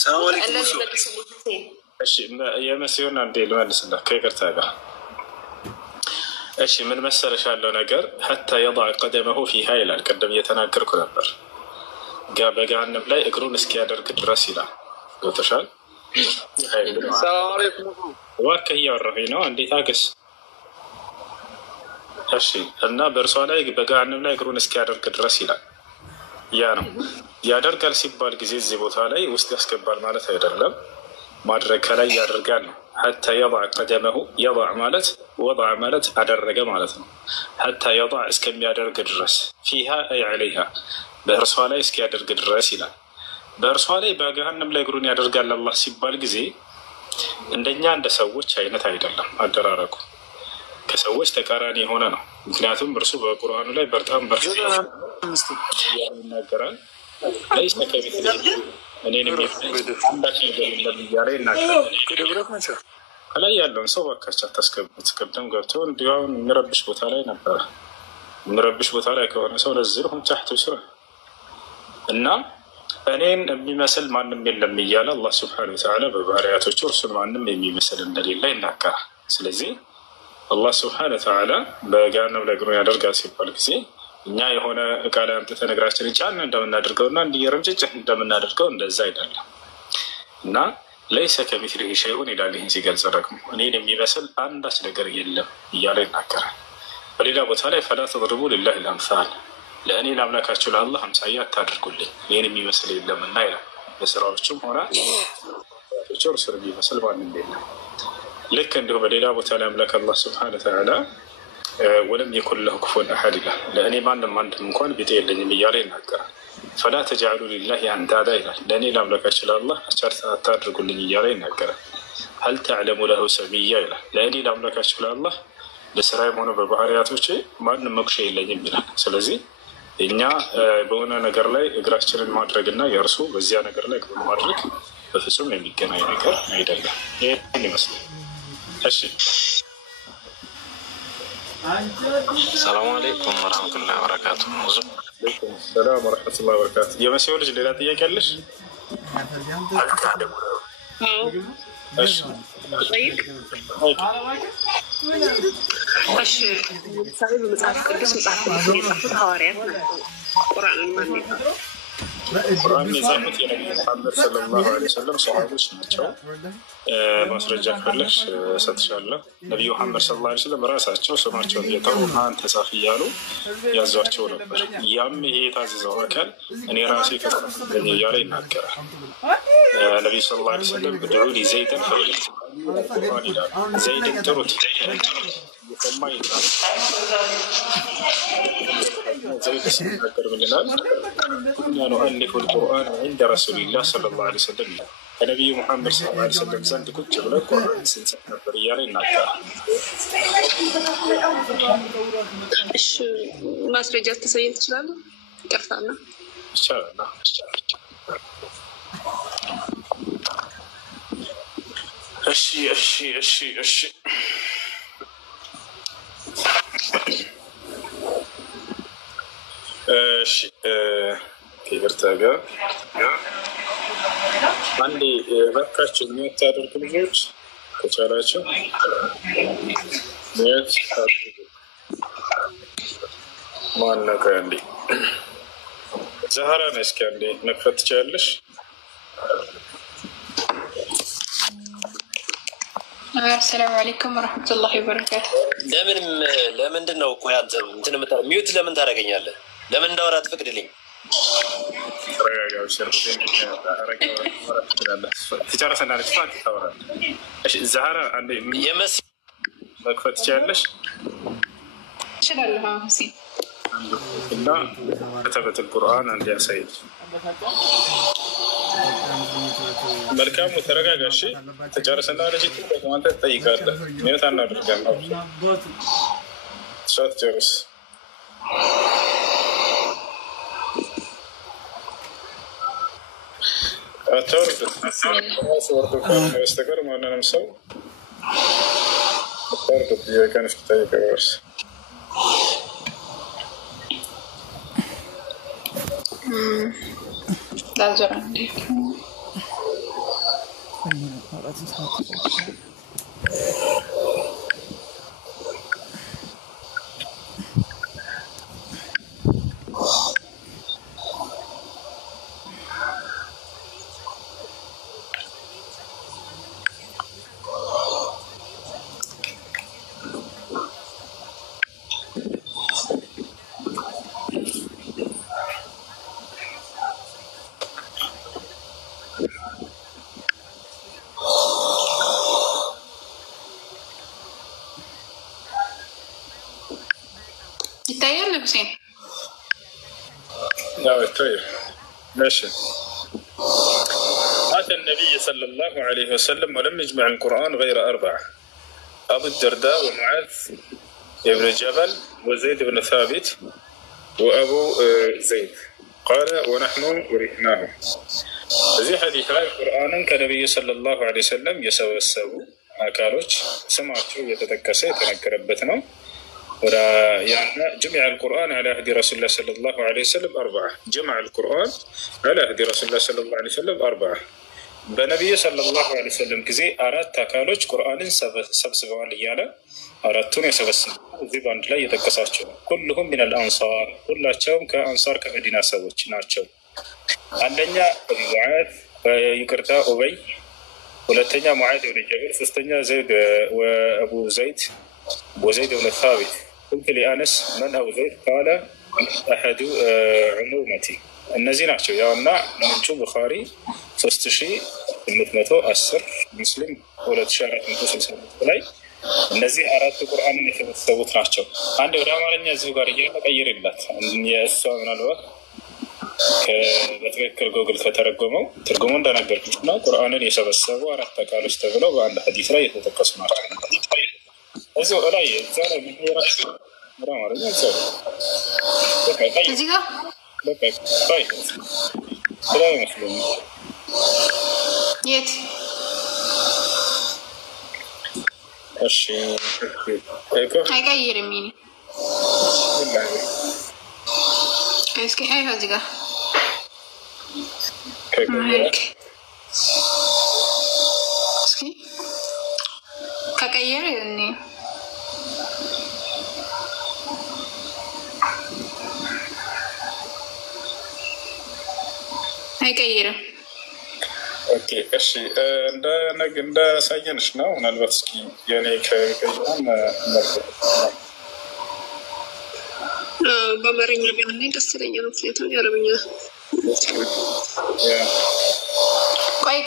ሰላም አለይኩም። እሺ የመሲሁን አንዴ ልመልስልህ ከይቅርታ ጋር። እሺ ምን መሰለሽ ያለው ነገር ሐታ የضع قدمه فيها ይላል። ቅድም እየተናገርኩ ነበር። በገሃነም ላይ እግሩን እስኪያደርግ ድረስ ይላል። ገብቶሻል? ሰላም አለይኩም። እባክህ እያወራሁኝ ነው። እንዴት አገስ? እሺ እና በእርሷ ላይ በገሃነም ላይ እግሩን እስኪያደርግ ድረስ ይላል። ያ ነው ያደርጋል ሲባል ጊዜ እዚህ ቦታ ላይ ውስጥ ያስገባል ማለት አይደለም። ማድረግ ከላይ ያደርጋል ነው። ሐታ የضع قدمه የضع ማለት ወضع ማለት አደረገ ማለት ነው። ሐታ የضع እስከሚያደርግ ድረስ ፊሃ አይ ዐለይሃ በእርሷ ላይ እስኪያደርግ ድረስ ይላል። በእርሷ ላይ በገሃነም ላይ እግሩን ያደርጋል አላህ ሲባል ጊዜ እንደኛ እንደ ሰዎች አይነት አይደለም አደራረጉ። ከሰዎች ተቃራኒ የሆነ ነው። ምክንያቱም እርሱ በቁርአኑ ላይ በጣም ይናገራል። ለይሰ ከሚስሊሂ እኔንም አንዳች ነገር የለም እያለ ይናገራል። ከላይ ያለውን ሰው እባካችሁ አታስገቡት። ቅድም ገብቶ እንዲሁን የሚረብሽ ቦታ ላይ ነበረ። የሚረብሽ ቦታ ላይ ከሆነ ሰው ነዝርሁም ተሕተ ስራ እና እኔን የሚመስል ማንም የለም እያለ አላህ ስብሐነሁ ወተዓላ በባህሪያቶቹ እርሱን ማንም የሚመስል እንደሌለ ይናገራል። ስለዚህ አላህ ስብሐነሁ ወተዓላ በገሃነም ላይ እግሩን ያደርጋል ሲባል ጊዜ እኛ የሆነ እቃ ላይ አምጥተን እግራችንን ጫን እንደምናደርገው እና እንዲየረምጭጭ እንደምናደርገው እንደዛ አይደለም። እና ለይሰ ከሚስሊሂ ሸይኡን ይላል። ይህን ሲገልጽ ደግሞ እኔን የሚመስል አንዳች ነገር የለም እያለ ይናገራል። በሌላ ቦታ ላይ ፈላ ተድሪቡ ሊላሂ ልአምሳል ለእኔ ለአምላካችሁ ለአላህ አምሳያ አታድርጉልኝ እኔን የሚመስል የለምና ይላል። በስራዎቹም ሆነ እርሱን የሚመስል ማንም የለም። ልክ እንዲሁ በሌላ ቦታ ላይ አምላክ አላህ ስብሐነሁ ወተዓላ ወለም የኩን ለሁ ኩፉወን አሐድ ይላል። ለእኔ ማንም አንድም እንኳን ቢጤ የለኝም እያለ ይናገራል። ፈላ ተጅዐሉ ሊላሂ አንዳዳ ይላል። ለእኔ ለአምላካችሁ ለአላህ አቻ አታድርጉልኝ እያለ ይናገራል። ሀል ተዕለሙ ለሁ ሰሚያ ይላል። ለእኔ ለአምላካችሁ ለአላህ በስራዬም ሆነ በባህሪያቶቼ ማንም መኩሻ የለኝም ይላል። ስለዚህ እኛ በሆነ ነገር ላይ እግራችንን ማድረግና የእርሱ በዚያ ነገር ላይ እግሩን ማድረግ በፍጹም የሚገናኝ ነገር አይደለም። ይህን ይመስላል። እሺ ሰላሙ አለይኩም ወረህመቱላሂ ወበረካቱ። ሰላም ወረህመቱላሂ ወበረካቱ። የመሲሁ ልጅ ሌላ ጥያቄ አለሽ? ለምሳሌ በመጽሐፍ ቅዱስ መጽሐፍ የጻፉት ሐዋርያት ናቸው። ቁርአንን ማን የጻፈው? ቁርአን የጻፉት የነቢዩ ሙሐመድ ሰለላሁ ዐለይሂ ወሰለም ሰሃቦች ናቸው። ማስረጃ ካለሽ እሰጥሻለሁ። ነቢዩ ሙሐመድ ሰለላሁ ዐለይሂ ወሰለም ራሳቸው ስማቸውን እየጠሩ አንተ ጻፍ እያሉ ያዟቸው ነበር። ያም ይሄ የታዘዘው አካል እኔ ራሴ ከጻፍኩኝ እያለ ይናገራል። ነቢዩ ሰለላሁ ዐለይሂ ወሰለም ብድዑ ሊ ዘይደን ፈለክ ቁርአን ይላል። ዘይድን ጥሩት የሰማ ይላል። ዘይድ ሲናገር ምን ይላል? ኩና ኑአሊፉ ልቁርአን ዐንደ ረሱሊላህ ሰለላሁ ዐለይሂ ወሰለም ይላል። ከነቢዩ ሙሐመድ ሰለላሁ ዐለይሂ ወሰለም ዘንድ ቁጭ ብለን ቁርአን ስንጽፍ ነበር እያለ ይናገራል። እሺ ማስረጃ ተሰየት ይችላል? ይቀርታና ይቻላል። እሺ እሺ እሺ እሺ እሺ ከይቅርታ ጋር አንዴ እባካችሁ የሚያታደርጉ ልጆች ከቻላቸው ሚያት አድርጉ። ማነው ከአንዴ ዛህራ ነሽ? ከአንዴ መክፈት ትችላለሽ? አሰላሙ አለይኩም ወረህመቱላሂ ወበረካቱ። ለምንድን ነው ቆይ አንተ እንትን ሚዩት ለምን ታደርገኛለህ? ለምን እንዳወራ ትፈቅድልኝ? ትጨርሰናለች። ዛህራ አንዴ መክፈት ትችላለሽ? እችላለሁ ሁሴን እና ከተበትል ቁርአን አንድ ያሳይል። መልካሙ ተረጋጋ። እሺ ተጨርሰና ልጅት ደግሞ አንተ ትጠይቃለህ። ሚዩት አናደርጋለሁ። እሷ ትጨርስ። አታወርድ ወርዶ ካልሆነ በስተቀር ማንንም ሰው አታወርድ። ጥያቄን እስኪጠይቀው ድረስ ላዞራ እንዴት يتهيألي حسين. لا طيب ماشي. مات النبي صلى الله عليه وسلم ولم يجمع القرآن غير 4: أبو الدرداء ومعاذ بن جبل وزيد بن ثابت وأبو زيد. قال ونحن ورثناه. በዚህ ሐዲስ ላይ ቁርአንን ከነቢዩ ሰለላሁ ዐለይሂ ወሰለም የሰበሰቡ አካሎች ስማቸው እየተጠቀሰ የተነገረበት ነው። جمع القرآن على عهد رسول الله صلى الله عليه وسلم 4. جمع القرآن على عهد رسول الله صلى الله عليه وسلم 4. በነቢዩ ሰለላሁ ዐለይሂ ወሰለም ጊዜ 4 አካሎች ቁርአንን ሰብስበዋል እያለ 4ቱን የሰበሰቡ እዚህ በአንድ ላይ የጠቀሳቸው ኩልሁም ሚን አልአንሳር፣ ሁላቸውም ከአንሳር ከመዲና ሰዎች ናቸው። አንደኛ ሙዓዝ ይቅርታ ኡበይ፣ ሁለተኛ ሙዓዝ ብን ጀበል፣ ሶስተኛ ዘይድ ወአቡ ዘይድ وزيد بن ثابت. قلت لأنس من أبو زيد؟ قال أحد عمومتي. እነዚህ ናቸው። ያውና ምንጩ ቡኻሪ 3810 ሙስሊም 2465 ላይ እነዚህ 4 ቁርአንን የሰበሰቡት ናቸው። አንድ ወደ አማርኛ እዚሁ ጋር እየቀየረላት የእሷ ምናልባት በትክክል ጎግል ከተረጎመው ትርጉሙ እንደነገርኩት ነው። ቁርአንን የሰበሰቡ 4 አካሎች ተብለው በአንድ ሐዲስ ላይ የተጠቀሱ ናቸው። እዚሁ ላይ እዛ ላይ ምንራሱ ወደ አማርኛ እዛው እዚህ ጋር በቃ ባይ ስራው መስሎኝ የት? እሺ አይቀይርም። ይሄ እስኪ አይሆን እዚህ ጋር እስኪ ከቀየረ እኔ አይቀይርም። ኦኬ እሺ፣ እንዳሳየንሽ ነው። ምናልባት እስኪ የኔ ከቀይራም በአማርኛ ቢሆን ደስ ይለኛል። ምክንያቱም የአረብኛ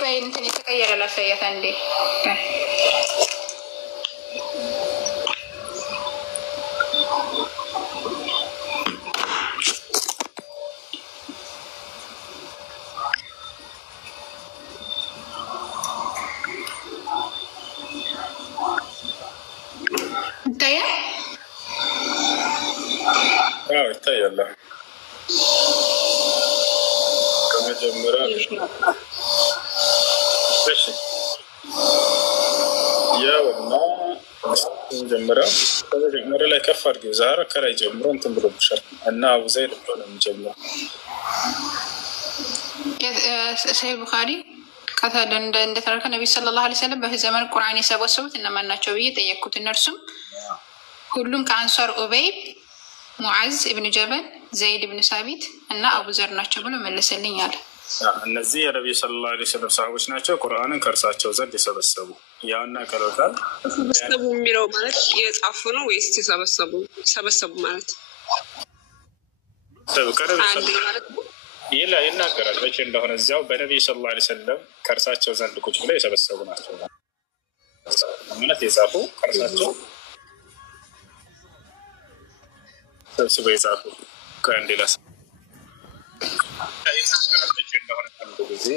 ቆይ እንትን የተቀየረ ላሳያት አንዴ። ይታያል። ከመጀመሪያ እሺ ያውና መጀመሪያ ላይ ከፍ አድርገው ዛሬ ከላይ ጀምሮ እንትን ብሎብሻል እና አቡ ዘይድ ብሎ ነው የሚጀምረው። ሰሂህ ቡኻሪ ቀተለ እንደተረከ ነብዩ ሰለላሁ ዐለይሂ ወሰለም በዚህ ዘመን ቁርአን የሰበሰቡት እነማን ናቸው ብዬ ጠየቅኩት። እነርሱም ሁሉም ከአንሷር ኡበይ፣ ሙዓዝ ኢብኑ ጀበል፣ ዘይድ ኢብኑ ሳቢት እና አቡ ዘር ናቸው ብሎ መለሰልኝ አለ። እነዚህ የነቢዩ ሰለላሁ ዐለይሂ ወሰለም ሰሃቦች ናቸው። ቁርአንን ከእርሳቸው ዘንድ የሰበሰቡ ያና ቀለውታል። ሰበሰቡ የሚለው ማለት የጻፉ ነው ወይስ ሰበሰቡ ማለት ይላ ይናገራል። መቼ እንደሆነ እዚያው በነቢዩ ሰለላሁ ዐለይሂ ወሰለም ከእርሳቸው ዘንድ ቁጭ ብለው የሰበሰቡ ናቸው ማለት የጻፉ ከእርሳቸው ሰብስበው የጻፉ ከአንድ ላስ እንደሆነ አንዱ ጊዜ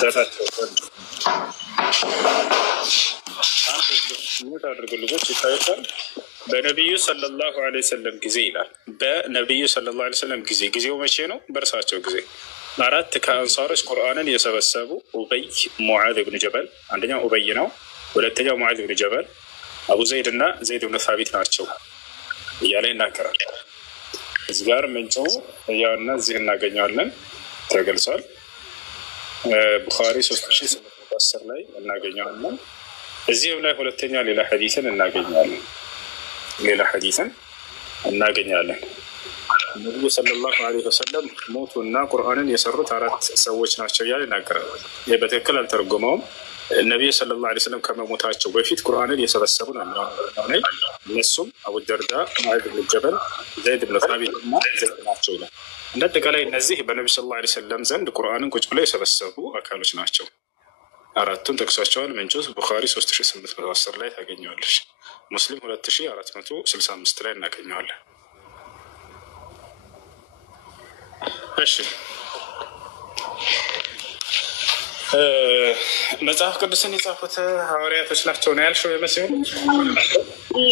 ዛታቸው ሙት አድርጉ ልጆች ይታያል። በነቢዩ ሰለላሁ ዐለይሂ ወሰለም ጊዜ ይላል። በነቢዩ ሰለላሁ ዐለይሂ ወሰለም ጊዜ፣ ጊዜው መቼ ነው? በእርሳቸው ጊዜ 4 ከአንሳሮች ቁርአንን የሰበሰቡ ኡበይ፣ ሙዓዝ ብን ጀበል፣ አንደኛው ኡበይ ነው፣ ሁለተኛው ሙዓዝ ብን ጀበል፣ አቡ ዘይድ እና ዘይድ ብን ሳቢት ናቸው እያለ ይናገራል። እዚህ ጋር ምንጩ ያውና እዚህ እናገኘዋለን ተገልጿል። ቡኻሪ 3810 ላይ እናገኘዋለን። እዚህም ላይ ሁለተኛ ሌላ ሐዲስን እናገኛለን። ነቢዩ ሰለላሁ ዐለይሂ ወሰለም ሞቱና ቁርአንን የሰሩት 4 ሰዎች ናቸው እያለ ይናገራል። ይህ በትክክል አልተረጎመውም። ነቢዩ ሰለላሁ ዐለይሂ ወሰለም ከመሞታቸው በፊት ቁርአንን የሰበሰቡ ነው። እነሱም አቡ ደርዳ፣ ሙዓዝ ብን ጀበል፣ ዘይድ ብን ሳቢት እና ዘይድ ናቸው ይላል። እንደ አጠቃላይ እነዚህ በነቢዩ ሰለላሁ ዐለይሂ ወሰለም ዘንድ ቁርአንን ቁጭ ብለው የሰበሰቡ አካሎች ናቸው። 4ቱን ጠቅሷቸዋል። ምንጩ ቡኻሪ 3810 ላይ ታገኘዋለች። ሙስሊም 2465 ላይ እናገኘዋለን። እሺ መጽሐፍ ቅዱስን የጻፉት ሐዋርያቶች ናቸው ነው ያልሽው? የመሲሁ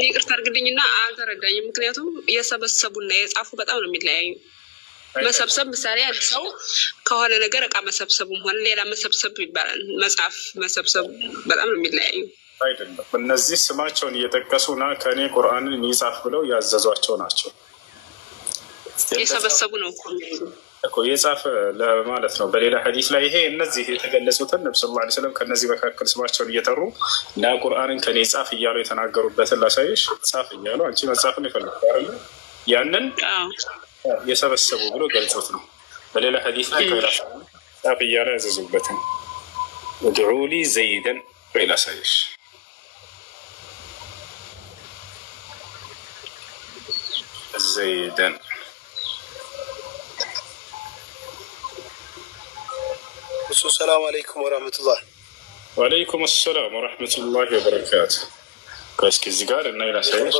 ይቅርታ አድርግልኝና አልተረዳኝም። ምክንያቱም የሰበሰቡና የጻፉ በጣም ነው የሚለያዩ። መሰብሰብ ምሳሌ አንድ ሰው ከሆነ ነገር እቃ መሰብሰቡም ሆነ ሌላ መሰብሰብ ይባላል። መጽሐፍ መሰብሰቡ በጣም ነው የሚለያዩ። አይደለም፣ እነዚህ ስማቸውን እየጠቀሱና ከእኔ ቁርአንን ይጻፍ ብለው ያዘዟቸው ናቸው። የሰበሰቡ ነው እኮ የጻፈ ለማለት ነው። በሌላ ሐዲስ ላይ ይሄ እነዚህ የተገለጹትን ነብዩ ሰለላሁ ዐለይሂ ወሰለም ከነዚህ መካከል ስማቸውን እየጠሩ እና ቁርአንን ከኔ ጻፍ እያሉ የተናገሩበትን ላሳይሽ። ጻፍ እያሉ አንቺ መጻፍን ይፈልጋል ያንን የሰበሰቡ ብሎ ገልጾት ነው። በሌላ ሐዲስ ላይ ጻፍ እያሉ ያዘዙበትን ادعوا لي زيدا وإلى سايش زيدا السلام عليكم ورحمة الله. وعليكم السلام ورحمة الله وبركاته. كاش كزيغار إنه إلى سايش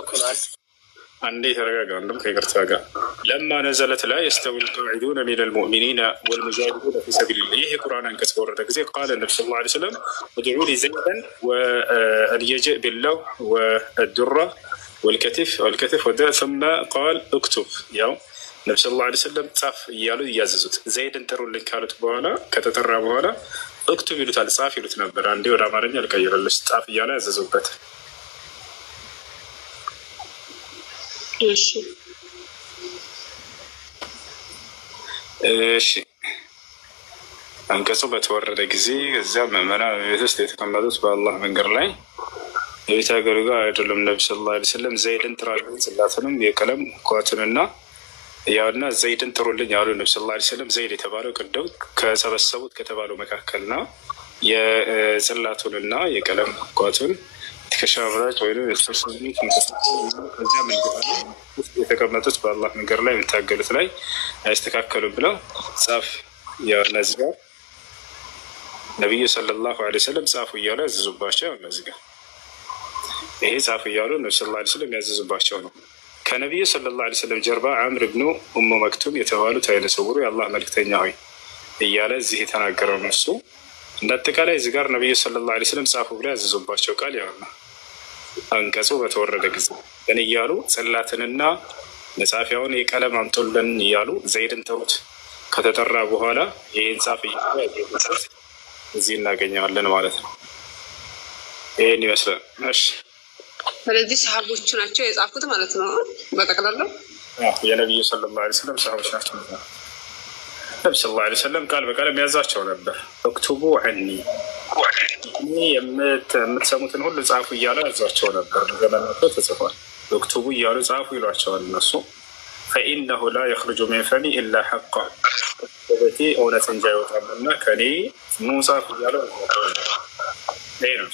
عندي ترجع عندهم كي كرتاجا لما نزلت لا يستوي القاعدون من المؤمنين والمجاهدون في سبيل الله قرآن كسور ركزي قال النبي صلى الله عليه وسلم ادعوا لي زيدا واليجئ بالله والدرة والكتف وده ثم قال اكتب يوم النبي صلى الله عليه وسلم ጻፍ እያሉ እያዘዙት ዘይድን ጥሩልኝ ካሉት በኋላ ከተጠራ በኋላ እክቱብ ይሉታል፣ ጻፍ ይሉት ነበር። አንዴ ወደ አማርኛ ልቀይርልሽ፣ ጻፍ እያሉ ያዘዙበት። እሺ አንቀጹ በተወረደ ጊዜ እዚያ ምዕመናን ቤት ውስጥ የተቀመጡት በአላህ መንገድ ላይ የቤት አገልጋይ አይደሉም። ነቢ ሰለላሁ ዐለይሂ ወሰለም ዘይድን ጥራልኝ፣ ጽላትንም የቀለም ኳትንና ያውና ዘይድን ጥሩልኝ ያሉ ነቢ ሰለላሁ ዐለይሂ ወሰለም ዘይድ የተባለው ቅድም ከሰበሰቡት ከተባለው መካከልና የጽላቱንና የቀለም ኳቱን ትከሻምራች ወይም የተሰበሰቡት ከዚያ መንገድ የተቀመጡት በአላህ መንገድ ላይ የሚታገሉት ላይ አይስተካከሉም ብለው ጻፍ እነዚህ ጋር ነቢዩ ሰለላሁ ዐለይሂ ወሰለም ጻፉ እያሉ ያዘዙባቸው። እነዚህ ጋር ይሄ ጻፉ እያሉ ነቢ ሰለላሁ ዐለይሂ ወሰለም ያዘዙባቸው ነው። ከነቢዩ ሰለላሁ ዐለይሂ ወሰለም ጀርባ አምር ብኑ ኡሙ መክቱም የተባሉት አይነ ስውሩ የአላህ መልክተኛ ሆይ እያለ እዚህ የተናገረው ነው። እሱ እንደ አጠቃላይ እዚህ ጋር ነቢዩ ሰለላሁ ዐለይሂ ወሰለም ጻፉ ብለው ያዘዙባቸው ቃል ያው ነው። አንቀጹ በተወረደ ጊዜ ግን እያሉ ጽላትንና መጻፊያውን የቀለም አምጡልን እያሉ ዘይድን ጥሩት ከተጠራ በኋላ ይህን ጻፍ እያሉ ያዘዙበት እዚህ እናገኘዋለን ማለት ነው። ይህን ይመስላል። እሺ ስለዚህ ሰሃቦቹ ናቸው የጻፉት ማለት ነው። በጠቅላላው የነቢዩ ሰለላሁ ዐለይሂ ወሰለም ሰሃቦች ናቸው። ነቢ ሰለላሁ ዐለይሂ ወሰለም ቃል በቃል የሚያዛቸው ነበር። እክቱቡ ዐኒ የምትሰሙትን ሁሉ ጻፉ እያሉ ያዟቸው ነበር። በዘመናቸው ተጽፏል። እክቱቡ እያሉ ጻፉ ይሏቸዋል እነሱ። ፈኢነሁ ላ የኽሩጁ ሚን ፈሚ ኢላ ሐቃ በቤቴ እውነት እንጂ አይወጣምና ከኔ ኑ ጻፉ እያሉ ይሄ ነው።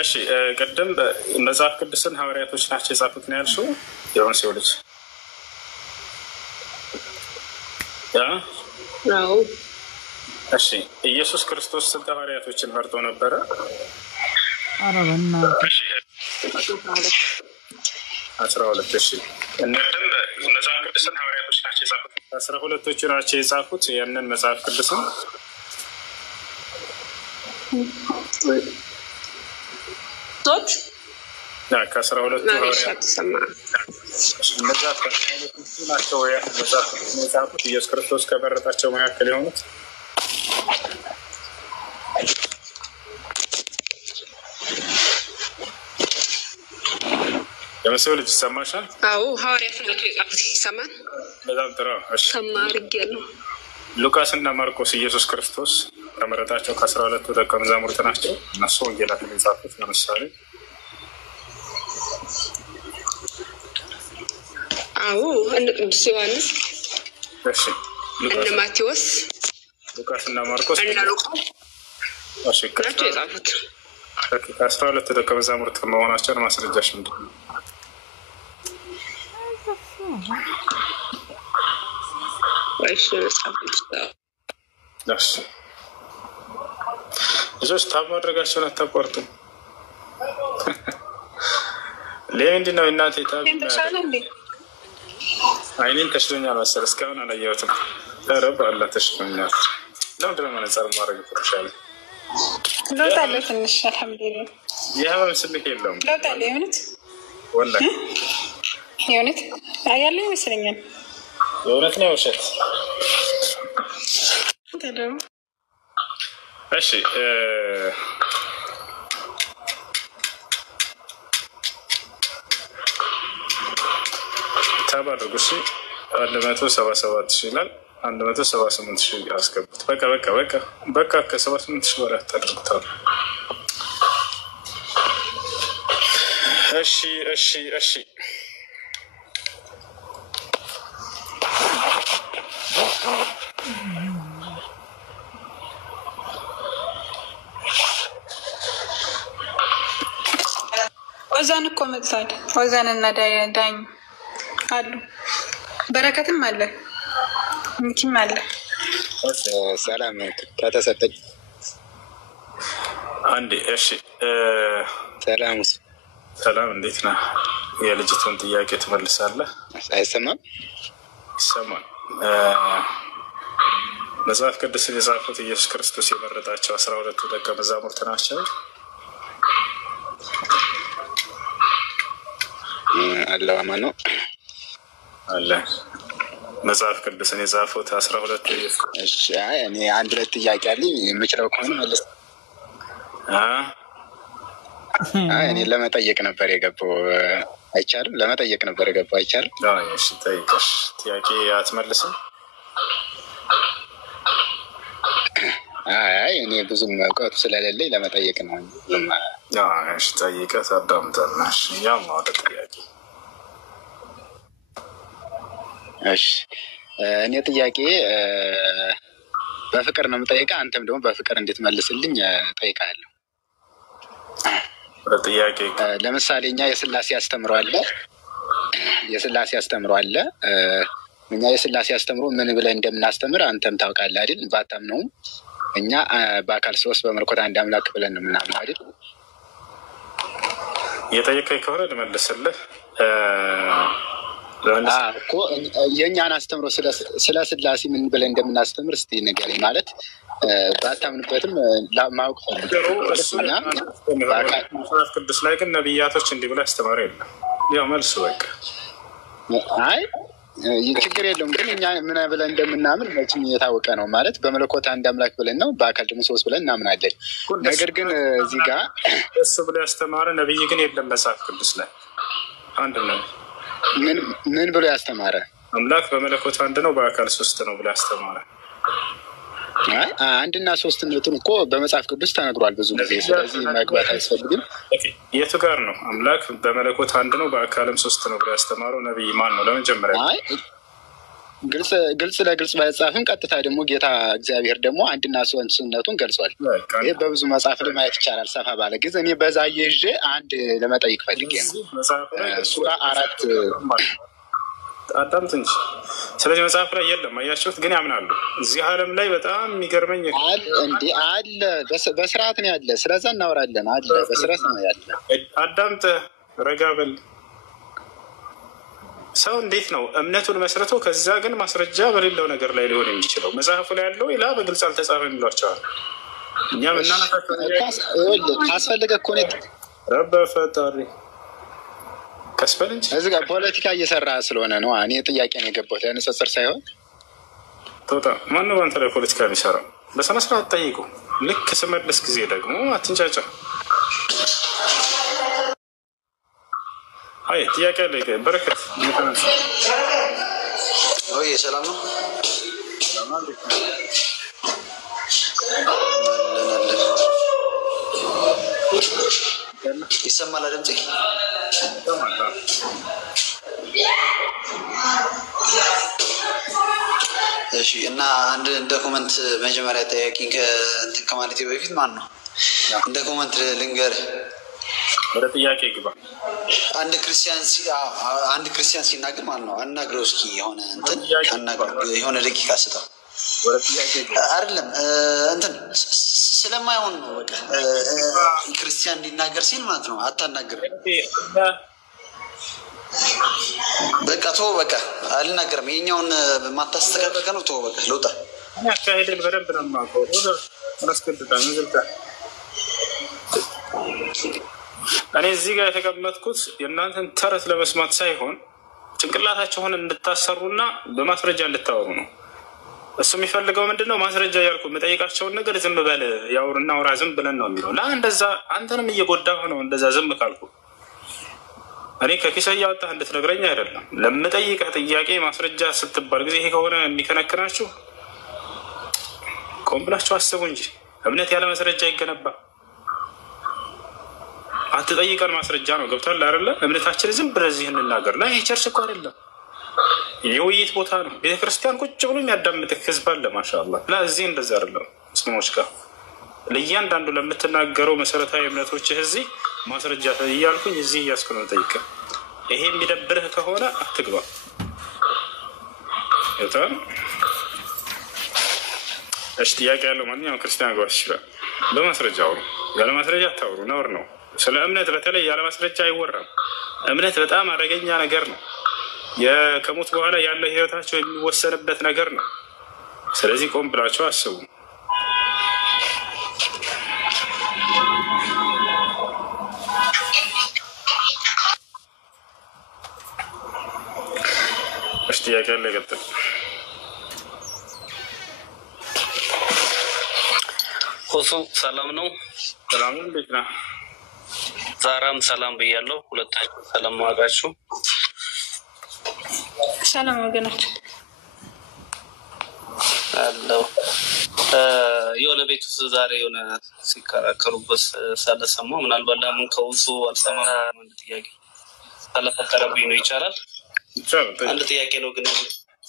እሺ ቅድም መጽሐፍ ቅዱስን ሐዋርያቶች ናቸው የጻፉት ነው ያልሽው። የሆነ ሰው ልጅ እሺ ኢየሱስ ክርስቶስ ስንት ሐዋርያቶችን መርጦ ነበረ? 12። እሺ እነደም መጽሐፍ ቅዱስን ሐዋርያቶች ናቸው የጻፉት። 12ቶቹ ናቸው የጻፉት ያንን መጽሐፍ ቅዱስን ከ12ቱ ሐዋርያት እነዛ ናቸው የጻፉት ኢየሱስ ክርስቶስ ከመረጣቸው መካከል የሆኑት የመሰው ልጅ ይሰማሻል? አዎ ሐዋርያት ናቸው የጻፉት። ይሰማል? በጣም ጥሩ። እሺ ተማርጌያለሁ። ሉቃስ እና ማርቆስ ኢየሱስ ክርስቶስ ከመረጣቸው ከ12 ደቀ መዛሙርት ናቸው። እነሱ ወንጌላትን የጻፉት ለምሳሌ አዎ እነ ቅዱስ ዮሐንስ፣ እሺ እነ ማቴዎስ፣ ሉቃስ እና ማርቆስ እነ ሉቃስ ናቸው የጻፉት። ከ12 ደቀ መዛሙርት መሆናቸውን ማስረጃሽ ምንድን ነው? ልጆች ታብ ማድረጋቸውን አታቋርጡም። ለምንድን ነው እናቴ ታብ? አይኔን ተሽሎኛል መሰል እስካሁን አላየሁትም። ኧረ በአላህ ተሽሎኛል። ለምንድን ነው መነጽር ማድረግ ይሻለ? ለውጥ አለው ትንሽ አልሐምዱሊላህ። የህመም ስሜት የለውም። ለውጥ አለ የእውነት ወላሂ የእውነት ያለው ይመስለኛል። የእውነት ነው ውሸት? እሺ ታብ አድርጉ። እሺ 177,000 ይላል። 178,000 አስገቡት። በቃ ከ78,000 በላይ አታድርጉታል። እሺ ወዛን እኮ መጥቷል። ወዛን እና ዳኝ አሉ። በረከትም አለ፣ ሚኪም አለ። ሰላም ከተሰጠኝ አንዴ። እሺ ሰላም፣ እንዴት ነህ? የልጅቱን ጥያቄ ትመልሳለህ? አይሰማም? ይሰማል። መጽሐፍ ቅዱስን የጻፉት ኢየሱስ ክርስቶስ የመረጣቸው 12 ደቀ መዛሙርት ናቸው። አለዋማ ነው አለ መጽሐፍ ቅዱስን የጻፉት 12 ኢየሱስ። እሺ እኔ አንድ ሁለት ጥያቄ አለኝ፣ የምችለው ከሆነ መለስ። እኔ ለመጠየቅ ነበር የገባው። አይቻልም? ለመጠየቅ ነበር የገባው። አይቻልም? እሺ ጠይቀሽ። ጥያቄ አትመልስም? እኔ ብዙም እውቀቱ ስለሌለኝ ለመጠየቅ ነው። እሺ ጠይቀህ ታዳምጣለህ። ያም ወደ ጥያቄ። እሺ እኔ ጥያቄ በፍቅር ነው የምጠይቀህ፣ አንተም ደግሞ በፍቅር እንድትመልስልኝ ጠይቃለሁ። ጥያቄ ለምሳሌ እኛ የስላሴ አስተምሮ አለ። እኛ የስላሴ አስተምሮ ምን ብለን እንደምናስተምር አንተም ታውቃለህ አይደል? ባታምነውም እኛ በአካል ሶስት በመለኮት አንድ አምላክ ብለን ነው የምናምነው አይደል? የጠየቀኝ ከሆነ ልመልስልህ እኮ የእኛን አስተምሮ ስለ ስላሴ ምን ብለን እንደምናስተምር እስኪ ንገረኝ። ማለት ባታምንበትም ማወቅ ፈልግና መጽሐፍ ቅዱስ ላይ ግን ነቢያቶች እንዲህ ብለው ያስተማሩ የለም። ያው መልሱ በቃ ችግር የለውም። ግን እኛ ምን ብለን እንደምናምን መቼም የታወቀ ነው። ማለት በመለኮት አንድ አምላክ ብለን ነው፣ በአካል ደግሞ ሶስት ብለን እናምናለን። ነገር ግን እዚህ ጋር እሱ ብሎ ያስተማረ ነቢይ ግን የለም መጽሐፍ ቅዱስ ላይ። አንድ ነው። ምን ብሎ ያስተማረ? አምላክ በመለኮት አንድ ነው፣ በአካል ሶስት ነው ብሎ ያስተማረ። አንድና ሶስትነቱን እኮ በመጽሐፍ ቅዱስ ተነግሯል ብዙ ጊዜ። ስለዚህ መግባት አያስፈልግም። የቱ ጋር ነው አምላክ በመለኮት አንድ ነው በአካልም ሶስት ነው ብሎ ያስተማረው ነቢይ ማን ነው? ለመጀመሪያ ግልጽ ለግልጽ ባይጻፍም ቀጥታ ደግሞ ጌታ እግዚአብሔር ደግሞ አንድና ሶስትነቱን ገልጿል። ይህ በብዙ መጽሐፍ ላይ ማየት ይቻላል። ሰፋ ባለ ጊዜ እኔ በዛ ይዤ አንድ ለመጠይቅ ፈልጌ ነው። ሱራ 4 አዳምጥ እንጂ። ስለዚህ መጽሐፍ ላይ የለም። አያችሁት? ግን ያምናሉ። እዚህ ዓለም ላይ በጣም የሚገርመኝ እንዲህ አለ። በስርዓት ነው ያለ። ስለዛ እናወራለን። አለ በስርዓት ነው ያለ። አዳምጥ፣ ረጋ በል። ሰው እንዴት ነው እምነቱን መስርቶ ከዛ ግን ማስረጃ በሌለው ነገር ላይ ሊሆን የሚችለው? መጽሐፉ ላይ ያለው ሌላ በግልጽ አልተጻፈም ይሏቸዋል። እኛም እናናታቸው ካስፈለገ እኮ ረበ ፈጣሪ ከስፈል እንጂ እዚህ ጋር ፖለቲካ እየሰራ ስለሆነ ነው። እኔ ጥያቄ ነው የገባሁት ለንጽጽር ሳይሆን። ቶታ ማነው በአንተ ላይ ፖለቲካ የሚሰራው? በስነ ስርዓት ጠይቁ። ልክ ስመለስ ጊዜ ደግሞ አትንጫጫ። هاي ጥያቄ ላይ በረከት ወይ ሰላም ነው ይሰማል ድምጼ? እሺ እና አንድ እንደ ኮመንት መጀመሪያ ጠያቂ ከእንትን ከማለቴ በፊት ማን ነው እንደ ኮመንት ልንገርህ ወደ ጥያቄ ግባ። አንድ ክርስቲያን ሲናገር ማለት ነው አናግረው እስኪ የሆነ እንትን አናግረው የሆነ ደቂቃ ስጠው። አይደለም እንትን ስለማይሆን ነው በቃ ክርስቲያን እንዲናገር ሲል ማለት ነው አታናግርም። በቃ ተወው በቃ አልናገርም። የኛውን ማታስተካከለ ነው ተወው በቃ ልውጣ። አካሄድን በደንብ ነው የማውቀው። እኔ እዚህ ጋር የተቀመጥኩት የእናንተን ተረት ለመስማት ሳይሆን ጭንቅላታችሁን እንድታሰሩና በማስረጃ እንድታወሩ ነው። እሱ የሚፈልገው ምንድነው? ማስረጃ ያልኩ የምጠይቃቸውን ነገር ዝም በል ያውርና አውራ ዝም ብለን ነው የሚለው። ላ እንደዛ አንተንም እየጎዳህ ነው እንደዛ ዝም ካልኩ። እኔ ከኪሳ እያወጣህ እንድትነግረኝ አይደለም። ለምጠይቅህ ጥያቄ ማስረጃ ስትባል ጊዜ ይሄ ከሆነ የሚከነክናችሁ ቆም ብላችሁ አስቡ እንጂ እምነት ያለ ማስረጃ ይገነባ። አትጠይቀን ማስረጃ ነው። ገብቷል አይደለ? እምነታችን ዝም ብለን እዚህ እንናገር። ላ ይሄ ቸርች እኮ አይደለም፣ የውይይት ቦታ ነው። ቤተክርስቲያን ቁጭ ብሎ የሚያዳምጥህ ህዝብ አለ። ማሻአላህ። ላ እዚህ እንደዚህ አይደለም። ሙስሊሞች ጋር ለእያንዳንዱ ለምትናገረው መሰረታዊ እምነቶችህ እዚህ ማስረጃ እያልኩኝ እዚህ እያስኩ ነው ጠይቀህ። ይሄ የሚደብርህ ከሆነ አትግባ። ይታል እሺ። ጥያቄ ያለው ማንኛውም ክርስቲያን ጋር ይችላል። በማስረጃ አውሩ። ያለ ማስረጃ አታውሩ፣ ነውር ነው። ስለ እምነት በተለይ ያለ ማስረጃ አይወራም። እምነት በጣም አደገኛ ነገር ነው። ከሞት በኋላ ያለ ህይወታቸው የሚወሰንበት ነገር ነው። ስለዚህ ቆም ብላችሁ አስቡ። እሺ ጥያቄ ያለ ይቀጥል። ሁሱ ሰላም ነው? ሰላም ነው። እንዴት ነህ? ዛራም ሰላም ብያለሁ። ሁለታችሁ ሰላም ዋጋችሁ። ሰላም ወገኖች አለው። የሆነ ቤት ውስጥ ዛሬ የሆነ ሲከራከሩበት ሳለሰማው ምናልባት ለምን ከውሱ አልሰማም። አንድ ጥያቄ ስለፈጠረብኝ ነው። ይቻላል? አንድ ጥያቄ ነው ግን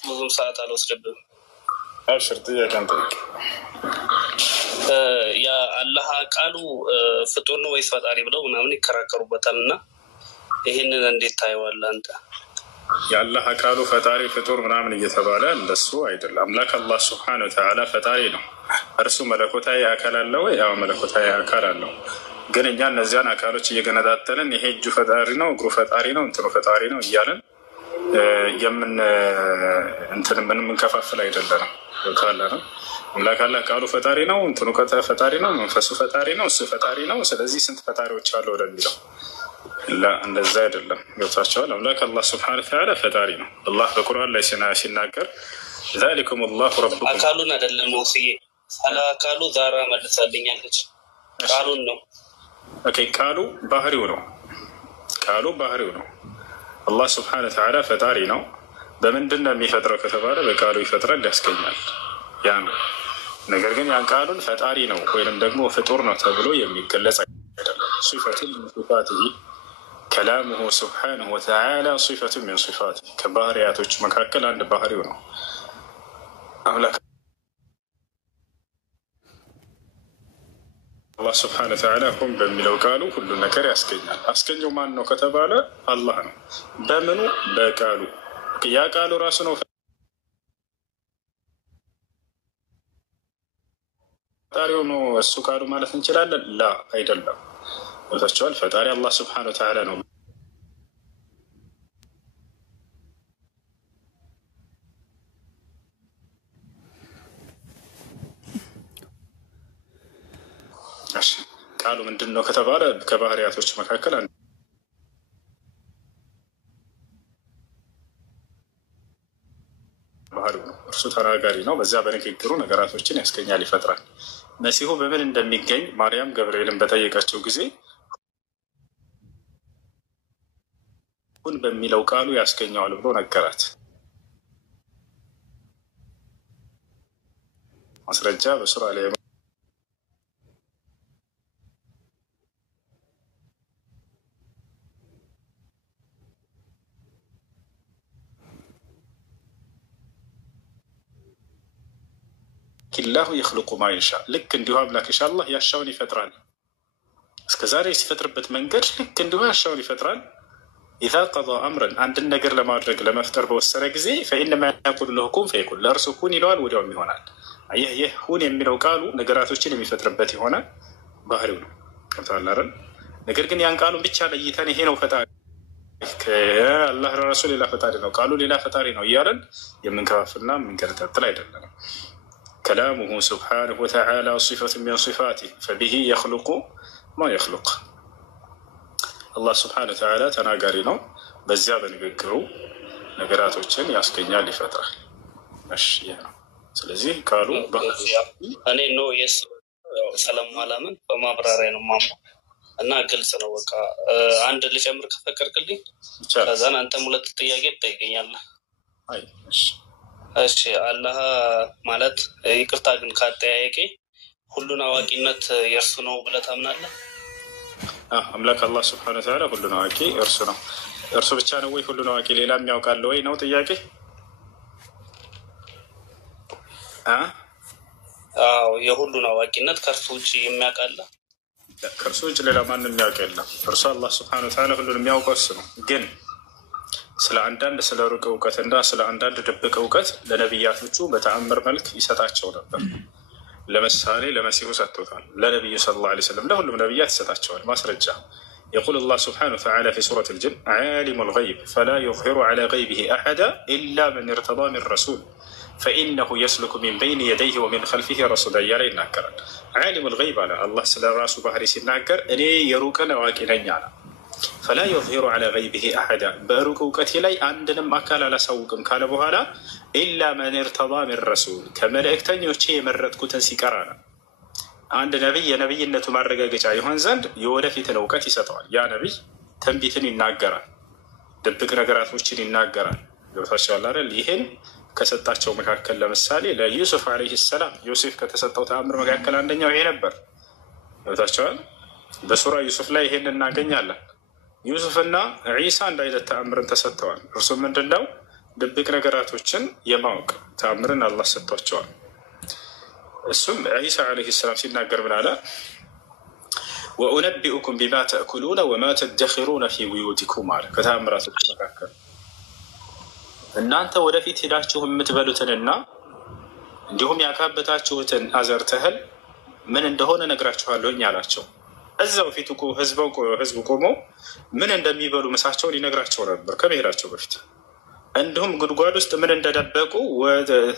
ብዙም ሰዓት አልወስድብም። አብሽር። ጥያቄ አንተ የአላህ ቃሉ ፍጡር ነው ወይስ ፈጣሪ ብለው ምናምን ይከራከሩበታል እና ይህንን እንዴት ታየዋለህ አንተ? የአላህ ቃሉ ፈጣሪ ፍጡር ምናምን እየተባለ እንደሱ አይደለም። አምላክ አላህ ስብሐነ ወተዓላ ፈጣሪ ነው። እርሱ መለኮታዊ አካል አለው። ያው መለኮታዊ አካል አለው። ግን እኛ እነዚያን አካሎች እየገነጣጠልን ይሄ እጁ ፈጣሪ ነው፣ እግሩ ፈጣሪ ነው፣ እንትኑ ፈጣሪ ነው እያለን የምንከፋፍል አይደለንም። ካለ ነው አምላክ አላህ ቃሉ ፈጣሪ ነው፣ እንትኑ ፈጣሪ ነው፣ መንፈሱ ፈጣሪ ነው፣ እሱ ፈጣሪ ነው። ስለዚህ ስንት ፈጣሪዎች አሉ ወደሚለው እንደዛ አይደለም። ገብታችኋል? አምላክ አላህ ስብሐነ ወተዓላ ፈጣሪ ነው። አላህ በቁርአን ላይ ሲናገር ዛሊኩም አላሁ ረብኩም አካሉን አይደለም ወስዬ ስለ አካሉ ዛራ መልሳልኛለች። ቃሉን ነው። ኦኬ ቃሉ ባህሪው ነው። ቃሉ ባህሪው ነው። አላህ ስብሐነ ወተዓላ ፈጣሪ ነው። በምንድን ነው የሚፈጥረው ከተባለ በቃሉ ይፈጥራል፣ ያስገኛል። ያ ነው። ነገር ግን ያን ቃሉን ፈጣሪ ነው ወይንም ደግሞ ፍጡር ነው ተብሎ የሚገለጽ አይደለም። ሲፈቱን ሲፋቲሂ ከላሙሁ ስብሐነሁ ወተዓላ ሲፈቱን ሚን ሲፋቲሂ ከባህሪያቶች መካከል አንድ ባህሪው ነው። አምላክ አላህ ስብሐነሁ ወተዓላ ሁን በሚለው ቃሉ ሁሉ ነገር ያስገኛል። አስገኘው ማን ነው ከተባለ አላህ ነው። በምኑ? በቃሉ። ያ ቃሉ ራሱ ነው ፈጣሪው ነው እሱ ቃሉ ማለት እንችላለን? ላ አይደለም። ወታቸዋል። ፈጣሪ አላህ ስብሐነሁ ወተዓላ ነው። ቃሉ ምንድን ነው ከተባለ ከባህሪያቶች መካከል አንዱ ባህሪው ነው። እርሱ ተናጋሪ ነው። በዚያ በንግግሩ ነገራቶችን ያስገኛል፣ ይፈጥራል። መሲሁ በምን እንደሚገኝ ማርያም ገብርኤልን በጠየቀችው ጊዜ ሁን በሚለው ቃሉ ያስገኘዋል ብሎ ነገራት። ማስረጃ በሱራ ላይ ኪላሁ የኽልቁ ማ የሻ ልክ እንዲሁ አምላክ ኢንሻአላህ ያሻውን ይፈጥራል። እስከዛሬ ሲፈጥርበት መንገድ ልክ እንዲሁ ያሻውን ይፈጥራል። ኢዛ ቀዷ አምረን አንድን ነገር ለማድረግ ለመፍጠር በወሰነ ጊዜ ፈኢነማ የቁሉ ለሁ ኩን ፈየኩን ለእርሱ ሁን ይለዋል፣ ወዲያውም ይሆናል። ይህ ሁን የሚለው ቃሉ ነገራቶችን የሚፈጥርበት የሆነ ባህሪው ነው። ገብቶሃል አይደል? ነገር ግን ያን ቃሉን ብቻ ለይተን ይሄ ነው ፈጣሪ ከአላህ ራሱ ሌላ ፈጣሪ ነው ቃሉ ሌላ ፈጣሪ ነው እያለን የምንከፋፍልና የምንቀረጠጥል አይደለም። كلامه سبحانه وتعالى صفة من صفاته فبه يخلق ما يخلق الله سبحانه وتعالى تناقري ነው በዚያ በንግግሩ ነገራቶችን ያስገኛል ይፈጥራል። እሺ ነው። ስለዚህ ቃሉ እኔ ነው የስ ስለማላምን በማብራሪያ ነው ማማ እና ግልጽ ነው። በቃ አንድ ልጨምር ከፈቀድክልኝ ከዛን አንተም ሁለት ጥያቄ ትጠይቀኛለህ። አይ እሺ እሺ አላህ ማለት ይቅርታ ግን ካጠያየቄ ሁሉን አዋቂነት የእርሱ ነው ብለህ ታምናለህ? አምላክ አላህ ስብሐነ ወተዓላ ሁሉን አዋቂ እርሱ ነው። እርሱ ብቻ ነው ወይ ሁሉን አዋቂ ሌላም ያውቃል ወይ ነው ጥያቄ? አዎ የሁሉን አዋቂነት ከእርሱ ውጭ የሚያውቃል? ከእርሱ ውጭ ሌላ ማንም የሚያውቅ የለም። እርሱ አላህ ስብሐነ ወተዓላ ሁሉን የሚያውቀው እሱ ነው። ግን ስለ አንዳንድ ስለ ሩቅ እውቀትና ስለ አንዳንድ ድብቅ እውቀት ለነቢያቶቹ በተአምር መልክ ይሰጣቸው ነበር። ለምሳሌ ለመሲሁ ሰጥቶታል፣ ለነቢዩ ሰለላሁ ዐለይሂ ወሰለም ለሁሉም ነቢያት ይሰጣቸዋል። ማስረጃ يقول الله سبحانه وتعالى في سورة الجن عالم الغيب فلا يظهر على غيبه أحدا إلا من ارتضى من رسول فإنه يسلك من بين يديه ومن خلفه رصدا يالي ناكرا عالم الغيب على الله سلا راسو بحري سناكر أني يروكنا واكنا على فلا يظهر على غيبه أحدا بأروك وكتلي عندنا مكان على سوقم كان بهالا إلا من ارتضى من رسول كما لأكتن يوشي مرت كتن سكرانا عند نبي نبيነቱ ማረጋገጫ ይሆን ዘንድ የወደፊትን እውቀት ይሰጠዋል። ያ ነብይ ትንቢትን ይናገራል፣ ድብቅ ነገራቶችን ይናገራል። ገብታችኋል አይደል? ይሄን ከሰጣቸው መካከል ለምሳሌ ለዩሱፍ አለይሂ ሰላም ዮሴፍ ከተሰጠው ተአምር መካከል አንደኛው ይሄ ነበር። ገብታችኋል? በሱራ ዩሱፍ ላይ ይሄን እናገኛለን። ዩሱፍና ዒሳ አንድ አይነት ተአምርን ተሰጥተዋል። እርሱም ምንድነው? ድብቅ ነገራቶችን የማወቅ ተአምርን አላህ ሰጥቷቸዋል። እሱም ዒሳ ዓለይሂ ሰላም ሲናገር ምን አለ? ወኡነቢኡኩም ቢማ ተእኩሉነ ወማ ተደኽሩነ ፊ ቡዩቲኩም አለ። ከተአምራቶች መካከል እናንተ ወደፊት ሄዳችሁ የምትበሉትንና እንዲሁም ያካበታችሁትን አዘርተ እህል ምን እንደሆነ ነግራችኋለሁኝ አላቸው። እዛው ፊቱ ህዝቡ ቆሞ ምን እንደሚበሉ ምሳቸውን ይነግራቸው ነበር ከመሄዳቸው በፊት። እንዲሁም ጉድጓድ ውስጥ ምን እንደደበቁ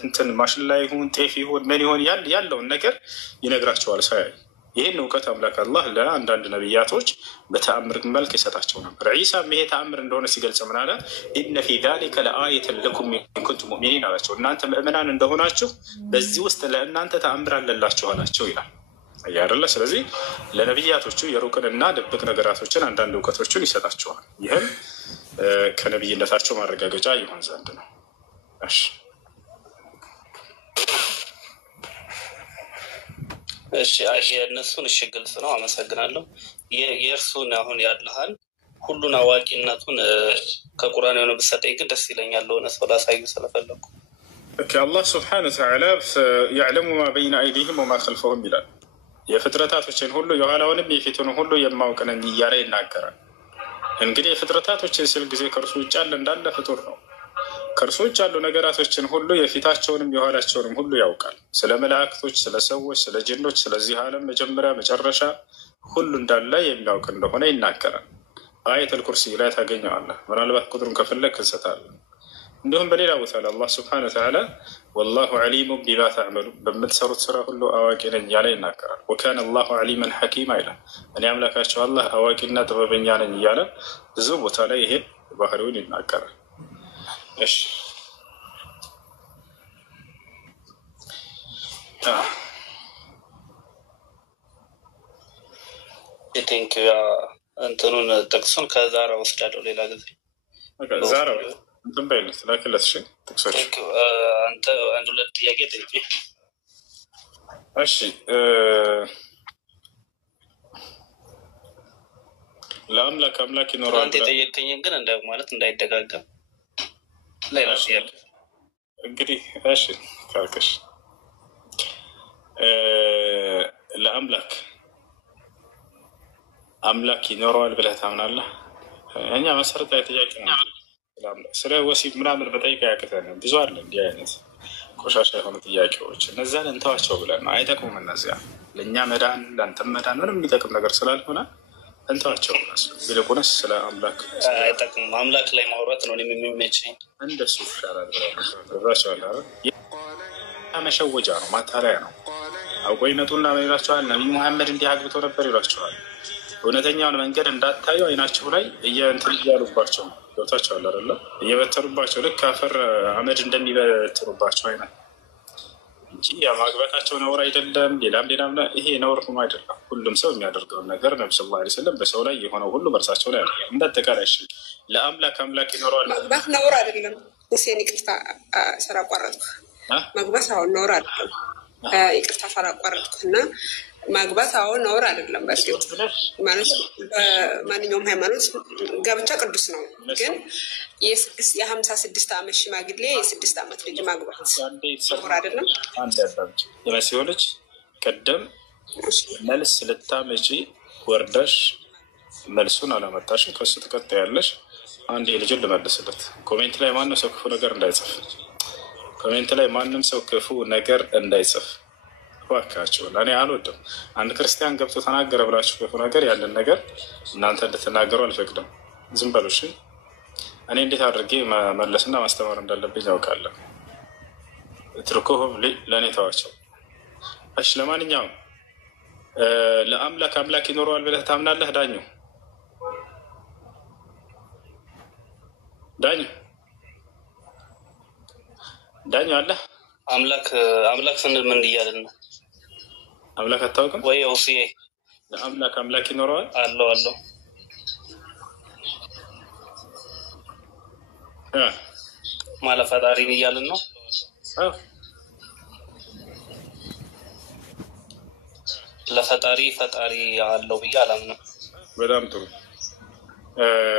እንትን ማሽላ ይሁን ጤፍ ይሁን ምን ይሁን ያለውን ነገር ይነግራቸዋል ሳያይ። ይህን እውቀት አምላክ አላህ ለአንዳንድ ነቢያቶች በተአምር መልክ ይሰጣቸው ነበር። ዒሳም ይሄ ተአምር እንደሆነ ሲገልጽ ምን አለ? ኢነ ፊ ዛሊከ ለአየተን ለኩም ኢን ኩንቱም ሙእሚኒን አላቸው። እናንተ ምእመናን እንደሆናችሁ በዚህ ውስጥ ለእናንተ ተአምር አለላችሁ አላቸው ይላል። አያደለ? ስለዚህ ለነቢያቶቹ የሩቅንና ድብቅ ነገራቶችን አንዳንድ እውቀቶችን ይሰጣቸዋል። ይህም ከነቢይነታቸው ማረጋገጫ ይሆን ዘንድ ነው። እሺ እሺ የእነሱን እሺ ግልጽ ነው። አመሰግናለሁ። የእርሱን አሁን ያለህን ሁሉን አዋቂነቱን ከቁርአን የሆነ ብትሰጠኝ ግን ደስ ይለኛል። ለሆነ ሰው ላሳዩ ስለፈለኩ። አላህ ስብሐነ ወተዓላ ያዕለሙ ማ በይነ አይዲሂም ወማ ኸልፈሁም ይላል። የፍጥረታቶችን ሁሉ የኋላውንም የፊቱንም ሁሉ የማውቅ ነኝ እያለ ይናገራል። እንግዲህ የፍጥረታቶችን ሲል ጊዜ ከእርሱ ውጭ ያለ እንዳለ ፍጡር ነው። ከእርሱ ውጭ ያሉ ነገራቶችን ሁሉ የፊታቸውንም የኋላቸውንም ሁሉ ያውቃል። ስለ መላእክቶች፣ ስለ ሰዎች፣ ስለ ጅኖች፣ ስለዚህ ዓለም መጀመሪያ መጨረሻ ሁሉ እንዳለ የሚያውቅ እንደሆነ ይናገራል። አየተል ኩርሲ ላይ ታገኘዋለህ። ምናልባት ቁጥሩን ከፈለግ እንሰጣለን። እንዲሁም በሌላ ቦታ ላይ አላህ ስብሐነ ወተዓላ ወላሁ ዓሊሙን ቢማ ተዕመሉ በምትሰሩት ስራ ሁሉ አዋቂ ነኝ እያለ ይናገራል። ወካነ አላሁ ዓሊመን ሐኪማ ይላል። እኔ አምላካቸው አላህ አዋቂና ጥበበኛ ነኝ እያለ ብዙ ቦታ ላይ ይሄን ባህሪውን ይናገራል። እሺ ቴንክ እንትኑን ጥቅሱን ከዛራ ወስዳለሁ ሌላ ጊዜ ዛሬ እንትን በይለት ላክለት። እሺ ጥቅሶች አንተ አንድ ሁለት ጥያቄ ጠይቄ። እሺ ለአምላክ አምላክ ይኖረዋል አንተ የጠየቀኝን ግን እንደ ማለት እንዳይደጋገም ሌላ ጥያቄ እንግዲህ። እሺ ካልከሽ ለአምላክ አምላክ ይኖረዋል ብለህ ታምናለህ? እኛ መሰረታዊ ጥያቄ ነው። ስለ ወሲብ ምናምን በጠይቃ ያቅተን ብዙ አለ እንዲህ አይነት ቆሻሻ የሆኑ ጥያቄዎች፣ እነዚያን እንተዋቸው ብለን ነው። አይጠቅሙም እነዚያ ለእኛ መዳን ለአንተም መዳን ምንም የሚጠቅም ነገር ስላልሆነ እንተዋቸው። ይልቁንስ ስለ አምላክ አይጠቅሙም። አምላክ ላይ ማውራት ነው የሚመቸኝ። እንደሱ ይሻላል ብላቸዋል። መሸወጃ ነው፣ ማታለያ ነው። አውቆ ይመጡና ይላቸዋል ነቢይ መሐመድ እንዲህ አግብተው ነበር ይሏቸዋል። እውነተኛውን መንገድ እንዳታዩ አይናቸው ላይ እንትን እያሉባቸው ነው። ገብታቸዋል አይደለ? እየበተኑባቸው ልክ አፈር አመድ እንደሚበትኑባቸው አይነት እንጂ ማግባታቸው ነውር አይደለም። ሌላም ይሄ ነውር ሆኖ አይደለም። ሁሉም ሰው የሚያደርገውን ነገር ነብዩ ሰለላሁ ዐለይሂ ወሰለም በሰው ላይ የሆነው ሁሉ በእርሳቸው ላይ ያለ እንዳጠቃላይ። እሺ ለአምላክ አምላክ ይኖረዋል ማግባት ነውር አይደለም። ሁሴን ይቅርታ ስላቋረጥኩ ማግባት አሁን ነውር አይደለም። ይቅርታ ስላቋረጥኩ እና ማግባት አሁን ነውር አይደለም። በእርግጥ ማለት በማንኛውም ሃይማኖት ጋብቻ ቅዱስ ነው። ግን የ56 ዓመት ሽማግሌ የ6 ዓመት ልጅ ማግባት ነውር አይደለም። አንድ ያዳምጪ። የመሲሁ ልጅ ቀደም መልስ ልታመጪ ወርደሽ መልሱን አላመጣሽም። ከሱ ትቀጥያለሽ። አንድ የልጁን ልመልስለት። ኮሜንት ላይ ማንም ሰው ክፉ ነገር እንዳይጽፍ። ኮሜንት ላይ ማንም ሰው ክፉ ነገር እንዳይጽፍ እባካችሁ። እኔ አልወድም። አንድ ክርስቲያን ገብቶ ተናገረ ብላችሁ ክፉ ነገር ያለን ነገር እናንተ እንድትናገሩ አልፈቅድም። ዝም በሉ እሺ። እኔ እንዴት አድርጌ መለስና ማስተማር እንዳለብኝ ያውቃለሁ። ትርኩሁም ለእኔ ተዋቸው። እሺ ለማንኛውም ለአምላክ አምላክ ይኖረዋል ብለህ ታምናለህ? ዳኙ አለ አምላክ ስንል ምን እያልን ነው? አምላክ አታውቅም ወይ? ውስዬ ለአምላክ አምላክ ይኖረዋል አለው ማለት ፈጣሪን እያልን ነው። ለፈጣሪ ፈጣሪ አለው ብዬ አላምንም። በጣም ጥሩ።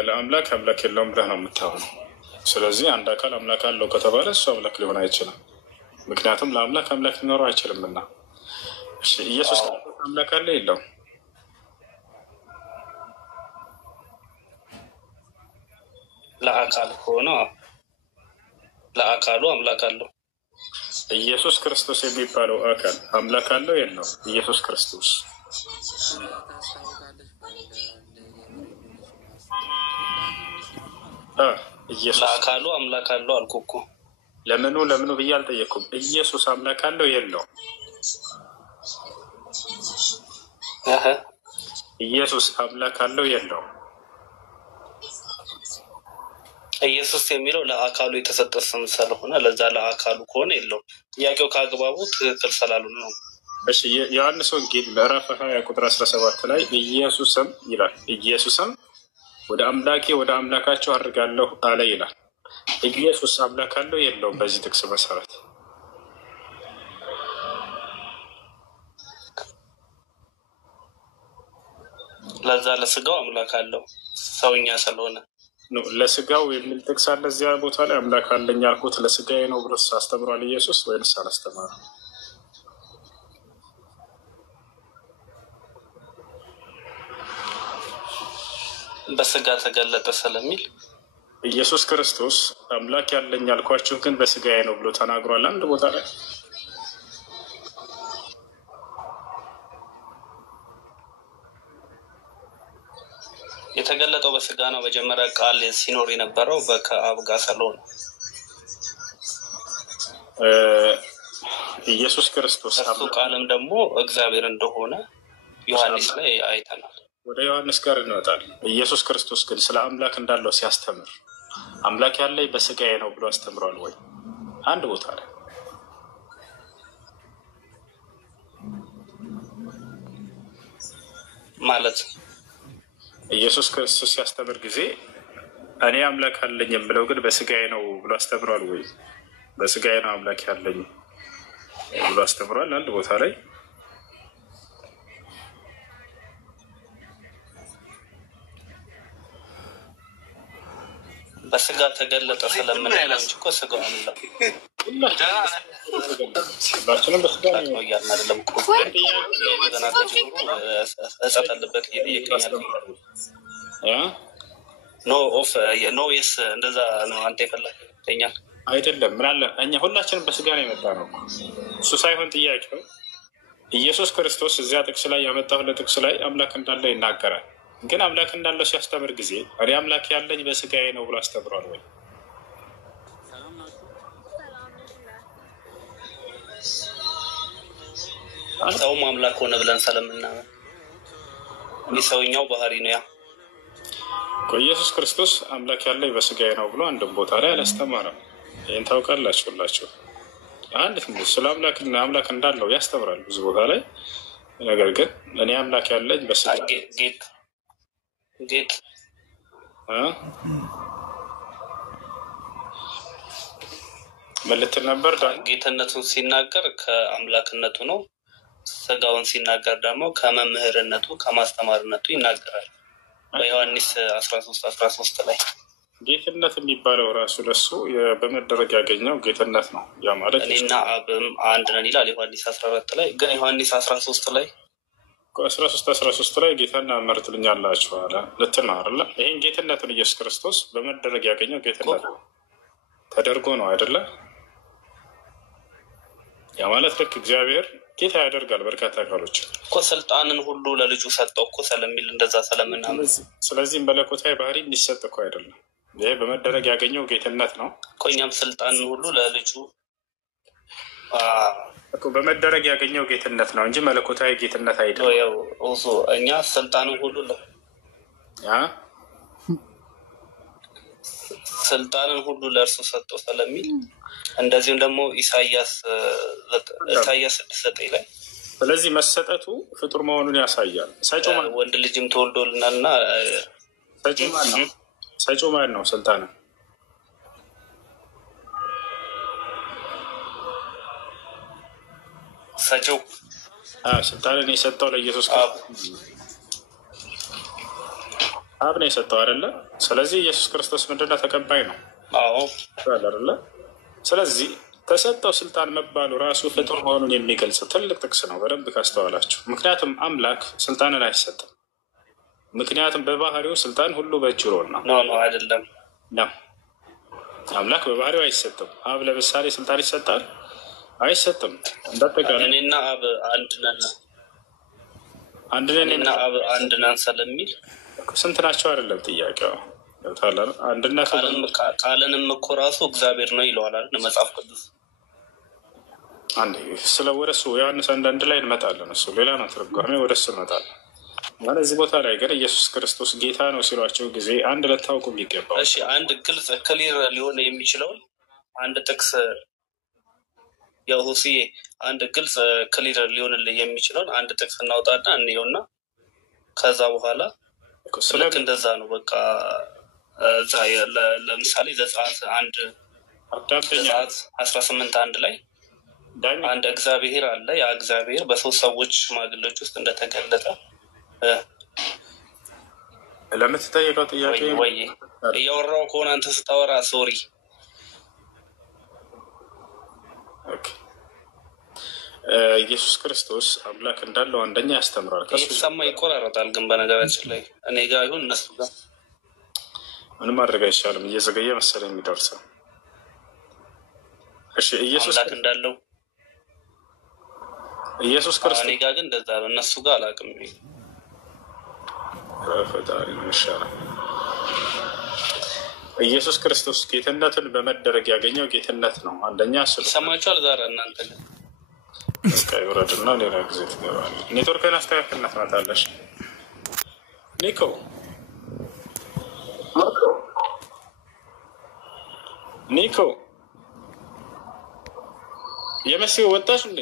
ለአምላክ አምላክ የለውም ብለህ ነው የምታምነው። ስለዚህ አንድ አካል አምላክ አለው ከተባለ እሱ አምላክ ሊሆን አይችልም። ምክንያቱም ለአምላክ አምላክ ሊኖረው አይችልምና። ኢየሱስ አምላክ አለ የለውም? ለአካል ከሆነ ለአካሉ አምላክ አለው። ኢየሱስ ክርስቶስ የሚባለው አካል አምላክ አለው የለው? ኢየሱስ ክርስቶስ ለአካሉ አምላክ አለው አልኩ እኮ። ለምኑ ብዬ አልጠየኩም። ኢየሱስ አምላክ አለው የለው? ኢየሱስ አምላክ አለው የለው? ኢየሱስ የሚለው ለአካሉ የተሰጠ ስም ስለሆነ ለዛ ለአካሉ ከሆነ የለውም። ጥያቄው ከአግባቡ ትክክል ስላልሆነ ነው። እሺ ዮሐንስ ወንጌል ምዕራፍ 20 ቁጥር 17 ላይ ኢየሱስም ይላል፣ ኢየሱስም ወደ አምላኬ ወደ አምላካቸው አድርጋለሁ አለ ይላል። ኢየሱስ አምላክ አለው የለውም? በዚህ ጥቅስ መሰረት ለዛ ለስጋው አምላክ አለው ሰውኛ ስለሆነ ለስጋው የሚል ጥቅስ አለ እዚያ ቦታ ላይ። አምላክ አለኝ ያልኩት ለስጋዬ ነው ብሎ አስተምሯል ኢየሱስ ወይንስ አላስተማረም? በስጋ ተገለጠ ስለሚል ኢየሱስ ክርስቶስ አምላክ ያለኝ ያልኳችሁ ግን በስጋዬ ነው ብሎ ተናግሯል አንድ ቦታ ላይ። የተገለጠው በስጋ ነው። መጀመሪያ ቃል ሲኖር የነበረው ከአብ ጋር ስለሆነ ኢየሱስ ክርስቶስ እሱ ቃልም ደግሞ እግዚአብሔር እንደሆነ ዮሐንስ ላይ አይተናል። ወደ ዮሐንስ ጋር እንወጣል። ኢየሱስ ክርስቶስ ግን ስለ አምላክ እንዳለው ሲያስተምር አምላክ ያለኝ በስጋዬ ነው ብሎ አስተምሯል ወይ? አንድ ቦታ ላይ ማለት ኢየሱስ ክርስቶስ ሲያስተምር ጊዜ እኔ አምላክ አለኝ የምለው ግን በስጋዬ ነው ብሎ አስተምሯል ወይ? በስጋዬ ነው አምላክ ያለኝ ብሎ አስተምሯል አንድ ቦታ ላይ? በስጋ ተገለጠ ስለምን ያለው እንጂ እኮ ስጋው አምላክ ሁላችንም በስጋ ነው እያልን አይደለም እኮ። ገና ተጀምሮ እጸጥ አለበት እየጠየቀኛል። ኖ የስ እንደዛ ነው አንተ የፈለገኛል አይደለም። ምን አለ እኛ ሁላችንም በስጋ ነው የመጣ ነው እሱ ሳይሆን ጥያቄው ኢየሱስ ክርስቶስ እዚያ ጥቅስ ላይ ያመጣሁለት ጥቅስ ላይ አምላክ እንዳለው ይናገራል። ግን አምላክ እንዳለው ሲያስተምር ጊዜ እኔ አምላክ ያለኝ በስጋዬ ነው ብሎ አስተምሯል ወይ? ሰውም አምላክ ሆነ ብለን ስለምናምን የሰውኛው ባህሪ ነው። ያ ኢየሱስ ክርስቶስ አምላክ ያለኝ በስጋዬ ነው ብሎ አንድም ቦታ ላይ አላስተማረም። ይህን ታውቃላችሁ ሁላችሁ። አንድ ስለ አምላክ እንዳለው ያስተምራል ብዙ ቦታ ላይ። ነገር ግን እኔ አምላክ ያለኝ በስጋ ጌት ምን ልትል ነበር? ጌትነቱን ሲናገር ከአምላክነቱ ነው። ስጋውን ሲናገር ደግሞ ከመምህርነቱ ከማስተማርነቱ ይናገራል። በዮሐንስ 13 ላይ ጌትነት የሚባለው ራሱ ለሱ በመደረግ ያገኘው ጌትነት ነው። ያ ማለት እኔና አብም አንድ ነን ይላል ዮሐንስ 14 ላይ። ግን ዮሐንስ 13 ላይ 13 ላይ ጌታና መርትልኛላችሁ አለ። ልትል ነው አይደለ? ይህን ጌትነቱን ኢየሱስ ክርስቶስ በመደረግ ያገኘው ጌትነት ተደርጎ ነው አይደለ? ያ ማለት ልክ እግዚአብሔር ጌታ ያደርጋል በርካታ ቃሎች እኮ ስልጣንን ሁሉ ለልጁ ሰጠው እኮ ስለሚል እንደዛ ስለምናምን፣ ስለዚህም መለኮታዊ ባህሪ እንዲሰጥ እኮ አይደለም። ይሄ በመደረግ ያገኘው ጌትነት ነው እኮ። እኛም ስልጣንን ሁሉ ለልጁ በመደረግ ያገኘው ጌትነት ነው እንጂ መለኮታዊ ጌትነት አይደለም። እኛ ስልጣንን ሁሉ ስልጣንን ሁሉ ለእርሱ ሰጠው ስለሚል፣ እንደዚሁም ደግሞ ኢሳያስ 6:9 ላይ ስለዚህ መሰጠቱ ፍጡር መሆኑን ያሳያል። ወንድ ልጅም ተወልዶልናል እና ሰጪው ማን ነው? ስልጣንን ሰጪው ስልጣንን የሰጠው ለኢየሱስ አብ ነው የሰጠው አይደለ? ስለዚህ ኢየሱስ ክርስቶስ ምንድነው? ተቀባይ ነው አይደለ? ስለዚህ ተሰጠው ስልጣን መባሉ ራሱ ፍጡር መሆኑን የሚገልጽ ትልቅ ጥቅስ ነው፣ በደንብ ካስተዋላችሁ። ምክንያቱም አምላክ ስልጣንን አይሰጥም። ምክንያቱም በባህሪው ስልጣን ሁሉ በእጁ ነው አይደለም ነው። አምላክ በባህሪው አይሰጥም። አብ ለምሳሌ ስልጣን ይሰጣል? አይሰጥም። እንዳጠቃላይ እኔና አብ አንድ ነን ስለሚል ስንት ናቸው አይደለም ጥያቄው። አንድነት ቃልንም እኮ ራሱ እግዚአብሔር ነው ይለዋል መጽሐፍ ቅዱስ። አንድ ስለ ወደሱ ዮሐንስ 1 ላይ እንመጣለን። እሱ ሌላ ነው ትርጓሜ፣ ወደሱ እንመጣለን። ማለት እዚህ ቦታ ላይ ግን ኢየሱስ ክርስቶስ ጌታ ነው ሲሏቸው ጊዜ አንድ ልታውቁ የሚገባው አንድ ግልጽ ክሊር ሊሆን የሚችለውን አንድ ጥቅስ ሁሴ አንድ ግልጽ ክሊር ሊሆንልህ የሚችለውን አንድ ጥቅስ እናውጣና እንየውና ከዛ በኋላ ልክ እንደዛ ነው በቃ። እዛ ለምሳሌ ዘጸአት 18:1 ላይ አንድ እግዚአብሔር አለ። ያ እግዚአብሔር በሶስት ሰዎች ሽማግሌዎች ውስጥ እንደተገለጠ ለምትጠየቀው ጥያቄ ወይ እያወራው ከሆነ አንተ ስታወራ ሶሪ። ኢየሱስ ክርስቶስ አምላክ እንዳለው አንደኛ ያስተምራል። የተሰማ ይቆራረጣል ግን በነገራችን ላይ እኔ ጋር ይሁን እነሱ ጋር ምንም ማድረግ አይቻልም። እየዘገየ መሰለኝ የሚደርሰው። እሺ ኢየሱስ አምላክ እንዳለው ኢየሱስ ክርስቶስ እኔ ጋር ግን እንደዛ ነው፣ እነሱ ጋር አላውቅም። ፈጣሪ ነው ይሻላል። ኢየሱስ ክርስቶስ ጌትነትን በመደረግ ያገኘው ጌትነት ነው። አንደኛ ይሰማችኋል? ዛሬ እናንተ ግን ይውረድና ሌላ ጊዜ ትገባለህ። ኔትወርክን አስተካክልና ትመጣለሽ። ኒኮ የመሲው ወጣሽ እንዴ?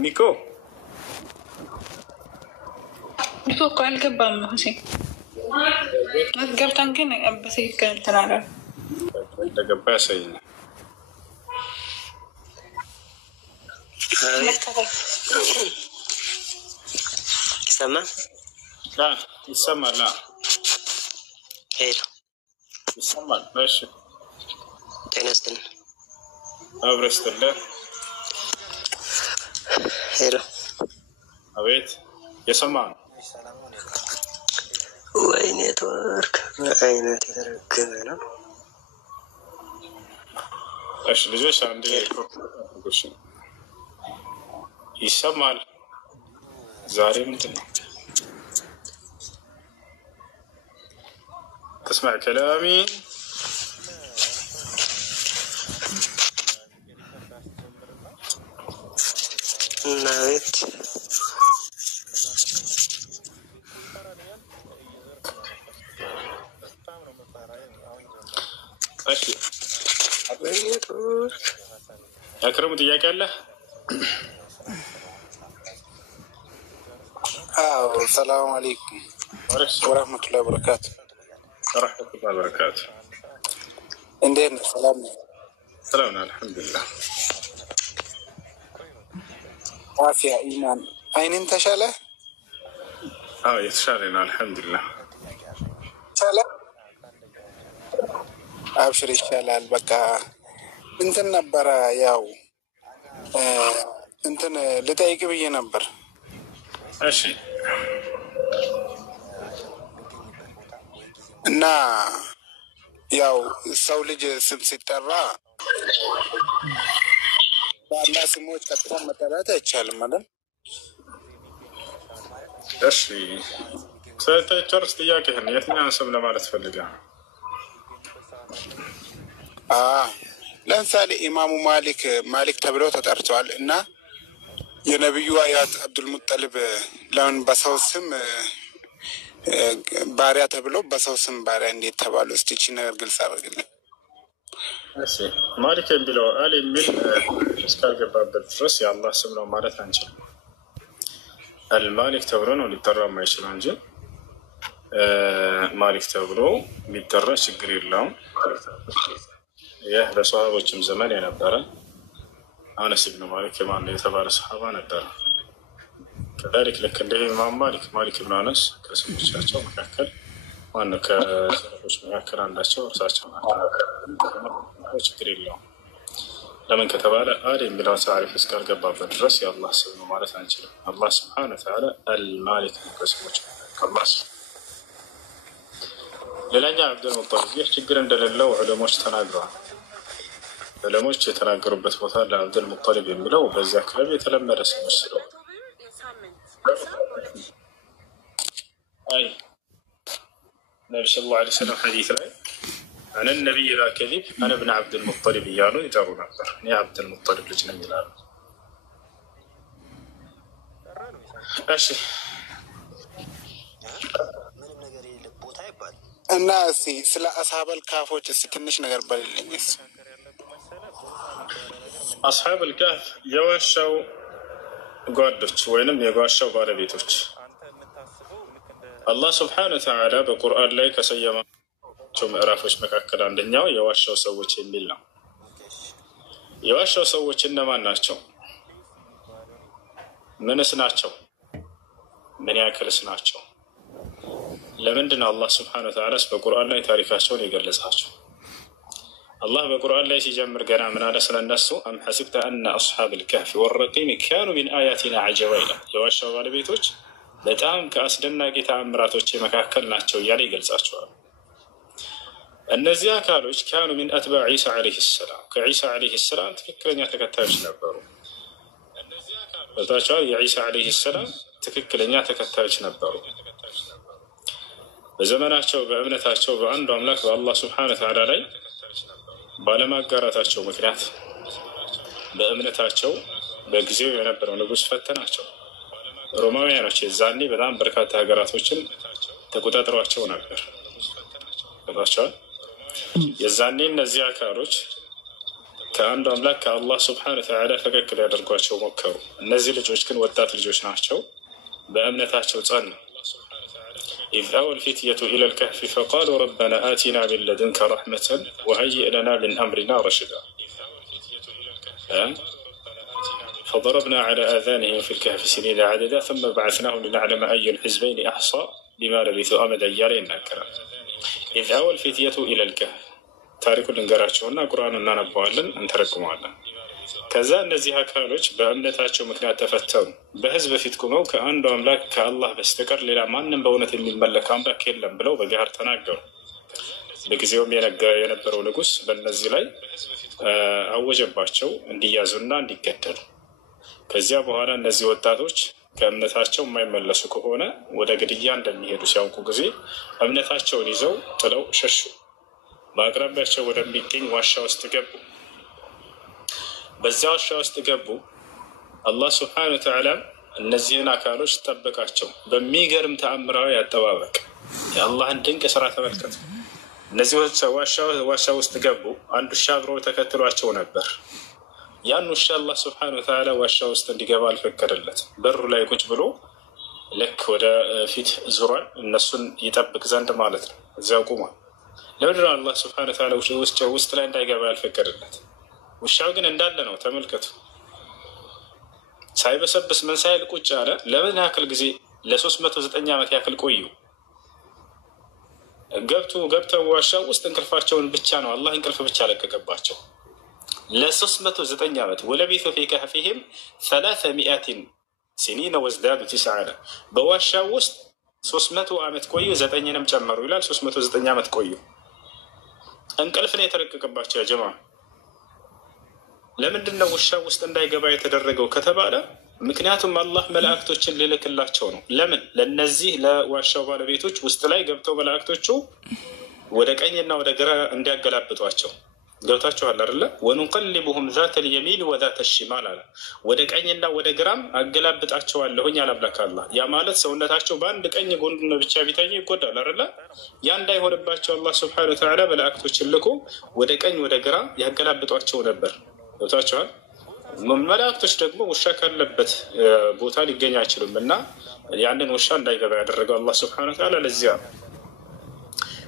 ኒኮ እኮ አልገባም። ሁሴን ገብተን ግን በትክክል ተናገር እንደገባ ያሳየኛል። ይሰማል? ይሰማል። ሄሎ ይሰማል። እሺ ጤና ይስጥልኝ። አብረን ይስጥልኝ። ሄሎ አቤት። የሰማን ወይ ኔትወርክ ምን አይነት የተረገመ ነው? እሺ ልጆች አንዴ ይሰማል። ዛሬ ምንድን ነው? تسمع كلامي؟ ناويت እሺ አክረሙ ጥያቄ አለ? አዎ ሰላም አለይኩም ወራህመቱላሂ ወበረካቱ። ወራህመቱላሂ ወበረካቱ። እንዴት ነህ? ሰላም ነህ? ሰላም ነህ? አልሐምዱሊላህ። አፍያ ኢማን አይንን ተሻለ? አዎ የተሻለ ነው አልሐምዱሊላህ። ተሻለ? አብሽር ይሻላል። በቃ እንትን ነበረ ያው እንትን ልጠይቅ ብዬ ነበር። እሺ እና ያው ሰው ልጅ ስም ሲጠራ በአላህ ስሞች ቀጥታ መጠራት አይቻልም ማለት። እሺ ጨርስ ጥያቄህን። የትኛውን ስም ለማለት ፈልገህ? ለምሳሌ ኢማሙ ማሊክ ተብለው ተጠርተዋል እና የነቢዩ አያት አብዱልሙጠሊብ ለምን በሰው ስም ባሪያ ተብለው በሰው ስም ባሪያ እንዴት ተባሉ? እስቲ ይህቺ ነገር ግልጽ አድርግልኝ። እሺ ማሊክ የሚለው አል የሚል እስካልገባበት ድረስ የአላህ ስም ነው ማለት አንችልም። አልማሊክ ተብሎ ነው ሊጠራ የማይችለው እንጂ ማሊክ ተብሎ ሊጠራ ችግር የለውም። ይህ በሰሃቦችም ዘመን የነበረ አነስ ብን ማሊክ የማነው የተባለ ሰሃባ ነበረ። ከዛሊክ ልክ እንደ ኢማም ማሊክ ብን አነስ ከስሞቻቸው መካከል ማነው ከሰሃቦች መካከል አንዳቸው እርሳቸው ናቸው። ችግር የለውም። ለምን ከተባለ አል የሚለው ታሪፍ እስካልገባበት ድረስ የአላህ ስም ነው ማለት አንችልም። አላህ ስብሐነ ወተዓላ አልማሊክ ከስሞች አላህ። ሌላኛው አብዱልሙጠሊብ ይህ ችግር እንደሌለው ዑለሞች ተናግረዋል። ዑለሞች የተናገሩበት ቦታ ለአብዱልሙጠሊብ የሚለው በዚህ አካባቢ የተለመደ ስሞች ስለሆነ አይ ነቢ ሰለላሁ ዐለይሂ ወሰለም ሐዲስ ላይ አነ ነቢይ ላ ከዚብ አነ ብን አብዱልሙጠሊብ እያሉ ይጠሩ ነበር። እኔ አብዱልሙጠሊብ ልጅ ነኝ ይላሉ። እሺ እና እስቲ ስለ አስሀበል ካፎች እስቲ ትንሽ ነገር በልልኝ። አስሓበል ካፍ የዋሻው ጓዶች ወይንም የዋሻው ባለቤቶች አላህ ስብሓነ ወተዓላ በቁርአን ላይ ከሰየማቸው ምዕራፎች መካከል አንደኛው የዋሻው ሰዎች የሚል ነው። የዋሻው ሰዎች እነማን ናቸው? ምንስ ናቸው? ምን ያክልስ ናቸው? ለምንድን አላህ ስብሓነ ወተዓላ በቁርአን ላይ ታሪካቸውን የገለጻቸው? አላህ በቁርአን ላይ ሲጀምር ገና ምን አለ ስለነሱ? አም ሐሲብተ አነ አስሓብ ልካህፊ ወረቂም ካኑ ሚን አያቲና ዐጀባ ይላል። የዋሻው ባለቤቶች በጣም ከአስደናቂ ተአምራቶች መካከል ናቸው እያለ ይገልጻቸዋል። እነዚህ አካሎች ካኑ ሚን አትባዕ ዒሳ ዐለይሂ ሰላም ከዒሳ ዐለይሂ ሰላም ትክክለኛ ተከታዮች ነበሩ። በታቸዋል የዒሳ ዐለይሂ ሰላም ትክክለኛ ተከታዮች ነበሩ። በዘመናቸው በእምነታቸው በአንዱ አምላክ በአላህ ስብሓነ ወተዓላ ላይ ባለማጋራታቸው ምክንያት በእምነታቸው በጊዜው የነበረው ንጉሥ ፈተናቸው። ሮማውያኖች የዛኔ በጣም በርካታ ሀገራቶችን ተቆጣጥሯቸው ነበር። ታቸዋል የዛኔ እነዚህ አካሎች ከአንዱ አምላክ ከአላህ ስብሓነ ወተዓላ ፈቀቅ ሊያደርጓቸው ሞከሩ። እነዚህ ልጆች ግን ወጣት ልጆች ናቸው። በእምነታቸው ጸኑ። إذ أوى الفتية إلى الكهف فقالوا ربنا آتنا من لدنك رحمة وهيئ لنا من أمرنا رشدا فضربنا على آذانهم في الكهف سنين عددا ثم بعثناهم لنعلم أي الحزبين أحصى لما لبثوا أمدا يالينا كلام. إذ أوى الفتية إلى الكهف ታሪኩ ልንገራቸውና ቁርአን እናነባዋለን እንተረጉመዋለን። ከዛ እነዚህ አካሎች በእምነታቸው ምክንያት ተፈተኑ። በህዝብ ፊት ቆመው ከአንዱ አምላክ ከአላህ በስተቀር ሌላ ማንም በእውነት የሚመለክ አምላክ የለም ብለው በጋር ተናገሩ። በጊዜውም የነበረው ንጉስ በእነዚህ ላይ አወጀባቸው እንዲያዙና እንዲገደሉ። ከዚያ በኋላ እነዚህ ወጣቶች ከእምነታቸው የማይመለሱ ከሆነ ወደ ግድያ እንደሚሄዱ ሲያውቁ ጊዜ እምነታቸውን ይዘው ጥለው ሸሹ። በአቅራቢያቸው ወደሚገኝ ዋሻ ውስጥ ገቡ። በዚያ ዋሻ ውስጥ ገቡ። አላህ ስብሐነሁ ወተዓላ እነዚህን አካሎች ጠበቃቸው በሚገርም ተአምራዊ አጠባበቅ። የአላህን ድንቅ ስራ ተመልከቱ። እነዚህ ዋሻ ውስጥ ገቡ። አንድ ውሻ አብሮ ተከትሏቸው ነበር። ያን ውሻ አላህ ስብሐነሁ ወተዓላ ዋሻ ውስጥ እንዲገባ አልፈቀደለት። በሩ ላይ ቁጭ ብሎ ልክ ወደ ፊት ዙሯል፣ እነሱን ይጠብቅ ዘንድ ማለት ነው። እዚያው ቁሟል። ለምንድን ነው አላህ ስብሐነሁ ወተዓላ ውስጥ ላይ እንዳይገባ ያልፈቀደለት? ውሻው ግን እንዳለ ነው። ተመልከቱ። ሳይበሰብስ ምን ሳይል ቁጭ አለ። ለምን ያክል ጊዜ? ለ309 ዓመት ያክል ቆዩ። ገብተው ዋሻው ውስጥ እንቅልፋቸውን ብቻ ነው አላህ እንቅልፍ ብቻ ለቀቀባቸው። ለ309 ዓመት ወለቢቱ ፊ ከህፊሂም 300 ሲኒነ ወዝዳዱ 9 በዋሻው ውስጥ 300 ዓመት ቆዩ፣ 9ንም ጨመሩ ይላል። 309 ዓመት ቆዩ። እንቅልፍ ነው የተለቀቀባቸው። ያ ጀማ ለምንድን ነው ውሻው ውስጥ እንዳይገባ የተደረገው ከተባለ ምክንያቱም አላህ መላእክቶችን ሊልክላቸው ነው። ለምን? ለነዚህ ለዋሻው ባለቤቶች ውስጥ ላይ ገብተው መላእክቶቹ ወደ ቀኝና ወደ ግራ እንዲያገላብጧቸው። ገብታችኋል አይደለ? ወንቀልቡሁም ዛተ ልየሚን ወዛተ ሽማል አለ። ወደ ቀኝና ወደ ግራም አገላብጣቸዋለሁኝ አላምላክ አላህ። ያ ማለት ሰውነታቸው በአንድ ቀኝ ጎን ብቻ ቢታዩ ይጎዳል አይደለ? ያ እንዳይሆንባቸው አላህ ስብሐነሁ ወተዓላ መላእክቶችን ልኮ ወደ ቀኝ ወደ ግራ ያገላብጧቸው ነበር። ገብታችኋል? መላእክቶች ደግሞ ውሻ ካለበት ቦታ ሊገኝ አይችሉም እና ያንን ውሻ እንዳይገባ ያደረገው አላህ ስብሐነሁ ወተዓላ ለዚያ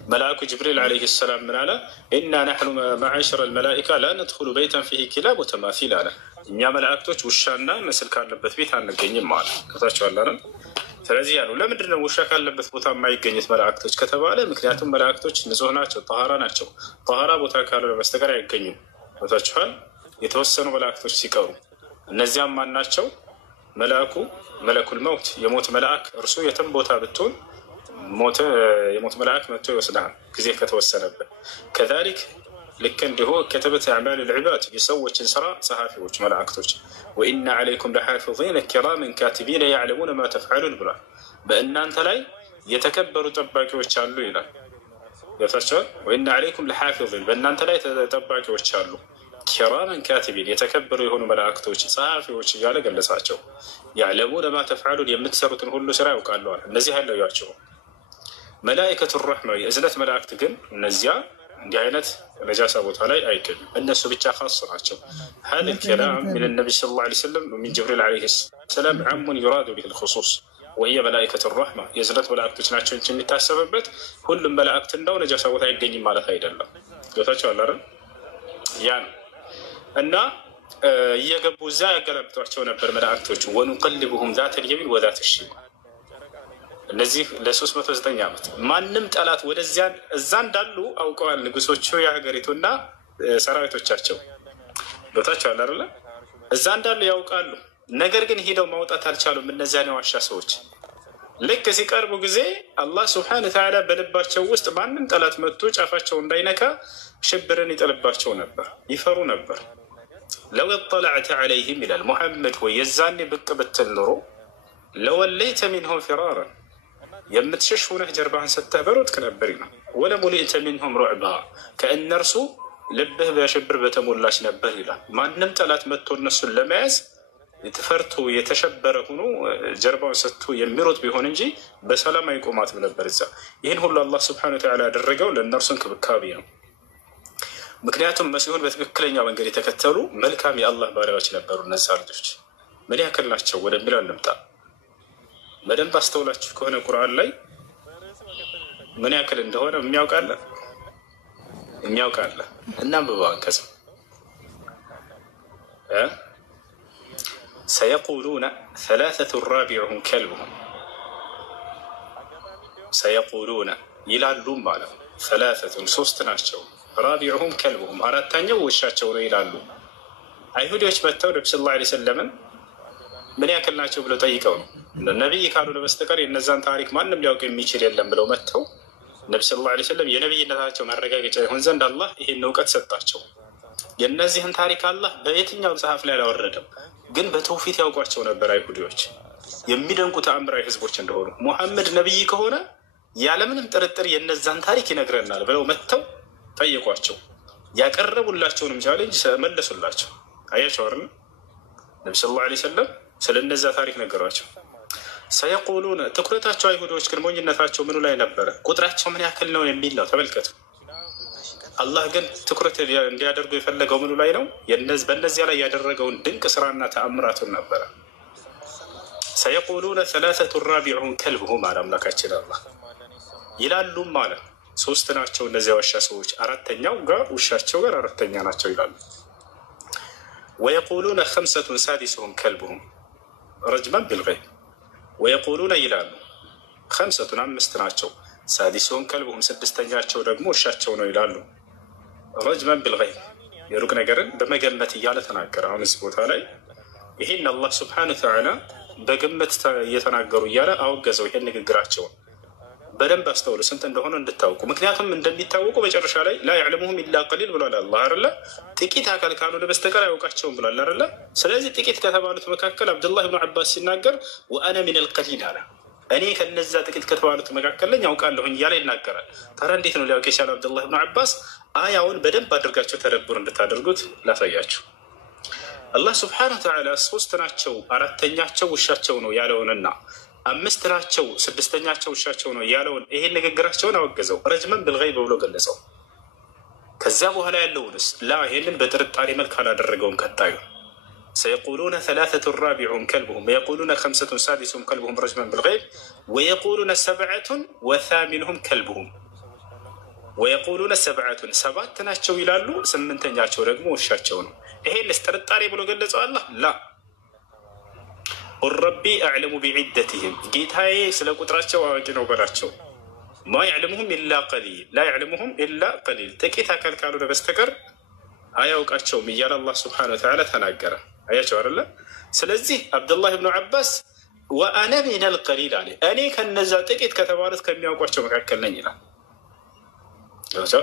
መልአኩ ጅብሪል ዓለይሂ ሰላም ምን አለ? ኢና ነሕኑ መዓሸረ ልመላኢካ ላ ነድኹሉ በይተን ፊሂ ኪላብ ወተማሲል አለ። እኛ መላእክቶች ውሻና ምስል ካለበት ቤት አንገኝም አለ። ከታችኋል አይደል? ስለዚህ ያሉ ለምንድን ነው ውሻ ካለበት ቦታ የማይገኙት መላእክቶች ከተባለ ምክንያቱም መላእክቶች ንጹህ ናቸው፣ ጠሃራ ናቸው። ጠሃራ ቦታ ካልሆነ በስተቀር አይገኙም። ከታችኋል? የተወሰኑ መላእክቶች ሲቀሩ እነዚያም ማን ናቸው? መልአኩ መለኩል መውት የሞት መልአክ። እርሱ የትም ቦታ ብትሆን የሞት መልአክ መጥቶ ይወስዳል ጊዜ ከተወሰነበት። ከዛሊክ ልክ እንዲሁ ከተበት አዕማል ልዕባድ የሰዎችን ስራ ጸሐፊዎች መላእክቶች ወኢና ዓለይኩም ለሓፊዚነ ኪራምን ካቲቢነ ያዕለሙነ ማ ተፍዓሉን ብሏል። በእናንተ ላይ የተከበሩ ጠባቂዎች አሉ ይላል። ገብታችኋል? ወኢና ዓለይኩም ለሓፊዚን በእናንተ ላይ ጠባቂዎች አሉ። ኪራምን ካቲቢን የተከበሩ የሆኑ መላእክቶች ጸሐፊዎች እያለ ገለጻቸው። ያዕለሙነ ማ ተፍዓሉን የምትሰሩትን ሁሉ ስራ ያውቃለዋል። እነዚህ አይለያቸው። መላኢከቱ ረሕማ የእዝነት መላእክት ግን እነዚያ እንዲህ አይነት ነጃሳ ቦታ ላይ አይገኙም። እነሱ ብቻ ካስ ናቸው። ሀል ከላም ምን ነቢ ሰለላሁ ዐለይሂ ወሰለም ሚን ጅብሪል ዐለይሂ ሰላም ዓሙን ዩራዱ ቢሂ ልኹሱስ ወሂየ መላኢከቱ ረሕማ የእዝነት መላእክቶች ናቸው እንጂ የሚታሰብበት ሁሉም መላእክት እንዳው ነጃሳ ቦታ አይገኝም ማለት አይደለም። ገብታችኋል አይደል? ያ ነው እና እየገቡ እዛ ያገላብጧቸው ነበር መላእክቶቹ። ወንቀልቡሁም ዛተ ልየሚን ወዛተ ሽማል እነዚህ ለ309 ዓመት ማንም ጠላት ወደዚያ እዛ እንዳሉ አውቀዋል ንጉሶቹ የሀገሪቱና ሰራዊቶቻቸው። ገብታችኋል አይደለ? እዛ እንዳሉ ያውቃሉ። ነገር ግን ሄደው ማውጣት አልቻሉም። እነዚያን የዋሻ ሰዎች ልክ ሲቀርቡ ጊዜ አላህ ስብሐነሁ ወተዓላ በልባቸው ውስጥ ማንም ጠላት መጥቶ ጫፋቸው እንዳይነካ ሽብርን ይጥልባቸው ነበር፣ ይፈሩ ነበር። ለው ጠለዕተ ዐለይህም ይላል ሙሐመድ ሆይ የዛኔ ብቅ ብትል ኑሮ ለወለይተ ሚንሁም ፊራራን የምትሸሽ ሆነህ ጀርባህን ሰጥተህ በሮጥክ ነበር ይላል። ወለሙሊእተ ሚንሁም ሩዕባ ከእነርሱ ልብህ በሽብር በተሞላች ነበር ይላል። ማንም ጠላት መጥቶ እነሱን ለመያዝ የተፈርቶ የተሸበረ ሆኖ ጀርባውን ሰጥቶ የሚሮጥ ቢሆን እንጂ በሰላም አይቆማትም ነበር እዛ። ይህን ሁሉ አላህ ስብሐነሁ ወተዓላ ያደረገው ለእነርሱ እንክብካቤ ነው። ምክንያቱም መሲሁን በትክክለኛው መንገድ የተከተሉ መልካም የአላህ ባሪያዎች ነበሩ። እነዛ ልጆች ምን ያክል ናቸው ወደሚለው እንምጣ። በደንብ አስተውላችሁ ከሆነ ቁርአን ላይ ምን ያክል እንደሆነ የሚያውቃለ እናም በባንከስ سيقولون ثلاثة رابعهم كلبهم سيقولون ይላሉም ማለት ثلاثة ሶስት ናቸው رابعهم كلبهم አራተኛው ውሻቸው ነው ይላሉ። አይሁዶች መጥተው ነብዩ ሰለላሁ ዐለይሂ ወሰለምን ምን ያክል ናቸው ብለው ጠይቀው ነው ነብይ ካልሆነ በስተቀር የነዛን ታሪክ ማንም ሊያውቅ የሚችል የለም ብለው መጥተው ነብዩ ሰለላሁ ዐለይሂ ወሰለም የነብይነታቸው ማረጋገጫ ይሆን ዘንድ አላህ ይሄን እውቀት ሰጣቸው። የነዚህን ታሪክ አላህ በየትኛው መጽሐፍ ላይ አላወረደም፣ ግን በተውፊት ያውቋቸው ነበር አይሁዶች የሚደንቁ ተአምራዊ ህዝቦች እንደሆኑ። ሙሐመድ ነብይ ከሆነ ያለምንም ጥርጥር የነዛን ታሪክ ይነግረናል ብለው መጥተው ጠየቋቸው። ያቀረቡላቸውንም ቻሌንጅ መለሱላቸው። አያቸው አይደል? ነብዩ ሰለላሁ ዐለይሂ ወሰለም ስለነዛ ታሪክ ነገሯቸው። ሰየቁሉን ትኩረታቸው አይሁዶች ግን ሞኝነታቸው ምኑ ላይ ነበረ? ቁጥራቸው ምን ያክል ነው የሚል ነው። ተመልከቱ። አላህ ግን ትኩረት እንዲያደርጉ የፈለገው ምኑ ላይ ነው? በእነዚያ ላይ ያደረገውን ድንቅ ስራና ተአምራቱን ነበረ። ሰየቁሉነ ሰላሰቱ ራቢዑሁም ከልብሁም አለ አምላካችን አላህ ይላሉም አለ ሶስት ናቸው እነዚያ ዋሻ ሰዎች፣ አራተኛው ጋር ውሻቸው ጋር አራተኛ ናቸው ይላሉ። ወየቁሉነ ከምሰቱን ሳዲሱሁም ከልብሁም ረጅመን ቢልገይብ ወየቁሉነ ይላሉ ከምሰቱን አምስት ናቸው፣ ሳዲሱሁም ከልብሁም ስድስተኛቸው ደግሞ ውሻቸው ነው ይላሉ። ረጅመን ቢልገይብ የሩቅ ነገርን በመገመት እያለ ተናገረ። አሁን እዚህ ቦታ ላይ ይሄን አላህ ስብሐነሁ ወተዓላ በግምት እየተናገሩ እያለ አወገዘው። ይሄን ንግግራቸውን በደንብ አስተውሉ፣ ስንት እንደሆነ እንድታውቁ። ምክንያቱም እንደሚታወቁ መጨረሻ ላይ ላ ያዕለሙሁም ኢላ ቀሊል ብሏል አላህ አይደለ? ጥቂት አካል ካልሆነ በስተቀር አያውቃቸውም ብሏል አይደለ? ስለዚህ ጥቂት ከተባሉት መካከል አብዱላህ ብኑ አባስ ሲናገር ወአነ ሚነል ቀሊል አለ፣ እኔ ከነዛ ጥቂት ከተባሉት መካከል ላይ ያውቃለሁኝ እያለ ይናገራል። ታዲያ እንዴት ነው ሊያውቅ የቻለ አብዱላህ ብኑ አባስ? አያውን በደንብ አድርጋቸው ተደብር እንድታደርጉት ላሳያችሁ። አላህ ስብሐነሁ ወተዓላ ሶስት ናቸው አራተኛቸው ውሻቸው ነው ያለውንና አምስት ናቸው ስድስተኛቸው ውሻቸው ነው ያለውን ይሄን ንግግራቸውን አወገዘው። ረጅመን ብልገይብ ብሎ ገለጸው። ከዚያ በኋላ ያለውንስ ላ ይሄንን በጥርጣሬ መልክ አላደረገውም። ቀጣዩ ሰየቁሉነ ሰላሰቱ ራቢዑሁም ከልብሁም ወየቁሉነ ከምሰቱን ሳዲሱሁም ከልብሁም ረጅመን ብልገይብ ወየቁሉነ ሰብዐቱን ወሳሚኑሁም ከልብሁም ወየቁሉነ ሰብዐቱን ሰባት ናቸው ይላሉ፣ ስምንተኛቸው ደግሞ ውሻቸው ነው። ይሄንስ ጥርጣሬ ብሎ ገለጸው አላህ? ላ ቁል ረቢ አዕለሙ ቢዒደትህም ጌታዬ ስለ ቁጥራቸው አዋቂ ነው በላቸው። ማ ያዕለሙሁም ኢላ ቀሊል ላ ያዕለሙሁም ኢላ ቀሊል ጥቂት አካል ካልሆነ በስተቀር አያውቃቸውም እያለ አላህ ስብሐነሁ ወተዓላ ተናገረ። አያቸው አይደለ? ስለዚህ አብዱላህ ብኑ አባስ ወአነ ሚነል ቀሊል አለ፣ እኔ ከነዛ ጥቂት ከተባሉት ከሚያውቋቸው መካከል ነኝ ይላል።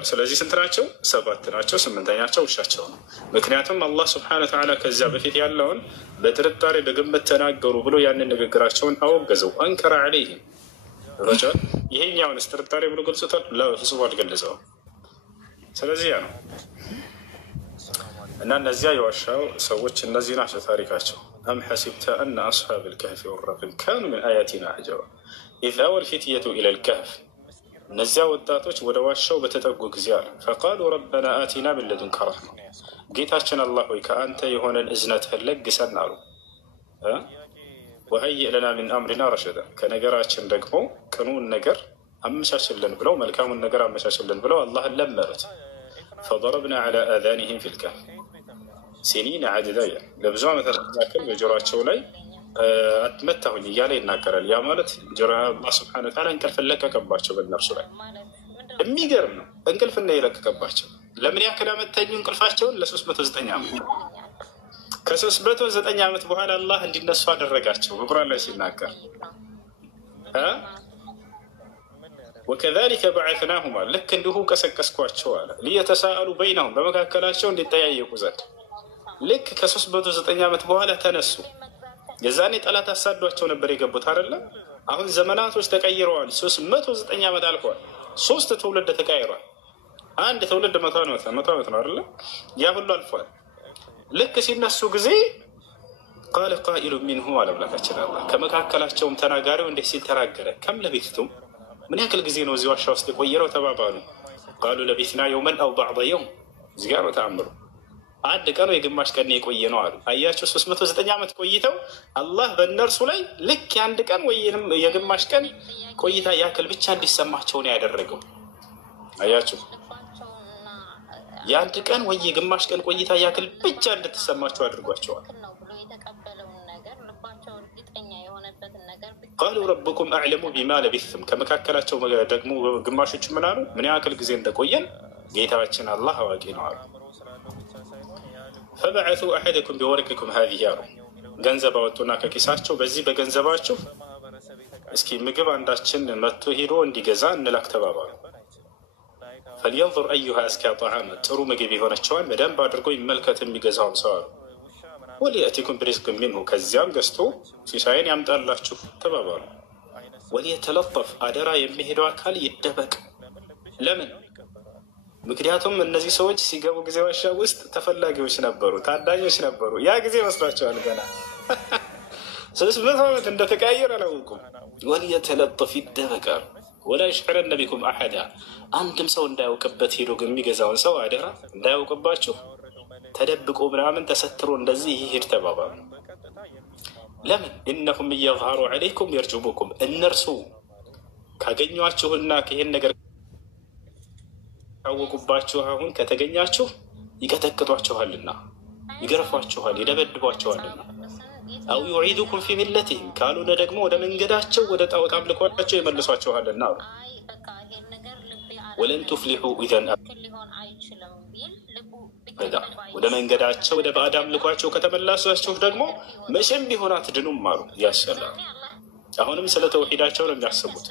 ስለዚህ ስንት ናቸው? ሰባት ናቸው፣ ስምንተኛቸው ውሻቸው ነው። ምክንያቱም አላህ ስብሐነሁ ወተዓላ ከዚያ በፊት ያለውን በጥርጣሬ በግምት ተናገሩ ብሎ ያንን ንግግራቸውን አወገዘው። አንከረ ዐለይሂም ይሄኛውንስ ጥርጣሬ ብሎ ገልጾታል? ፍጹም አልገለጸውም። ስለዚህ ያ ነው እና እነዚያ የዋሻው ሰዎች እነዚህ ናቸው ታሪካቸው። አም ሐሲብተ አነ አስሓብ ልከህፊ ወረቂም ካኑ ምን አያቲና ዐጀባ ኢዝ አወ ልፊትየቱ ኢለል ከህፍ እነዚያ ወጣቶች ወደ ዋሻው በተጠጉ ጊዜ አለ ፈቃሉ ረበና አቲና ምን ለዱንከ ረሕማ ጌታችን አላህ ሆይ ከአንተ የሆነን እዝነትህን ለግሰን አሉ። ወሀይእ ለና ሚን አምሪና ረሸዳ ከነገራችን ደግሞ ቅኑን ነገር አመቻችልን ብለው መልካሙን ነገር አመቻችልን ብለው አላህን ለመኑት። ፈضረብና ዐላ አዛኒሂም ፊል ከህፍ ሲኒነ ዐደዳ ለብዙ ዓመታት ያክል በጆሯቸው ላይ አትመታሁኝ እያለ ይናገራል። ያ ማለት አላህ ስብሐነሁ ወተዓላ እንቅልፍን ለቀቀባቸው በእነርሱ ላይ። የሚገርም ነው። እንቅልፍና የለቀቀባቸው ለምን ያክል አመተኙ? እንቅልፋቸውን ለ309 ዓመት። ከ309 ዓመት በኋላ አላህ እንዲነሱ አደረጋቸው። በቁርአን ላይ ሲናገር ወከዛሊከ በዐስናሁም አለ ልክ እንዲሁ ቀሰቀስኳቸው አለ ሊየተሳአሉ በይነሁም በመካከላቸው እንዲጠያየቁ ዘንድ። ልክ ከ309 ዓመት በኋላ ተነሱ። የዛኔ ጠላት አሳዷቸው ነበር የገቡት አይደለም። አሁን ዘመናቶች ተቀይረዋል። 309 ዓመት አልፏል። 3 ትውልድ ተቀይሯል። አንድ ትውልድ 100 ዓመት ነው አይደለም። ያ ሁሉ አልፏል። ልክ ሲነሱ ጊዜ ቃለ ቃኢሉ ሚንሁም አለ አምላካችን አላህ ከመካከላቸውም ተናጋሪው እንዲህ ሲል ተናገረ ከም ለቢትቱም ምን ያክል ጊዜ ነው እዚህ ዋሻ ውስጥ የቆየረው ተባባሉ። ቃሉ ለቢትና የውመን አው ባዕደ የውም እዚህ ጋር ነው ተአምሩ። አንድ ቀን የግማሽ ቀን የቆየ ነው አሉ። አያቸው 309 ዓመት ቆይተው አላህ በእነርሱ ላይ ልክ የአንድ ቀን ወይንም የግማሽ ቀን ቆይታ ያክል ብቻ እንዲሰማቸው ነው ያደረገው። አያቸው የአንድ ቀን ወይ የግማሽ ቀን ቆይታ ያክል ብቻ እንድትሰማቸው አድርጓቸዋል። ቃሉ ረብኩም አዕለሙ ቢማ ለቢስቱም ከመካከላቸው ደግሞ ግማሾች ምን አሉ? ምን ያክል ጊዜ እንደቆየን ጌታችን አላህ አዋቂ ነው አሉ። ፈበዐሱ አሐደኩም ቢወርቅኩም ሀዚህ አሉ። ገንዘብ አወጡና ከኪሳቸው በዚህ በገንዘባችሁ እስኪ ምግብ አንዳችን መጥቶ ሄዶ እንዲገዛ እንላክ ተባባሉ። ፈልየንظር አዩሃ አዝካ ጣዓመ ጥሩ ምግብ የሆነችዋን በደንብ አድርጎ ይመልከት የሚገዛውን ሰው አሉ። ወሊየእቲኩም ብሪዝቅን ሚንሁ ከዚያም ገዝቶ ሲሳይን ያምጣላችሁ ተባባሉ። ወሊየተለጠፍ አደራ የሚሄደው አካል ይደበቅ። ለምን? ምክንያቱም እነዚህ ሰዎች ሲገቡ ጊዜ ዋሻ ውስጥ ተፈላጊዎች ነበሩ፣ ታዳኞች ነበሩ። ያ ጊዜ መስሏቸዋል ገና 300 ዓመት እንደተቀያየር አላወቁም። ወሊየተለጠፍ ይደበቃል። ወላ ይሽዕረነ ቢኩም አሐዳ አንድም ሰው እንዳያውቅበት ሄዶ የሚገዛውን ሰው አደራ እንዳያውቅባችሁ ተደብቆ ምናምን ተሰትሮ እንደዚህ ይሄድ ተባባሉ። ለምን? እነሁም እየظهሩ ዐለይኩም የርጅሙኩም እነርሱ ካገኟችሁና ይህን ነገር ካወቁባችሁ አሁን ከተገኛችሁ ይቀጠቅጧችኋልና፣ ይገርፏችኋል፣ ይደበድቧችኋልና። አው ዩዒዱኩም ፊ ሚለቲሂም ካልሆነ ደግሞ ወደ መንገዳቸው ወደ ጣዖት አምልኮቻቸው ይመልሷችኋልና አሉ። ወለን ቱፍሊሑ ኢዘን ወደ መንገዳቸው ወደ ባዕድ አምልኳቸው ከተመለሳችሁ ደግሞ መቼም ቢሆን አትድኑም አሉ። ያሰላል። አሁንም ስለ ተውሂዳቸው ነው የሚያስቡት።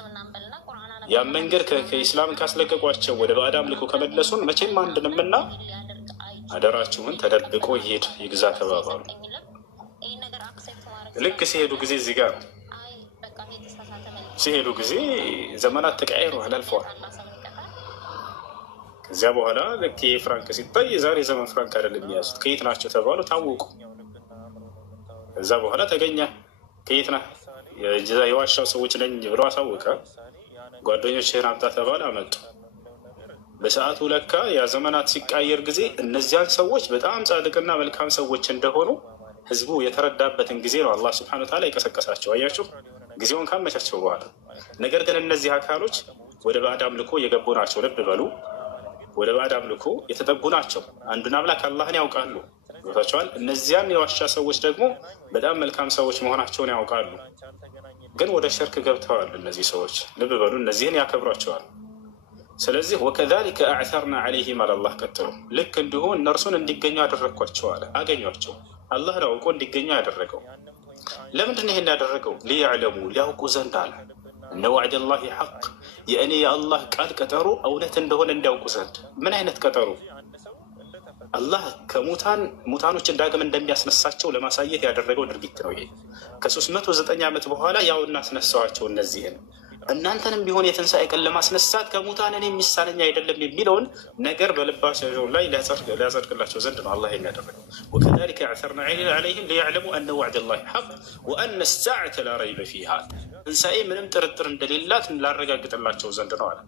ያን መንገድ ከኢስላም ካስለቀቋቸው ወደ ባዕድ አምልኮ ከመለሱን መቼም አንድንምና አደራችሁን ተደብቆ ይሄድ ይግዛ ተባባሉ። ልክ ሲሄዱ ጊዜ እዚህ ጋር ሲሄዱ ጊዜ ዘመናት ተቀያይረዋል፣ አልፈዋል። ከዚያ በኋላ ልክ ፍራንክ ሲታይ የዛሬ ዘመን ፍራንክ አይደለም የሚያዙት። ከየት ናቸው ተባሉ፣ ታወቁ። ከዛ በኋላ ተገኘ። ከየት ነህ? የዋሻው ሰዎች ነኝ ብሎ አሳወቀ። ጓደኞችህን አምጣ ተባለ፣ አመጡ። በሰዓቱ ለካ ያ ዘመናት ሲቃየር ጊዜ እነዚያን ሰዎች በጣም ጻድቅና መልካም ሰዎች እንደሆኑ ህዝቡ የተረዳበትን ጊዜ ነው አላህ ሱብሓነሁ ወተዓላ የቀሰቀሳቸው። አያችሁ ጊዜውን ካመቻቸው በኋላ። ነገር ግን እነዚህ አካሎች ወደ ባዕድ አምልኮ የገቡ ናቸው። ልብ በሉ፣ ወደ ባዕድ አምልኮ የተጠጉ ናቸው። አንዱን አምላክ አላህን ያውቃሉ። ቦታቸዋል። እነዚያን የዋሻ ሰዎች ደግሞ በጣም መልካም ሰዎች መሆናቸውን ያውቃሉ። ግን ወደ ሽርክ ገብተዋል እነዚህ ሰዎች። ልብ በሉ፣ እነዚህን ያከብሯቸዋል። ስለዚህ ወከዛሊከ አዕሰርና ዐለይሂም አላህ ቀጥሎ ልክ እንዲሁ እነርሱን እንዲገኙ አደረግኳቸው አለ። አገኟቸው። አላህን አውቆ እንዲገኙ ያደረገው ለምንድን ይሄን ያደረገው? ሊያዕለሙ ሊያውቁ ዘንድ አለ እነ ወዕደላሂ ሐቅ የእኔ የአላህ ቃል ቀጠሮ እውነት እንደሆነ እንዲያውቁ ዘንድ። ምን አይነት ቀጠሮ? አላህ ሙታኖችን ዳግም እንደሚያስነሳቸው ለማሳየት ያደረገው ድርጊት ነው ይሄ። ከ309 ዓመት በኋላ ያው እናስነሳዋቸው እነዚህን እናንተንም ቢሆን የትንሣኤ ቀን ለማስነሳት ከሙታንን የሚሳነኝ አይደለም የሚለውን ነገር በልባቸው ላይ ሊያጸድቅላቸው ዘንድ ነው አላህ የሚያደረገው። ወከዛሊከ አዕሰርና ዐለይሂም ሊያዕለሙ አነ ወዕደላሂ ሐቅ ወአነ ሰዓተ ላ ረይበ ፊሃ ትንሣኤ ምንም ጥርጥር እንደሌላት ላረጋግጥላቸው ዘንድ ነው አለ።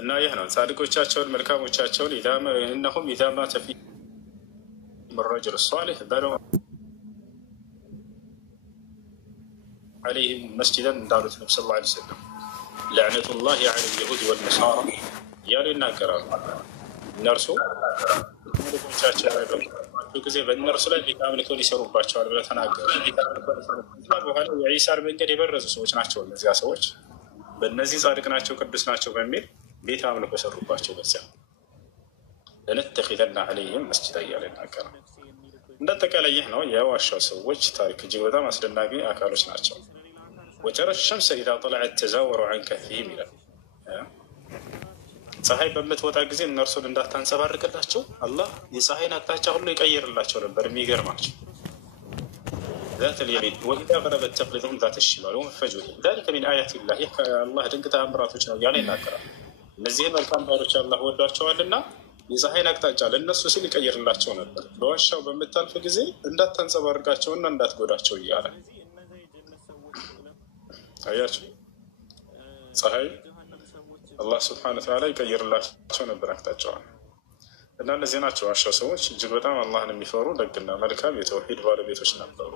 እና ይህ ነው ጻድቆቻቸውን መልካሞቻቸውን እነሁም ኢዛ ማተ ፊሂም ረጁሉ ሷሊህ በነው ዐለይሂም መስጂደን እንዳሉት ነቢ ሰለላሁ ዐለይሂ ወሰለም ለዕነቱላሂ ዐለ ልየሁድ ወነሳራ እያሉ ይናገራሉ። እነርሱ ልጆቻቸው ያደረጉባቸው ጊዜ በእነርሱ ላይ ቤተ አምልኮን ይሰሩባቸዋል ብለው ተናገሩ። በኋላ የዒሳን መንገድ የበረዙ ሰዎች ናቸው እነዚያ ሰዎች። በእነዚህ ጻድቅ ናቸው ቅዱስ ናቸው በሚል ቤተ አምልኮ ሰሩባቸው። በዚያ ለነተኺዘና ዐለይሂም መስጂዳ እያለ ይናገራል። እንደ አጠቃላይ ይህ ነው የዋሻው ሰዎች ታሪክ። እጅግ በጣም አስደናቂ አካሎች ናቸው። ወተረ ሸምሰ ኢዛ ጠለዐት ተዛወሩ ዐን ከህፊሂም ይላል። ፀሐይ በምትወጣ ጊዜ እነርሱን እንዳታንጸባርቅላቸው አላህ የፀሐይን አቅጣጫ ሁሉ ይቀይርላቸው ነበር። የሚገርማቸው ذات اليمين وإذا غربت تقرضهم ذات الشمال وهم فجر ذلك من آيات الله الله ድንቅ ተአምራቶች ነው እያለ ይናገራል። እነዚህን መልካም ባሮች አላህ ወዷቸዋልና የፀሐይን አቅጣጫ ለእነሱ ሲል ይቀይርላቸው ነበር። በዋሻው በምታልፍ ጊዜ እንዳታንጸባርቃቸውና እንዳትጎዳቸው እያለ አያቸው። ፀሐይ አላህ ስብሐነ ወተዓላ ይቀይርላቸው ነበር አቅጣጫዋን። እና እነዚህ ናቸው ዋሻው ሰዎች እጅግ በጣም አላህን የሚፈሩ ደግና መልካም የተውሂድ ባለቤቶች ነበሩ።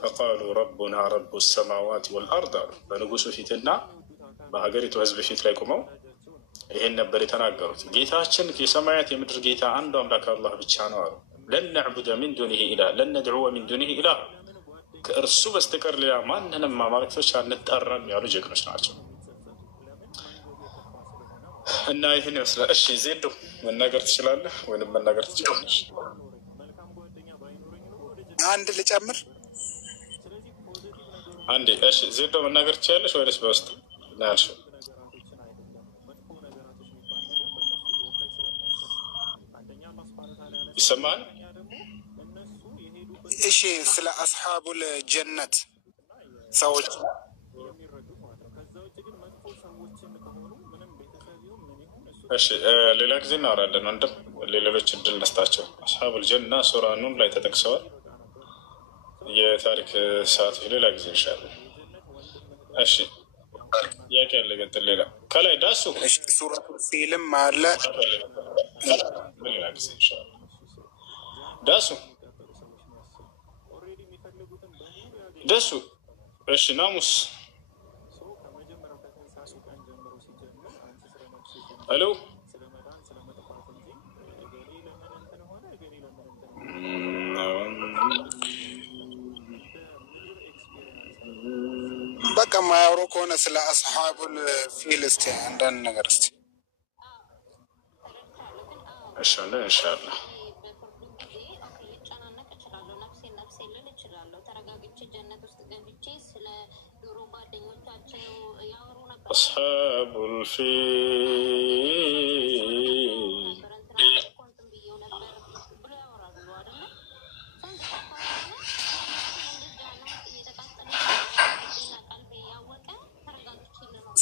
ፈቃሉ ረቡና ረቡ ሰማዋት ወልአርድ አሉ። በንጉሱ ፊትና በሀገሪቱ ህዝብ ፊት ላይ ቁመው ይሄን ነበር የተናገሩት። ጌታችን የሰማያት የምድር ጌታ አንዱ አምላክ አላህ ብቻ ነው አሉ። ለን ነዕቡደ ሚን ዱኒሂ ኢላህ ለን ነድዑወ ሚን ዱኒሂ ኢላህ ከእርሱ በስተቀር ሌላ ማንንም አማልክቶች አንጠራም ያሉ ጀግኖች ናቸው። እና ይህን ይመስላል። እሺ ዜዶ መናገር ትችላለህ ወይንም መናገር ትችላለሽ? አንድ ልጨምር አንዴ። እሺ ዜዶ መናገር ትችላለሽ ወይስ በውስጥ ናልሽ? ይሰማል? እሺ ስለ አስሓቡል ጀነት ሰዎች እሺ ሌላ ጊዜ እናወራለን። ወንድም ሌሎች እድል ነስጣቸው። አስሓቡል ጀና ሱራ ኑን ላይ ተጠቅሰዋል። የታሪክ ሰዓት ሌላ ጊዜ ይሻላል። እሺ ጥያቄ ያለ ገጥል ሌላ ከላይ ዳሱ ሱረቱ ፊልም አለ ሌላ ጊዜ ይሻላል። ዳሱ ደሱ እሺ ናሙስ ሄሎ በቃ ማያወሩ ከሆነ ስለ አስሓቡል ፊል እስቲ አንዳንድ ነገር እስቲ ኢንሻአላህ أصحاب الفيل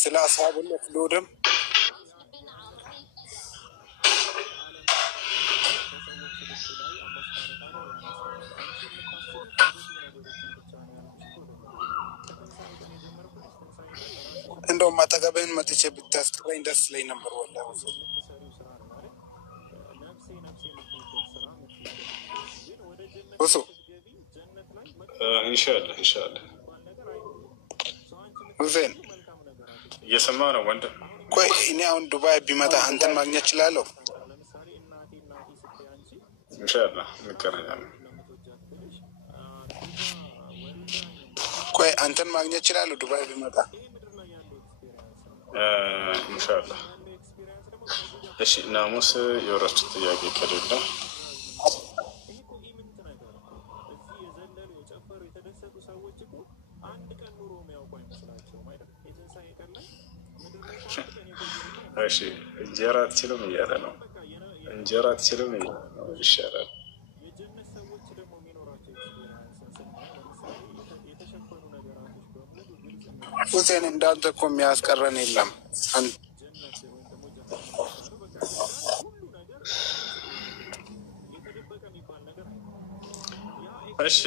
ስለ አስሓቡል ኡኽዱድም እንደውም አጠገብህን መጥቼ ብታስቀረኝ ደስ ይለኝ ነበር። ወላሂ ወሱ ኢንሻአላህ ሁሴን እየሰማ ነው ወንድም። ቆይ እኔ አሁን ዱባይ ቢመጣ አንተን ማግኘት እችላለሁ? ኢንሻአላህ እንገናኛለን። ቆይ አንተን ማግኘት እችላለሁ ዱባይ ቢመጣ? ኢንሻአላህ። እሺ ናሙስ የወረች ጥያቄ ከሌለ እሺ እንጀራ አትችልም እያለ ነው። እንጀራ አትችልም እያለ ነው። ይሻላል። ሁሴን እንዳንተ እኮ የሚያስቀረን የለም። እሺ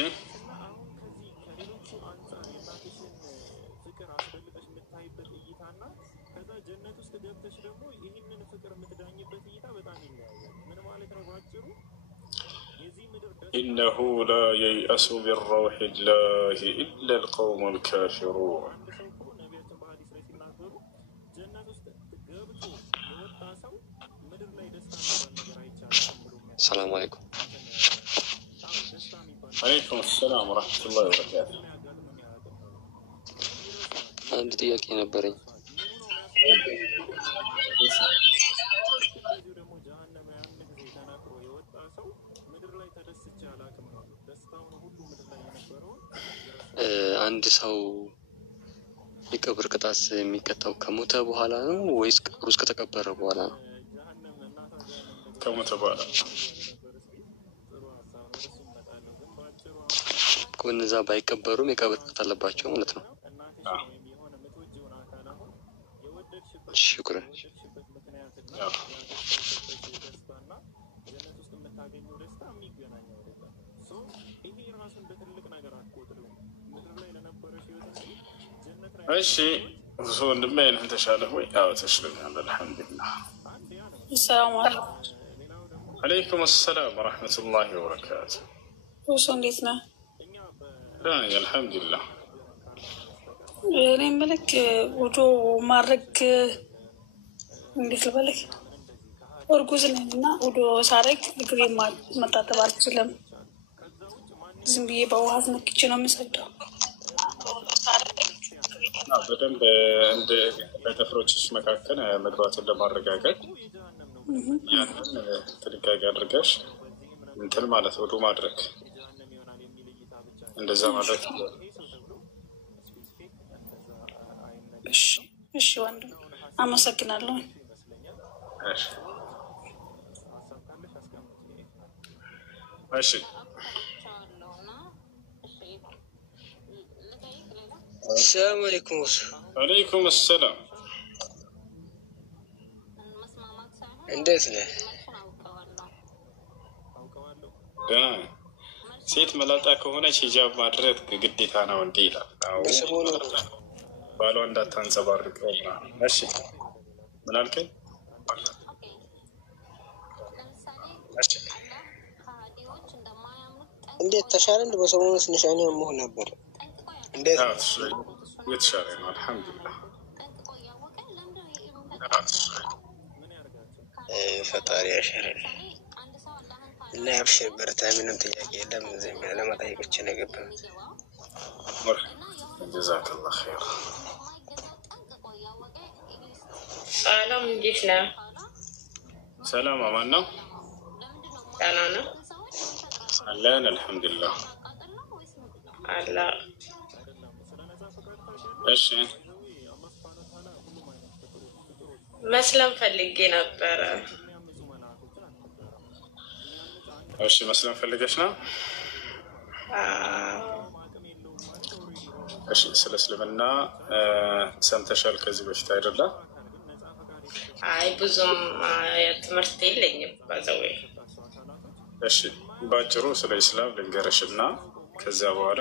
إنه لا ييأس من روح الله إلا القوم الكافرون السلام عليكم. عليكم السلام ورحمة الله وبركاته. አንድ ጥያቄ ነበረኝ። አንድ ሰው የቀብር ቅጣት የሚቀጣው ከሞተ በኋላ ነው ወይስ ቀብሩ ውስጥ ከተቀበረ በኋላ ነው? ከሞተ በኋላ እነዛ ባይቀበሩም የቀብር ቅጣት አለባቸው ማለት ነው። ሽኩረን። እሺ እሱ ወንድሜ ነህ ተሻለህ ወይ? አዎ ተሽሎኛል አልሐምዱሊላህ። ሰላም አለይኩም። አለይኩም ሰላም ወራህመቱላሂ ወበረካቱ። እሱ እንዴት ነህ? ደህና ነኝ አልሐምዱሊላህ። እኔ የምልህ ውዶ ማድረግ እንዴት ልበልህ፣ እርጉዝ ነኝ እና ውዶ ሳደርግ እግሬ መታጠብ አልችልም። ዝም ብዬ በውሃ ነክቼ ነው የምሰደው። በደንብ እንደ በጥፍሮችሽ መካከል መግባቱን ለማረጋገጥ ያንን ጥንቃቄ አድርገሽ እንትን ማለት ውዱ ማድረግ እንደዛ ማለት። እሺ ወንድም አመሰግናለሁ። እሺ السلام عليكم. وعليكم السلام. እንዴት ነህ? ደህና ነኝ። ሴት መላጣ ከሆነች ሂጃብ ማድረግ ግዴታ ነው እንዴ ይላል። ባሏ እንዳታንጸባርቀው ምናምን። እሺ ምን አልከኝ? እንዴት ተሻለ? እንደ በሰሞኑ ትንሽ አይኔ ያመህ ነበር። እንዴት የተሻለ ነው አልሐምዱሊላህ። ፈጣሪ ያሻረል እና ያብሽር በርታ። ምንም ጥያቄ የለም። ዝም ብለህ ለመጠየቅ ብቻ ነው የገባሁት። ጀዛከላህ ኸይር። ሰላም እንዴት ነህ? ሰላም አማን ነው? ደህና ነው አለን አልሐምዱሊላህ። አላ እሺ መስለም ፈልጌ ነበረ። እሺ መስለም ፈልገሽ ነው? እሺ ስለ እስልምና ሰምተሻል ከዚህ በፊት አይደለም? አይ ብዙም ትምህርት የለኝም ባዘው። እሺ ባጭሩ ስለ ኢስላም ልንገርሽ እና ከዚያ በኋላ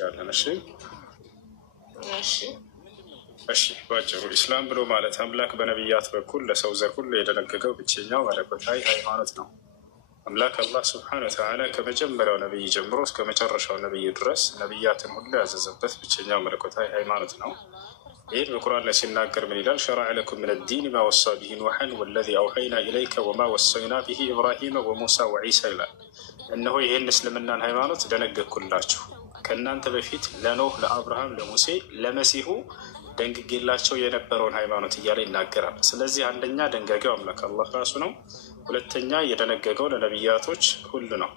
ያለን። እሺ እሺ ባጭሩ ኢስላም ብሎ ማለት አምላክ በነቢያት በኩል ለሰው ዘር ሁሉ የደነገገው ብቸኛው መለኮታዊ ሃይማኖት ነው። አምላክ አላህ ስብሐነ ወተዓላ ከመጀመሪያው ነቢይ ጀምሮ እስከ መጨረሻው ነቢይ ድረስ ነቢያትን ሁሉ ያዘዘበት ብቸኛው መለኮታዊ ሃይማኖት ነው። ይህ በቁርአን ላይ ሲናገር ምን ይላል? ሸረዐ ለኩም ሚነ ዲን ማ ወሳ ቢሂ ኑሐን ወለዚ አውሐይና ኢለይከ ወማ ወሰይና ቢሂ ኢብራሂመ ወሙሳ ወዒሳ ይላል። እነሆ ይህን እስልምናን ሃይማኖት ደነገግኩላችሁ ከእናንተ በፊት ለኖህ፣ ለአብርሃም፣ ለሙሴ፣ ለመሲሁ ደንግጌላቸው የነበረውን ሃይማኖት እያለ ይናገራል። ስለዚህ አንደኛ ደንጋጊው አምላክ አላህ ራሱ ነው። ሁለተኛ የደነገገው ለነቢያቶች ሁሉ ነው።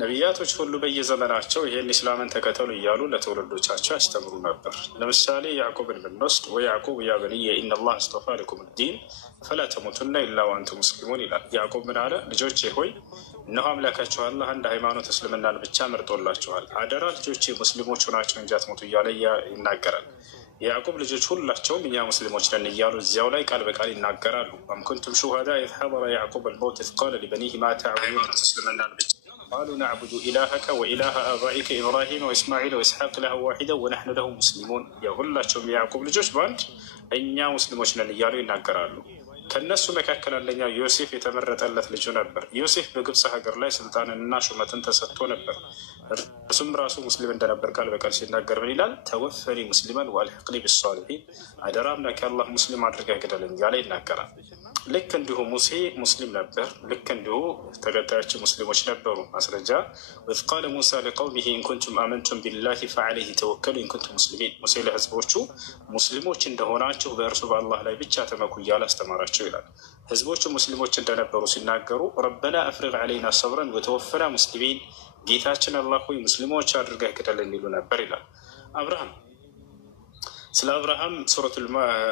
ነቢያቶች ሁሉ በየዘመናቸው ይህን ኢስላምን ተከተሉ እያሉ ለትውልዶቻቸው ያስተምሩ ነበር። ለምሳሌ ያዕቁብን ብንወስድ ወያዕቁብ ያ በንየ ኢነላህ አስጠፋ ለኩም ዲን ፈላ ተሙቱና ኢላ ወአንቱም ሙስሊሙን ይላል። ያዕቁብ ምን አለ? ልጆቼ ሆይ እነሆ አምላካችሁ አላህ አንድ ሃይማኖት እስልምናን ብቻ መርጦላችኋል፣ አደራ ልጆቼ ሙስሊሞች ሆናቸው እንጂ አትሞቱ እያለ ይናገራል። የያዕቁብ ልጆች ሁላቸውም እኛ ሙስሊሞች ነን እያሉ እዚያው ላይ ቃል በቃል ይናገራሉ። አም ኩንቱም ሹሃዳ ኢዝ ሐደረ ያዕቁብ አልመውት ኢዝ ቃለ ሊበኒህ ማ ተዕቡዱን እስልምናን ብቻ ቃሉ ነዕቡዱ ኢላሀከ ወኢላሀ አባኢከ ኢብራሂም ወእስማዒል ወኢስሐቅ ኢላሀን ዋሒደን ወነሕኑ ለሁ ሙስሊሙን። ሁላቸውም የያዕቁብ ልጆች በአንድ እኛ ሙስሊሞች ነን እያሉ ይናገራሉ። ከእነሱ መካከል አንደኛው ዮሴፍ የተመረጠለት ልጁ ነበር። ዮሴፍ በግብፅ ሀገር ላይ ስልጣንንና ሹመትን ተሰጥቶ ነበር። እርሱም ራሱ ሙስሊም እንደነበር ቃል በቃል ሲናገር ምን ይላል? ተወፈኒ ሙስሊመን ወአልሕቅኒ ቢሷሊሒን፣ አደራ አምላኬ አላህ ሙስሊም አድርገህ ግደለኝ እያለ ይናገራል። ልክ እንዲሁ ሙሴ ሙስሊም ነበር። ልክ እንዲሁ ተከታዮች ሙስሊሞች ነበሩ። ማስረጃ ወኢዝ ቃለ ሙሳ ሊቀውሚሂ ኢንኩንቱም አመንቱም ቢላሂ ፈዐለይሂ ተወከሉ ኢንኩንቱም ሙስሊሚን። ሙሴ ለህዝቦቹ ሙስሊሞች እንደሆናችሁ በእርሱ በአላህ ላይ ብቻ ተመኩ እያለ አስተማራቸው ይላል። ህዝቦቹ ሙስሊሞች እንደነበሩ ሲናገሩ ረበና አፍሪግ ዐለይና ሰብረን ወተወፈና ሙስሊሚን፣ ጌታችን አላህ ሆይ ሙስሊሞች አድርገህ ግደለን ይሉ ነበር ይላል። አብርሃም ስለ አብርሃም ሱረቱ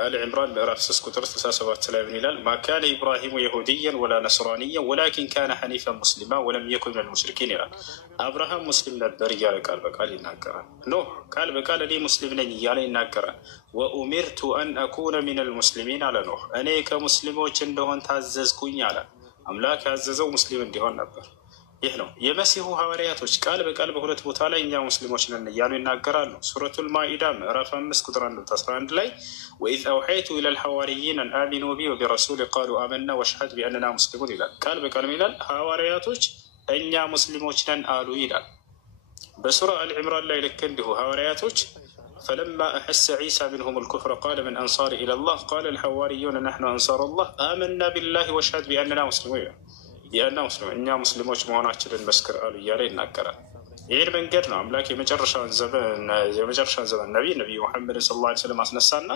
አል ዕምራን ምዕራፍ 3 ቁጥር 67 ላይ ምን ይላል? ማ ካነ ኢብራሂሙ የሁድያን ወላ ነስራንያን ወላኪን ካነ ሐኒፈን ሙስሊማ ወለም የኩን ሚነል ሙሽሪኪን ይላል። አብርሃም ሙስሊም ነበር እያለ ቃል በቃል ይናገራል። ኖህ ቃል በቃል እኔ ሙስሊም ነኝ እያለ ይናገራል። ወኡሚርቱ አን አኩነ ሚነል ሙስሊሚን አለ ኖህ፣ እኔ ከሙስሊሞች እንደሆን ታዘዝኩኝ አለ። አምላክ ያዘዘው ሙስሊም እንዲሆን ነበር። ይህ ነው የመሲሁ ሐዋርያቶች ቃል በቃል በሁለት ቦታ ላይ እኛ ሙስሊሞች ነን እያሉ ይናገራሉ። ሱረቱል ማኢዳ ምዕራፍ 5 ቁጥር 11 ላይ ወኢዝ አውሐይቱ ኢለል ሐዋርይን አን አሚኑ ቢ ወቢረሱሊ ቃሉ አመና ወሽሀድ ቢአንና ሙስሊሙን ይላል። ቃል በቃል ይላል ሐዋርያቶች እኛ ሙስሊሞች ነን አሉ ይላል። በሱራ አልዕምራን ላይ ልክ እንዲሁ ሐዋርያቶች ፈለማ አሐሰ ዒሳ ሚንሁም ልኩፍረ ቃለ መን አንሳሪ ኢለላህ ቃለ ልሐዋርዩነ ነሕኑ አንሳሩላህ አመና ቢላሂ ወሽሀድ ቢአንና ሙስሊሙን ይላል። ያና ሙስሊም እኛ ሙስሊሞች መሆናችንን መስክር አሉ እያለ ይናገራል። ይህን መንገድ ነው አምላክ የመጨረሻውን ዘመን ነቢይ ሙሐመድን ሰለላሁ ዐለይሂ ወሰለም አስነሳና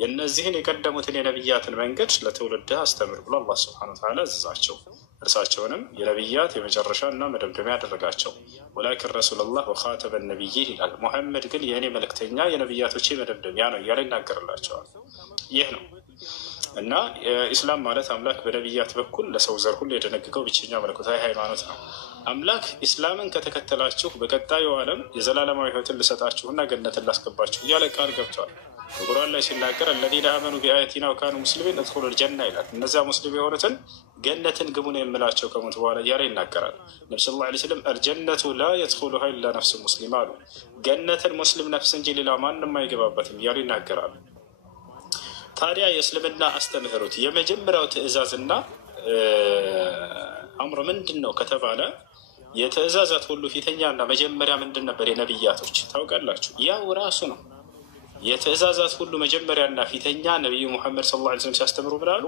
የእነዚህን የቀደሙትን የነቢያትን መንገድ ለትውልድ አስተምር ብሎ አላህ ሱብሓነሁ ወተዓላ አዘዛቸው። እርሳቸውንም የነቢያት የመጨረሻ እና መደምደሚያ ያደረጋቸው። ወላኪን ረሱለላህ ወኻተመ ነቢይን ይላል። ሙሐመድ ግን የእኔ መልእክተኛ የነቢያቶቼ መደምደሚያ ነው እያለ ይናገርላቸዋል። ይህ ነው እና ኢስላም ማለት አምላክ በነቢያት በኩል ለሰው ዘር ሁሉ የደነገገው ብቸኛ መለኮታዊ ሃይማኖት ነው። አምላክ ኢስላምን ከተከተላችሁ በቀጣዩ ዓለም የዘላለማዊ ሕይወትን ልሰጣችሁና ገነትን ላስገባችሁ እያለ ቃል ገብቷል። በቁርአን ላይ ሲናገር አለዚነ አመኑ ቢአያቲና ወካኑ ሙስሊሚን እድኹሉል ጀና ይላል። እነዚያ ሙስሊም የሆኑትን ገነትን ግቡ ነው የምላቸው ከሞት በኋላ እያለ ይናገራል። ነቢ ሰለላሁ ዐለይሂ ወሰለም አልጀነቱ ላ የድኹሉሃ ኢላ ነፍሱ ሙስሊም አሉ። ገነትን ሙስሊም ነፍስ እንጂ ሌላ ማንም አይገባበትም እያሉ ይናገራሉ። ታዲያ የእስልምና አስተምህሮት የመጀመሪያው ትእዛዝና አምሮ ምንድን ነው ከተባለ የትእዛዛት ሁሉ ፊተኛና መጀመሪያ ምንድን ነበር? የነቢያቶች ታውቃላችሁ፣ ያው ራሱ ነው። የትእዛዛት ሁሉ መጀመሪያና ፊተኛ ነቢዩ ሙሐመድ ሰለላሁ ዐለይሂ ወሰለም ሲያስተምሩ ብላሉ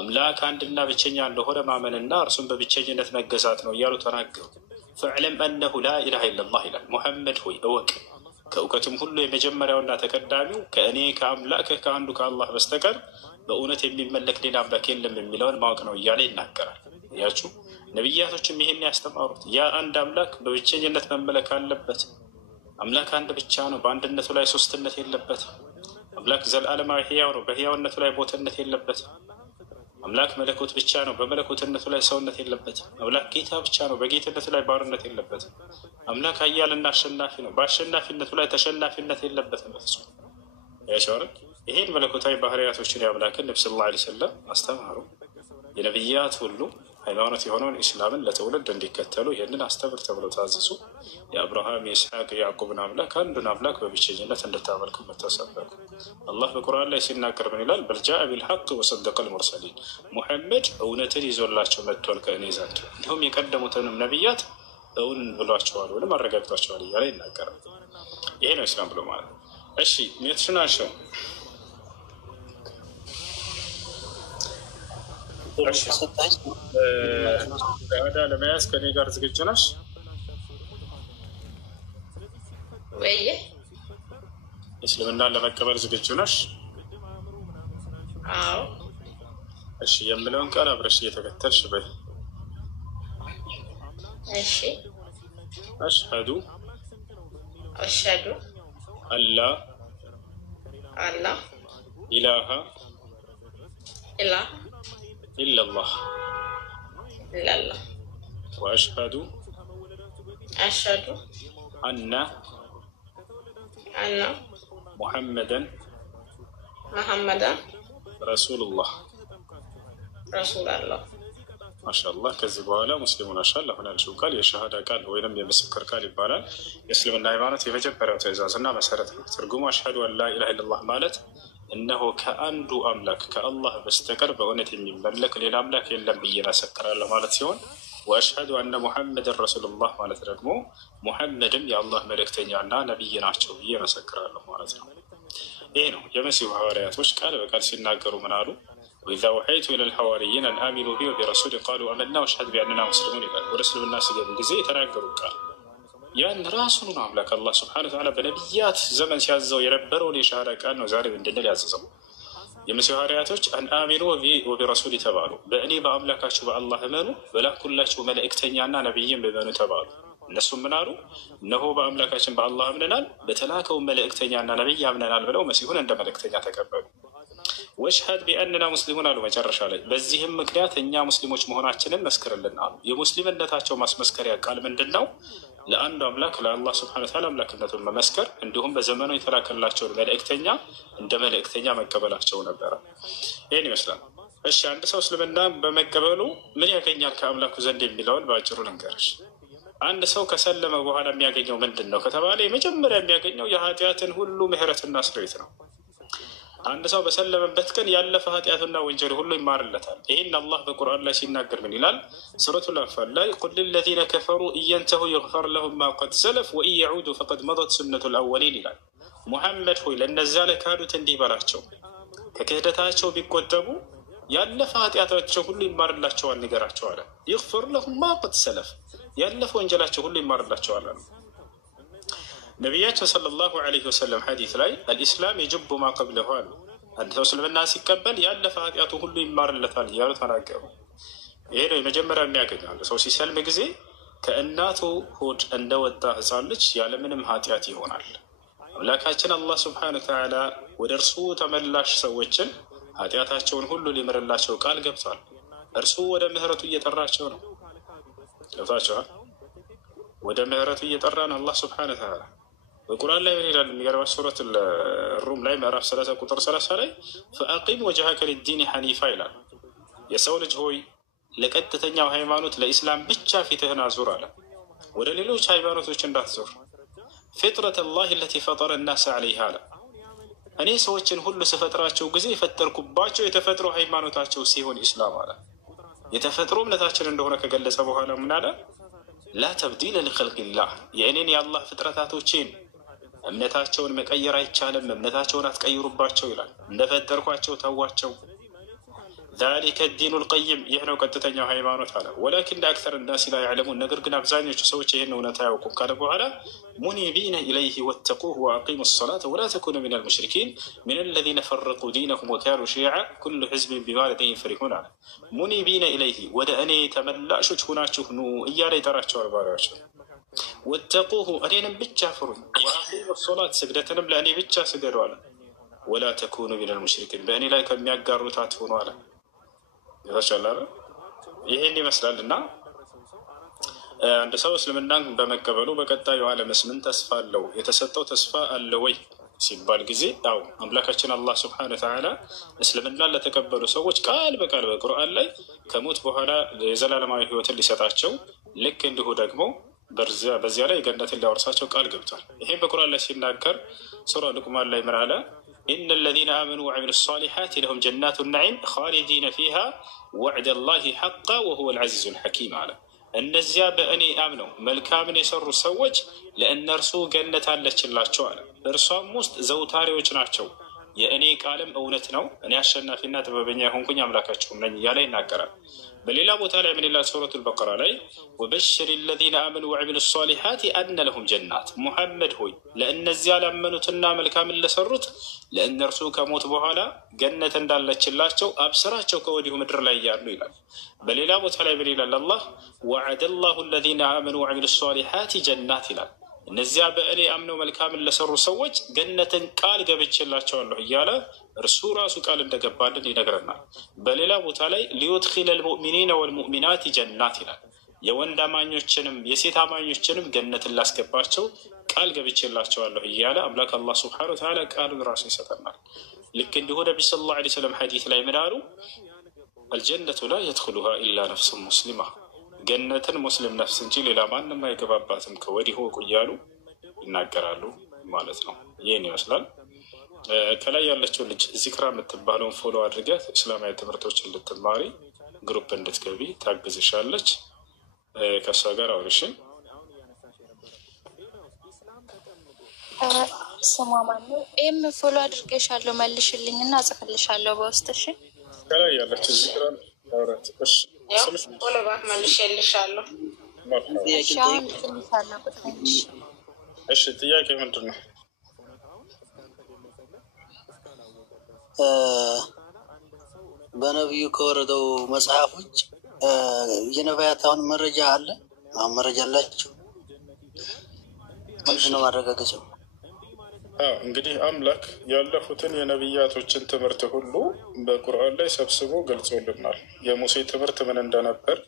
አምላክ አንድና ብቸኛ እንደሆነ ማመንና እርሱም በብቸኝነት መገዛት ነው እያሉ ተናገሩ። ፈዕለም አነሁ ላ ኢላሃ ኢለላህ ይላል። ሙሐመድ ሆይ እወቅ ከእውቀትም ሁሉ የመጀመሪያውና ተቀዳሚው ከእኔ ከአምላክህ ከአንዱ ከአላህ በስተቀር በእውነት የሚመለክ ሌላ አምላክ የለም የሚለውን ማወቅ ነው እያለ ይናገራል። ያችሁ ነቢያቶችም ይሄን ያስተማሩት ያ አንድ አምላክ በብቸኝነት መመለክ አለበት። አምላክ አንድ ብቻ ነው፣ በአንድነቱ ላይ ሶስትነት የለበት። አምላክ ዘላለማዊ ህያው ነው፣ በህያውነቱ ላይ ቦትነት የለበት። አምላክ መለኮት ብቻ ነው፣ በመለኮትነቱ ላይ ሰውነት የለበት። አምላክ ጌታ ብቻ ነው፣ በጌትነቱ ላይ ባርነት የለበት። አምላክ ኃያልና አሸናፊ ነው፣ በአሸናፊነቱ ላይ ተሸናፊነት የለበትም በፍጹም። ያቸዋርን ይሄን መለኮታዊ ባህርያቶችን የአምላክን ነቢ ሰለላሁ ዐለይሂ ወሰለም አስተማሩ። የነቢያት ሁሉ ሃይማኖት የሆነውን ኢስላምን ለትውልድ እንዲከተሉ ይህንን አስተምር ተብሎ ታዘዙ። የአብርሃም የኢስሐቅ የያዕቁብን አምላክ አንዱን አምላክ በብቸኝነት እንድታመልኩ ተሰበኩ። አላህ በቁርአን ላይ ሲናገር ምን ይላል? በልጃአ ቢልሐቅ ወሰደቀል ሙርሰሊን፣ ሙሐመድ እውነትን ይዞላቸው መጥቷል ከእኔ ዘንድ እንዲሁም የቀደሙትንም ነቢያት እውን ብሏቸዋል ወይም አረጋግጧቸዋል እያለ ይናገራል። ይሄ ነው ኢስላም ብሎ ማለት ነው። እሺ ሜትሽናቸው ሻሃዳ ለመያዝ ከኔ ጋር ዝግጁ ነሽ? ወይ እስልምናን ለመቀበል ዝግጁ ነሽ? አዎ። እሺ የምለውን ቃል አብረሽ እየተከተልሽ በይ። እሺ አሽሀዱ አላ ኢላሃ ኢለላህ ወአሽሀዱ አነ ሙሐመደን ረሱሉላህ። ማሻአላህ። ከዚህ በኋላ ሙስሊሙን አሻል አሁን ያልሽው ቃል የሸሃዳ ቃል ወይም የምስክር ቃል ይባላል። የእስልምና ሃይማኖት የመጀመሪያው ትእዛዝና መሰረት ነው። ትርጉሙ አሽሀዱ አን ላ ኢላሃ ኢለላህ ማለት እነሆ ከአንዱ አምላክ ከአላህ በስተቀር በእውነት የሚመለክ ሌላ አምላክ የለም ብዬ መሰክራለሁ ማለት ሲሆን፣ ወአሽሀዱ አነ ሙሐመድን ረሱሉላህ ማለት ደግሞ ሙሐመድም የአላህ መልእክተኛና ነቢይ ናቸው ብዬ መሰክራለሁ ማለት ነው። ይህ ነው የመሲሁ ሐዋርያቶች ቃል በቃል ሲናገሩ ምን አሉ? ወኢዝ አውሐይቱ ኢለል ሐዋርይን አን አሚኑ ቢ ወቢረሱሊ ቃሉ አመና ወሽሀድ ቢአንና ሙስሊሙን ይላል። ወደ እስልምና ሲገቡ ጊዜ የተናገሩ ቃል ያን ራሱን ነው አምላክ አላህ ሱብሓነሁ ወተዓላ በነቢያት ዘመን ሲያዘው የነበረውን የሻሃዳ ቃል ነው ዛሬ እንድንል ያዘዘው። የመሲሁ ሐዋርያቶች አን አሚኑ ወቢረሱሊ ተባሉ። በእኔ በአምላካችሁ በአላህ እመኑ፣ በላኩላችሁ መልእክተኛና ነቢይም እመኑ ተባሉ። እነሱ ምን አሉ? እነሆ በአምላካችን በአላህ አምነናል፣ በተላከው መልእክተኛና ነቢይ አምነናል ብለው መሲሁን እንደ መልእክተኛ ተቀበሉ። ወሽሀድ ቢአንና ሙስሊሙን አሉ መጨረሻ ላይ። በዚህም ምክንያት እኛ ሙስሊሞች መሆናችንን መስክርልን አሉ። የሙስሊምነታቸው ማስመስከሪያ ቃል ምንድን ነው? ለአንዱ አምላክ ለአላህ ስብሐነ ወተዓላ አምላክነቱን መመስከር፣ እንዲሁም በዘመኑ የተላከላቸውን መልእክተኛ እንደ መልእክተኛ መቀበላቸው ነበረ። ይህን ይመስላል። እሺ፣ አንድ ሰው እስልምና በመቀበሉ ምን ያገኛል ከአምላኩ ዘንድ የሚለውን በአጭሩ ልንገርሽ። አንድ ሰው ከሰለመ በኋላ የሚያገኘው ምንድን ነው ከተባለ የመጀመሪያ የሚያገኘው የኃጢአትን ሁሉ ምህረትና ስርየት ነው። አንድ ሰው በሰለመበት ቀን ያለፈ ኃጢአቱና ወንጀሉ ሁሉ ይማርለታል። ይህን አላህ በቁርአን ላይ ሲናገር ምን ይላል? ሱረቱል አንፋል ላይ ቁል ሊለዚነ ከፈሩ ኢየንተሁ ይግፈር ለሁም ማ ቀድ ሰለፍ ወኢን የዑዱ ፈቀድ መደት ሱነቱል አወሊን ይላል። ሙሐመድ ሆይ ለእነዚያ ለካዱት እንዲህ በላቸው፣ ከክህደታቸው ቢቆጠቡ ያለፈ ኃጢአታቸው ሁሉ ይማርላቸዋል ንገራቸው አለ። ይግፈር ለሁም ማ ቀድ ሰለፍ፣ ያለፈ ወንጀላቸው ሁሉ ይማርላቸዋል አለ። ነቢያችን ሰለላሁ ዐለይሂ ወሰለም ሐዲስ ላይ አልኢስላም የጅቡ ማ ቀብለሁ አሉ። አንድ ሰው እስልምና ሲቀበል ያለፈ ኃጢአቱ ሁሉ ይማርለታል እያሉ ተናገሩ። ይሄ ነው የመጀመሪያ የሚያገኘው። አንድ ሰው ሲሰልም ጊዜ ከእናቱ ሆድ እንደወጣ ሕፃን ልጅ ያለምንም ኃጢአት ይሆናል። አምላካችን አላህ ስብሐነ ወተዓላ ወደ እርሱ ተመላሽ ሰዎችን ኃጢአታቸውን ሁሉ ሊምርላቸው ቃል ገብቷል። እርሱ ወደ ምህረቱ እየጠራቸው ነው። ገብታችኋል? ወደ ምህረቱ እየጠራን አላህ ስብሐነ ወተዓላ በቁርአን ላይ ምን ይላል? የሚገርማችሁ ሱረት ሩም ላይ ምዕራፍ 30 ቁጥር 30 ላይ ፈአቂም ወጅሀከ ሊዲን ሐኒፋ ይላል። የሰው ልጅ ሆይ ለቀጥተኛው ሃይማኖት ለኢስላም ብቻ ፊትህን አዙር አለ። ወደ ሌሎች ሃይማኖቶች እንዳትዞር። ፊጥረት ላህ ለቲ ፈጠረ ናስ ዐለይሃ አለ። እኔ ሰዎችን ሁሉ ስፈጥራቸው ጊዜ የፈጠርኩባቸው የተፈጥሮ ሃይማኖታቸው ሲሆን ኢስላም አለ። የተፈጥሮ እምነታችን እንደሆነ ከገለጸ በኋላ ምን አለ? ላ ተብዲለ ሊኸልቂላህ፣ የእኔን የአላህ ፍጥረታቶችን እምነታቸውን መቀየር አይቻልም፣ እምነታቸውን አትቀይሩባቸው ይላል። እንደፈጠርኳቸው ተዋቸው። ዛሊከ ዲኑ ልቀይም፣ ይህ ነው ቀጥተኛው ሃይማኖት አለ። ወላኪን አክተር ናስ ላ ያዕለሙን፣ ነገር ግን አብዛኞቹ ሰዎች ይህን እውነት አያውቁም ካለ በኋላ ሙኒቢነ ኢለይህ ወተቁህ ወአቂሙ ሰላተ ወላ ተኩኑ ሚን አልሙሽሪኪን ሚን አለዚነ ፈረቁ ዲነሁም ወካኑ ሺዓ ኩሉ ሕዝብን ቢማ ለደይሂም ፈሪሑን አለ። ሙኒቢነ ኢለይህ፣ ወደ እኔ ተመላሾች ሁናችሁ ኑ እያለ ይጠራቸዋል ባሪያቸው። ወተቁሁ፣ እኔንም ብቻ ፍሩኝ። ወአቂሙ ሶላት፣ ስግደትንም ለእኔ ብቻ ስገዱ አለ። ወላ ተኩኑ ሚን አልሙሽሪኪን፣ በእኔ ላይ ከሚያጋሩት አትሁኑ አለ። ይታቻላል። ይሄን ይመስላል። እና አንድ ሰው እስልምናን በመቀበሉ በቀጣዩ ዓለምስ ምን ተስፋ አለው? የተሰጠው ተስፋ አለ ወይ ሲባል ጊዜ ያው አምላካችን አላህ ስብሐነ ወተዓላ እስልምናን ለተቀበሉ ሰዎች ቃል በቃል በቁርአን ላይ ከሞት በኋላ የዘላለማዊ ሕይወትን ሊሰጣቸው፣ ልክ እንዲሁ ደግሞ በዚያ ላይ ገነትን ሊያወርሳቸው ቃል ገብቷል። ይሄ በቁርአን ላይ ሲናገር ሱራ ሉቅማን ላይ ምን አለ? ኢነ ለዚነ አመኑ ወዐሚሉ ሷሊሓት ለሁም ጀናቱ ነዒም ኻሊዲነ ፊሃ ወዕደ ላሂ ሐቃ ወሁወ ልዐዚዙ ልሐኪም አለ። እነዚያ በእኔ አምነው መልካምን የሰሩ ሰዎች ለእነርሱ ገነት አለችላቸው አለ። በእርሷም ውስጥ ዘውታሪዎች ናቸው። የእኔ ቃልም እውነት ነው፣ እኔ አሸናፊና ጥበበኛ የሆንኩኝ አምላካችሁም ነኝ እያለ ይናገራል። በሌላ ቦታ ላይ ምን ይላል? ሱረቱል በቀራ ላይ ወበሽር ለዚነ አመኑ ወዐሚሉ ሷሊሓት አነ ለሁም ጀናት፣ ሙሐመድ ሆይ ለእነዚያ ላመኑትና መልካምን ለሰሩት ለእነርሱ ከሞት በኋላ ገነት እንዳለችላቸው አብስራቸው ከወዲሁ ምድር ላይ እያሉ ይላል። በሌላ ቦታ ላይ ምን ይላል? አላህ ወዐደ ላሁ ለዚነ አመኑ ወዐሚሉ ሷሊሓት ጀናት ይላል። እነዚያ በእኔ አምነው መልካምን ለሰሩ ሰዎች ገነትን ቃል ገብቼላቸዋለሁ እያለ እርሱ ራሱ ቃል እንደገባልን ይነግረናል። በሌላ ቦታ ላይ ሊዩድኺለ ልሙእሚኒነ ወልሙእሚናት ጀናት ይላል። የወንድ አማኞችንም የሴት አማኞችንም ገነትን ላስገባቸው ቃል ገብቼላቸዋለሁ እያለ አምላክ አላህ ስብሐነሁ ወተዓላ ቃሉን ራሱ ይሰጠናል። ልክ እንዲሁ ነቢ ሰለላሁ ዐለይሂ ወሰለም ሐዲስ ላይ ምን አሉ? አልጀነቱ ላ የድኹሉሃ ኢላ ነፍሱን ሙስሊማ፣ ገነትን ሙስሊም ነፍስ እንጂ ሌላ ማንም አይገባባትም ከወዲሁ እያሉ ይናገራሉ ማለት ነው። ይህን ይመስላል። ከላይ ያለችው ልጅ ዚክራ የምትባለውን ፎሎ አድርገህ እስላማዊ ትምህርቶችን እንድትማሪ ግሩፕ እንድትገቢ ታግዝሻለች። ከእሷ ጋር አውርሽ። ስሟ ማነው? ይህም ፎሎ አድርገሻለሁ፣ መልሽልኝ እና እጽፍልሻለሁ በውስጥ። እሺ፣ ከላይ ያለችው ዚክራ አውራት። እሺ፣ ፎሎ ባክ መልሽልሻለሁ። እሺ፣ ጥያቄ ምንድን ነው? በነቢዩ ከወረደው መጽሐፎች የነቢያት አሁን መረጃ አለ? አሁን መረጃ አላችሁ? ምንድን ነው ማረጋገጫው? እንግዲህ አምላክ ያለፉትን የነቢያቶችን ትምህርት ሁሉ በቁርአን ላይ ሰብስቦ ገልጾልናል። የሙሴ ትምህርት ምን እንደነበር፣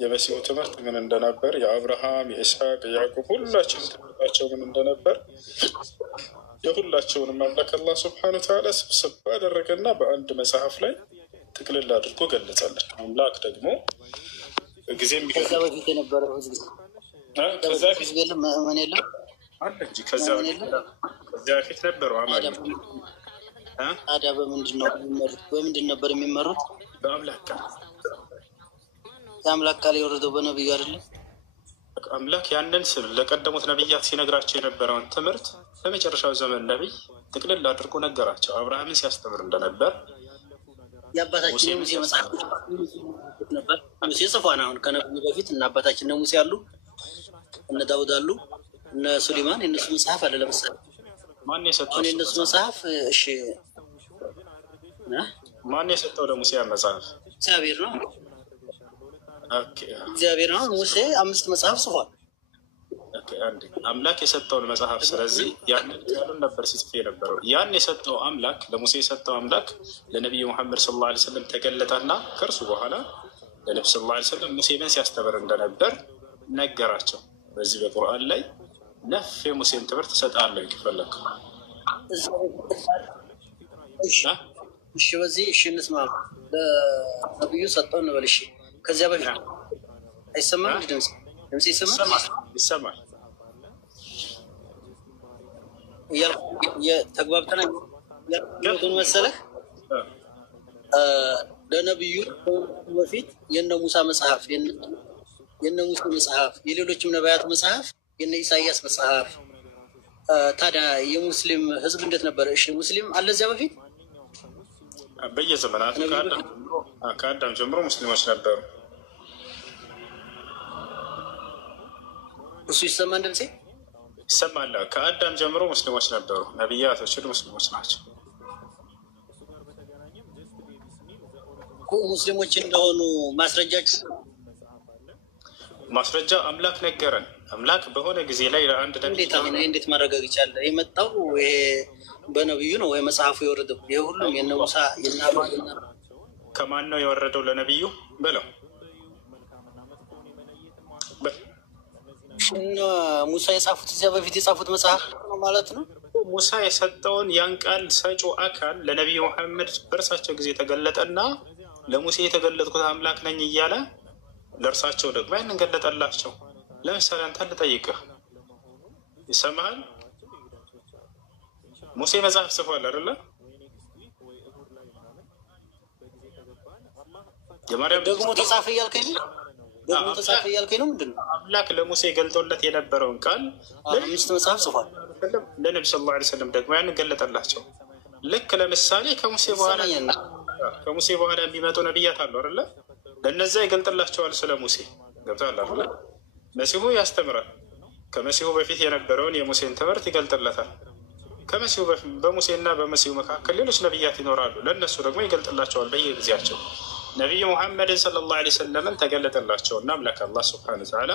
የመሲሁ ትምህርት ምን እንደነበር፣ የአብርሃም፣ የኢስሐቅ፣ የያዕቆብ ሁላችን ትምህርታቸው ምን እንደነበር የሁላቸውንም አምላክ አላህ ስብሐነሁ ወተዓላ ስብስብ አደረገና በአንድ መጽሐፍ ላይ ጥቅልል አድርጎ ገለጸልን። አምላክ ደግሞ ጊዜ ከዛ በፊት የነበረው ህዝብ የለም ምን የለም አለ እንጂ ከዚያ በፊት ነበሩ አማኞች። ታዲያ በምንድን ነው የሚመሩት? በምንድን ነበር የሚመሩት? በአምላክ ቃል። የአምላክ ቃል የወረደው በነቢዩ አይደለም? አምላክ ያንን ለቀደሙት ነቢያት ሲነግራቸው የነበረውን ትምህርት በመጨረሻው ዘመን ነቢይ ጥቅልል አድርጎ ነገራቸው። አብርሃምን ሲያስተምር እንደነበር የአባታችን ሙሴ መጽሐፍ ነበር። ሙሴ ጽፏን። አሁን ከነቢዩ በፊት እና አባታችን ሙሴ አሉ፣ እነ ዳውድ አሉ፣ እነ ሱሌማን። የእነሱ መጽሐፍ አለ። ለምሳሌ ማን የሰጠው? አሁን የእነሱ መጽሐፍ እሺ፣ ማን የሰጠው ለሙሴ መጽሐፍ? እግዚአብሔር ነው። ኦኬ፣ እግዚአብሔር ነው። ሙሴ 5 መጽሐፍ ጽፏል። ኦኬ፣ አንዴ አምላክ የሰጠውን መጽሐፍ። ስለዚህ ያንን ቃሉን ነበር ሲጽፍ የነበረው። ያን የሰጠው አምላክ ለሙሴ የሰጠው አምላክ ለነቢዩ ሙሐመድ ሰለላሁ ዐለይሂ ወሰለም ተገለጠና ከእርሱ በኋላ ለነብዩ ሰለላሁ ዐለይሂ ወሰለም ሙሴ ምን ሲያስተምር እንደነበር ነገራቸው። በዚህ በቁርአን ላይ ነፍ የሙሴን ትምህርት እሰጥሃለሁ ይፈለግ። እሺ፣ በዚህ እሺ እንስማ። ለነቢዩ ሰጠው እንበል። እሺ፣ ከዚያ በፊት አይሰማም? ድምፅ ይሰማል? ይሰማል። ተግባብተና ያሉትን መሰለህ። ለነቢዩ በፊት የነ ሙሳ መጽሐፍ፣ የነ ሙሴ መጽሐፍ፣ የሌሎችም ነቢያት መጽሐፍ፣ የነ ኢሳያስ መጽሐፍ። ታዲያ የሙስሊም ህዝብ እንዴት ነበረ? እሺ፣ ሙስሊም አለ እዚያ በፊት? በየዘመናቱ ከአዳም ጀምሮ ሙስሊሞች ነበሩ። እሱ ይሰማ ድምፄ? ይሰማል። ከአዳም ጀምሮ ሙስሊሞች ነበሩ። ነቢያቶችን ሙስሊሞች ናቸው። ሙስሊሞች እንደሆኑ ማስረጃ አምላክ ነገረን። አምላክ በሆነ ጊዜ ላይ ለአንድ እንዴት ማረጋገጥ ይቻላል? የመጣው ይሄ በነቢዩ ነው ወይ መጽሐፉ የወረደው? ይሄ ሁሉም የነ ሙሳ ከማን ነው የወረደው? ለነቢዩ በለው። ሙሳ የጻፉት እዚያ በፊት የጻፉት መጽሐፍ ነው ማለት ነው። ሙሳ የሰጠውን ያን ቃል ሰጪው አካል ለነቢዩ መሐመድ በእርሳቸው ጊዜ ተገለጠና ለሙሴ የተገለጥኩት አምላክ ነኝ እያለ ለእርሳቸው ደግሞ ያንን ገለጠላቸው። ለምሳሌ አንተን ልጠይቅህ፣ ይሰማሃል? ሙሴ መጽሐፍ ጽፏል አይደለ? የማርያም ደግሞ ተጻፈ እያልከኝ ነው? ደግሞ ተጻፈ እያልከኝ ነው? ምንድን ነው? አምላክ ለሙሴ ገልጦለት የነበረውን ቃል 5 መጽሐፍ ጽፏል። ለነቢ ሰለላሁ ዐለይሂ ወሰለም ደግሞ ያንን ገለጠላቸው። ልክ ለምሳሌ ከሙሴ በኋላ የሚመጡ ነቢያት አሉ አይደለ? ለእነዚያ ይገልጥላቸዋል ስለ ሙሴ። ገብቶሃል አይደለ? መሲሁ ያስተምራል። ከመሲሁ በፊት የነበረውን የሙሴን ትምህርት ይገልጥለታል። ከመሲሁ በሙሴና በመሲሁ መካከል ሌሎች ነቢያት ይኖራሉ። ለእነሱ ደግሞ ይገልጥላቸዋል በየጊዜያቸው። ነቢዩ ሙሐመድን ሰለላሁ ዐለይሂ ወሰለምን ተገለጠላቸው እና አምላክ አላህ ሱብሓነሁ ወተዓላ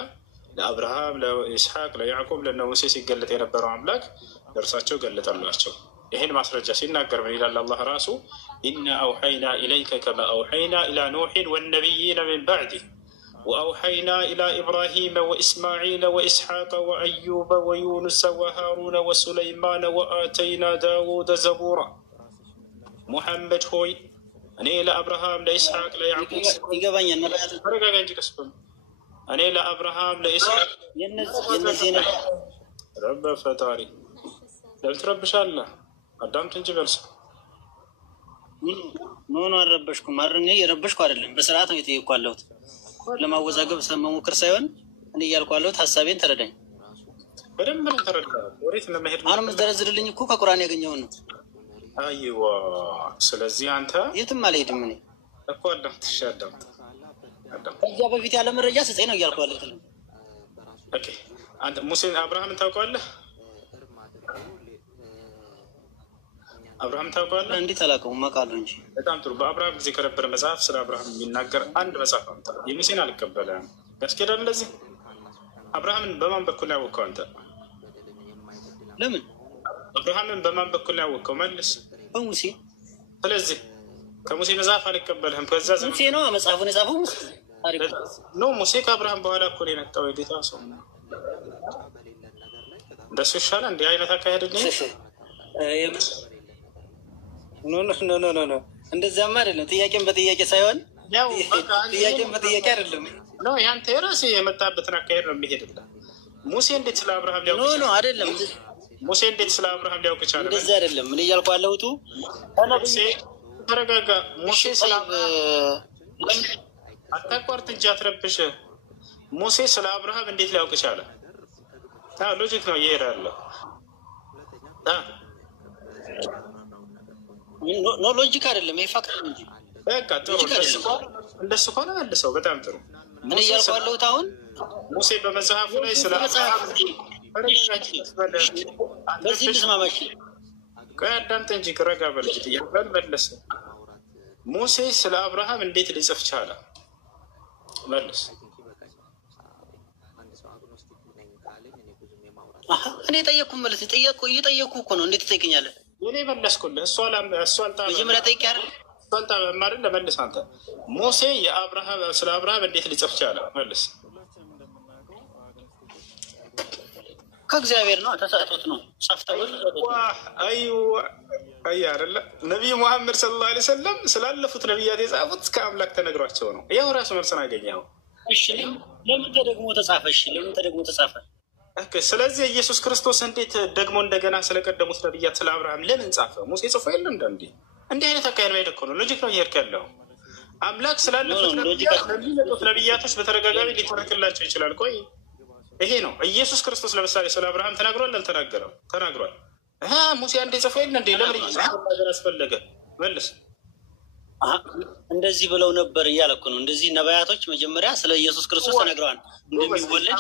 ለአብርሃም፣ ለኢስሐቅ፣ ለያዕቆብ፣ ለነ ሙሴ ሲገለጥ የነበረው አምላክ ለእርሳቸው ገለጠላቸው። ይህን ማስረጃ ሲናገር ምን ይላል አላህ ራሱ? ኢና አውሐይና ኢለይከ ከማ አውሐይና ኢላ ኑሕን ወነቢይነ ሚን ባዕዲህ ወአውሐይና ኢላ ኢብራሂመ ወኢስማዒለ ወኢስሐቀ ወአዩበ ወዩኑሰ ወሃሩነ ወሱለይማነ ወአተይና ዳውደ ዘቡራ። ሙሐመድ ሆይ እኔ ለአብርሃም፣ ለኢስሐቅ፣ ለያዕቆብ ይገባኛል። ተረጋጋ እንጂ ቀስ በል። እኔ ለአብርሃም፣ ለኢስሐቅ ረበ ፈጣሪ ለምን ትረብሻለህ? አዳምጥ እንጂ በልስ። ምን አልረበሽኩም። እኔ የረበሽኩ አይደለም። በስርዓት ነው የጠየቅኩ ያለሁት። ለማወዛገብ መሞክር ሳይሆን እኔ እያልኩ ያለሁት ሀሳቤን ተረዳኝ። በደንብ ነው ተረዳ። ወዴት ለመሄድ አሁን የምትዘረዝርልኝ እኮ ከቁርአን ያገኘውን ነው። አይዋ፣ ስለዚህ አንተ የትም አልሄድም። እኔ እኮ አዳምጥ፣ እሺ አዳምጥ። ከዚያ በፊት ያለ መረጃ ስጠኝ ነው እያልኩ ያለሁት። ኦኬ፣ አንተ ሙሴን አብርሃምን ታውቀዋለህ? አብርሃም ታውቀዋለህ? እንዴት አላውቀውም? አውቃለሁ እንጂ። በጣም ጥሩ። በአብርሃም ጊዜ ከነበረ መጽሐፍ ስለ አብርሃም የሚናገር አንድ መጽሐፍ አምጣ። የሙሴን አልቀበለም። ያስኬዳል እንደዚህ? አብርሃምን በማን በኩል ያወቅኸው አንተ? ለምን አብርሃምን በማን በኩል ነው ያወቀው? መልስ። በሙሴ። ስለዚህ ከሙሴ መጽሐፍ አልቀበልህም። ከዛ ሙሴ ነው መጽሐፉን የጻፈው ኖ ሙሴ ከአብርሃም በኋላ እኮ ነው የመጣው የጌታ ሰው። እንደሱ ይሻላል። እንዲህ አይነት አካሄድ ኖ እንደዚያማ አይደለም። ጥያቄን በጥያቄ ሳይሆን ጥያቄን በጥያቄ አይደለም። ኖ ያንተ የራስህ የመጣበትን አካሄድ ነው የሚሄድልህ። ሙሴ እንዴት ስለ አብርሃም ሊያውቅ ኖ አይደለም። ሙሴ እንዴት ስለ አብርሃም ሊያውቅ ቻለ? እንደዚህ አይደለም። ምን እያልኩ አለሁት? ሙሴ ተረጋጋ። ሙሴ ስለ አታቋርጥ እንጂ አትረብሽ። ሙሴ ስለ አብርሃም እንዴት ሊያውቅ ቻለ? ሎጂክ ነው እየሄዳለሁ። ኖ ሎጂክ አይደለም፣ ይሄ ፋክት እንጂ። በቃ ጥሩ፣ እንደሱ ከሆነ መልሰው። በጣም ጥሩ። ምን እያልኩ አለሁት አሁን? ሙሴ በመጽሐፉ ላይ ስለ አብርሃም በዚህ ልስማማሽ። ቆይ አዳምጥ እንጂ ረጋ በል። ጥያቄን መለስ። ሙሴ ስለ አብርሃም እንዴት ሊጽፍ ቻለ? መልስ። እኔ ጠየቅኩ ማለት እየጠየቅኩ እኮ ነው። እንዴት ትጠይቀኛለህ? እኔ መለስኩልህ። እሷ መጀመሪያ ጠይቄ አይደል? እሷን ታማማር ለመልስ። አንተ ሙሴ ስለ አብርሃም እንዴት ሊጽፍ ቻለ? መልስ። ከእግዚአብሔር ነው፣ ተሰጥቶት ነው። አይ አይደለ ነቢይ ሙሐመድ ሰለላሁ ዐለይሂ ወሰለም ስላለፉት ነቢያት የጻፉት ከአምላክ ተነግሯቸው ነው። ያው ራሱ መልስን አገኘኸው። እሺ ለምን ተደግሞ ተጻፈ? እሺ ለምን ተደግሞ ተጻፈ? ስለዚህ ኢየሱስ ክርስቶስ እንዴት ደግሞ እንደገና ስለቀደሙት ነቢያት ስለ አብርሃም ለምን ጻፈ? ሙሴ ጽፎ የለም እንደ እንዲህ አይነት አካሄድ ባይደኮ ነው። ሎጂክ ነው እየሄድክ ያለው። አምላክ ስላለፉት ለሚመጡት ነቢያቶች በተደጋጋሚ ሊተረክላቸው ይችላል። ቆይ ይሄ ነው ኢየሱስ ክርስቶስ ለምሳሌ ስለ አብርሃም ተናግሯል አልተናገረም? ተናግሯል። ሙሴ አንዴ ጽፎ የለ እንዴ? ለምን ነገር አስፈለገ? መልስ። እንደዚህ ብለው ነበር እያለ እኮ ነው። እንደዚህ ነቢያቶች መጀመሪያ ስለ ኢየሱስ ክርስቶስ ተነግረዋል እንደሚወለድ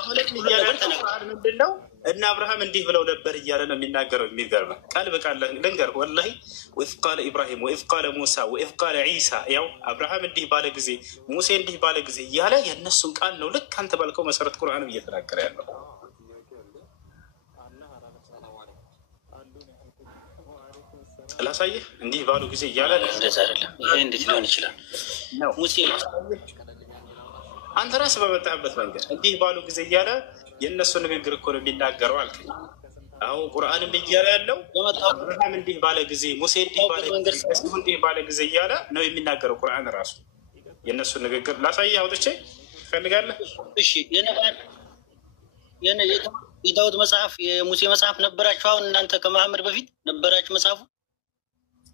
ምንድን ነው እና አብርሃም እንዲህ ብለው ነበር እያለ ነው የሚናገረው። የሚገርመው ቃል በቃል ልንገርህ ወላሂ ወኢዝ ቃለ ኢብራሂም ወኢዝ ቃለ ሙሳ ወኢዝ ቃለ ዒሳ። ያው አብርሃም እንዲህ ባለ ጊዜ ሙሴ እንዲህ ባለ ጊዜ እያለ የእነሱን ቃል ነው ልክ አንተ ባልከው መሰረት ቁርአንም እየተናገረ ያለው። ላሳየህ እንዲህ ባሉ ጊዜ እያለ እንደዛ አይደለም። ይሄ እንዴት ሊሆን ይችላል? ሙሴ አንተ ራስህ በመጣህበት መንገድ እንዲህ ባሉ ጊዜ እያለ የእነሱ ንግግር እኮ ነው የሚናገረው አልከኝ። አሁን ቁርአንም እያለ ያለው አብርሃም እንዲህ ባለ ጊዜ ሙሴ እንዲህ ባለ ጊዜ እያለ ነው የሚናገረው ቁርአን ራሱ። የእነሱ ንግግር ላሳየህ አውጥቼ ትፈልጋለህ? እሺ የዳውድ መጽሐፍ የሙሴ መጽሐፍ ነበራችሁ? አሁን እናንተ ከመሐመድ በፊት ነበራችሁ መጽሐፉ?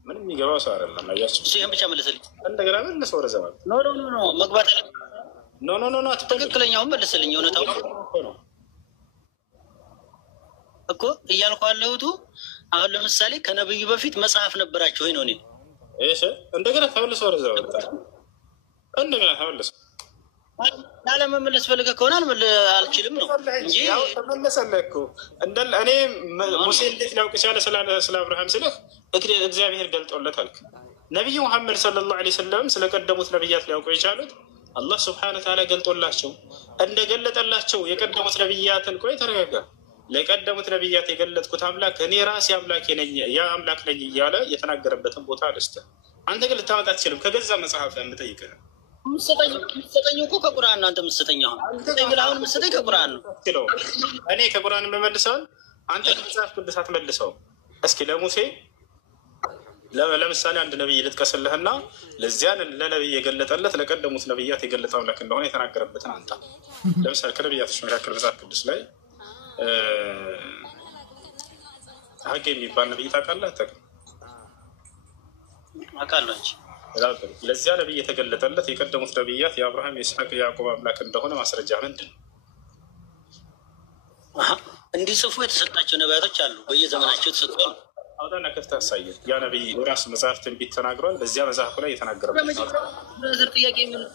ምንም የሚገባው ሰው አይደለም። አያችሁ፣ ይህን ብቻ መልስልኝ። እንደገና መልስ ወደ ዘመን ኖ መግባት አለ። ኖ ትክክለኛውን መልስልኝ። እውነታው እኮ እያልኩ ያለሁት አሁን ለምሳሌ ከነብዩ በፊት መጽሐፍ ነበራችሁ ወይ ነው? እኔ እንደገና ተመልሶ ወደ ዘመን እንደገና ተመልሶ ላለመመለስ ፈልገህ ከሆነ አልችልም ነው እንጂ ተመለሰልህ እኮ። እኔ ሙሴ እንዴት ሊያውቅ ቻለ ስለ አብርሃም ስልህ እግዚአብሔር ገልጦለት አልክ። ነቢዩ ሙሐመድ ሰለላሁ ዐለይሂ ወሰለም ስለቀደሙት ነቢያት ሊያውቁ የቻሉት አላህ ስብሐነሁ ወተዓላ ገልጦላቸው እንደገለጠላቸው የቀደሙት ነቢያትን። ቆይ ተረጋጋ። ለቀደሙት ነቢያት የገለጥኩት አምላክ እኔ ራሴ አምላክ ነኝ ያ አምላክ ነኝ እያለ የተናገረበትን ቦታ ልስጥህ። አንተ ግን ልታመጣ አትችልም። ከገዛ መጽሐፍ የምጠይቅህ የምትሰጠኝ እኮ ከቁርአን ነው። አንተ የምትሰጠኝ አሁን የምትሰጠኝ ከቁርአን ነው። እኔ ከቁርአን የምመልሰውን አንተ ከመጽሐፍ ቅዱስ አትመልሰውም። እስኪ ለሙሴ ለምሳሌ አንድ ነቢይ ልጥቀስልህና ለዚያን ለነቢይ የገለጠለት ለቀደሙት ነቢያት የገለጠ አምላክ እንደሆነ የተናገረበትን አንተ ለምሳሌ ከነቢያቶች መካከል መጽሐፍ ቅዱስ ላይ ሀጌ የሚባል ነቢይ ታውቃለህ? አውቃለሁ እንጂ ለዚያ ነቢይ የተገለጠለት የቀደሙት ነቢያት የአብርሃም የይስሐቅ የያዕቆብ አምላክ እንደሆነ ማስረጃ ምንድን ነው? እንዲጽፉ የተሰጣቸው ነቢያቶች አሉ፣ በየዘመናቸው የተሰጡ። አውጣና ከፍተህ አሳየን። ያ ነቢይ ራሱ መጽሐፍ ትንቢት ተናግሯል። በዚያ መጽሐፉ ላይ የተናገረበት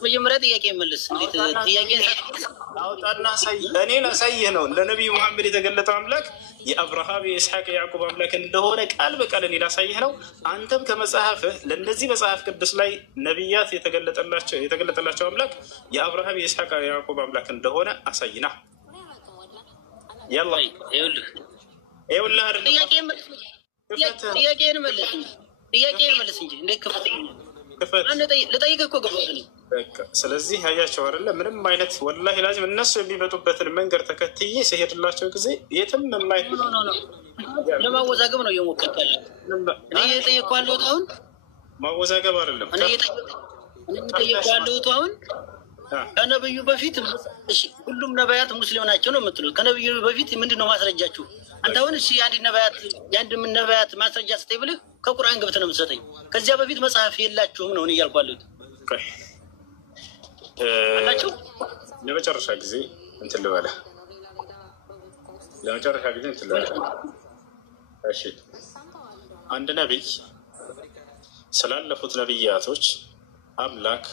መጀመሪያ ጥያቄ መልስ። እንዴት ጥያቄ አውጣና አሳይ። እኔ ላሳይህ ነው። ለነቢዩ መሐመድ የተገለጠው አምላክ የአብርሃም የይስሐቅ የያዕቆብ አምላክ እንደሆነ ቃል በቃል እኔ ላሳይህ ነው። አንተም ከመጽሐፍህ ለእነዚህ መጽሐፍ ቅዱስ ላይ ነቢያት የተገለጠላቸው አምላክ የአብርሃም የይስሐቅ የያዕቆብ አምላክ እንደሆነ አሳይና። ያላ ይኸውልህ አይደል ጥያቄን መልስ እንጂ እንዴት ክፈት ልጠይቅህ እኮ ገባህ። በቃ ስለዚህ ያያቸው አይደለ ምንም አይነት ወላሂ ላዚም እነሱ የሚመጡበትን መንገድ ተከትዬ ሲሄድላቸው ጊዜ የትም የማይት ለማወዛገብ ነው እየሞከርክ ያለው። እኔ እየጠየቅኩህ ያለሁት አሁን ማወዛገብ አይደለም። እኔ እየጠየቅኩህ ያለሁት አሁን ከነብዩ በፊት ሁሉም ነቢያት ሙስሊም ናቸው ነው የምትሉት። ከነብዩ በፊት ምንድን ነው ማስረጃችሁ? አንተ አሁን እሺ የአንድ ነቢያት ማስረጃ ስጠኝ ብልህ ከቁርአን ገብተህ ነው የምትሰጠኝ። ከዚያ በፊት መጽሐፍ የላችሁም ነው እኔ እያልኩ ያለሁት። አላችሁ ለመጨረሻ ጊዜ እንትን ልበለህ፣ እሺ አንድ ነቢይ ስላለፉት ነቢያቶች አምላክ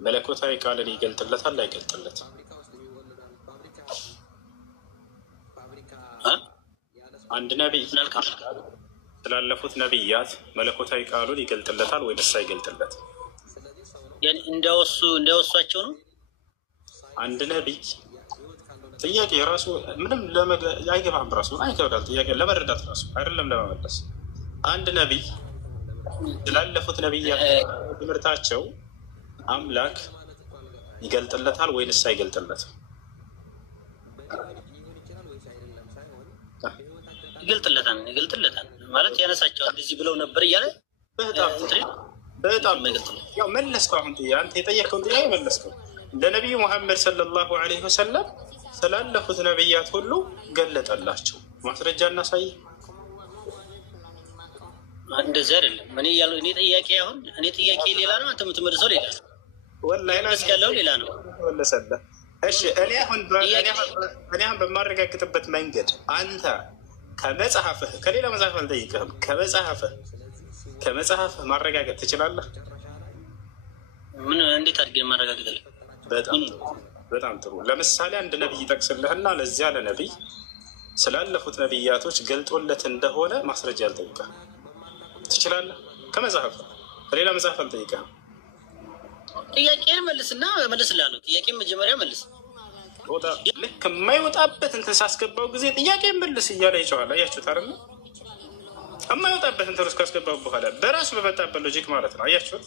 መለኮታዊ ቃልን ይገልጥለታል አይገልጥለትም? አንድ ነቢይ ስላለፉት ነቢያት መለኮታዊ ቃሉን ይገልጥለታል ወይስ አይገልጥለትም? እንደወሷቸው ነው። አንድ ነቢይ ጥያቄ ራሱ ምንም አይገባም። ራሱ አይከብዳል። ጥያቄ ለመረዳት ራሱ አይደለም ለመመለስ። አንድ ነቢይ ስላለፉት ነቢያት ትምህርታቸው አምላክ ይገልጥለታል ወይስ አይገልጥለትም? ይገልጥለታል ማለት ያነሳቸዋል። እንደዚህ ብለው ነበር እያለ በጣም ያው መለስከው። አሁን አንተ የጠየቀውን ጥያቄ መለስከው። ለነቢዩ ሙሐመድ ሰለላሁ ዐለይሂ ወሰለም ስላለፉት ነቢያት ሁሉ ገለጠላቸው። ማስረጃ እናሳይ። እንደዚህ አይደለም። እኔ ጥያቄ አሁን እኔ ጥያቄ ሌላ ነው፣ አንተ የምትመልሰው ሌላ ነው። ወላሂ ያለው ሌላ ነው። ወለሰለ እሺ እኔ አሁን በማረጋግጥበት መንገድ አንተ ከመጽሐፍህ ከሌላ መጽሐፍ አልጠይቅህም፣ ከመጽሐፍህ ማረጋገጥ ትችላለህ? ምን እንዴት አድርገን ማረጋገጥ? በጣም ጥሩ። ለምሳሌ አንድ ነቢይ ይጠቅስልህና ለዚያ ለነቢይ ስላለፉት ነቢያቶች ገልጦለት እንደሆነ ማስረጃ አልጠይቅህም። ትችላለህ? ከመጽሐፍ ከሌላ መጽሐፍ አልጠይቅህም። ጥያቄን መልስና መልስልሃለሁ። ጥያቄን መጀመሪያ መልስ። ልክ የማይወጣበት እንትን ሳስገባው ጊዜ ጥያቄ መልስ እያለ ይጮሃል። አያችሁት አይደል? የማይወጣበት እንትን ውስጥ ካስገባው በኋላ በራሱ በመጣበት ሎጂክ ማለት ነው። አያችሁት?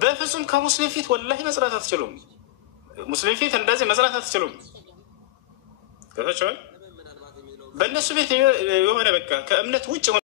በፍጹም ከሙስሊም ፊት ወላሂ መስራት አትችሉም። ሙስሊም ፊት እንደዚህ መስራት አትችሉም። ገብታችኋል? በእነሱ ቤት የሆነ በቃ ከእምነት ውጭ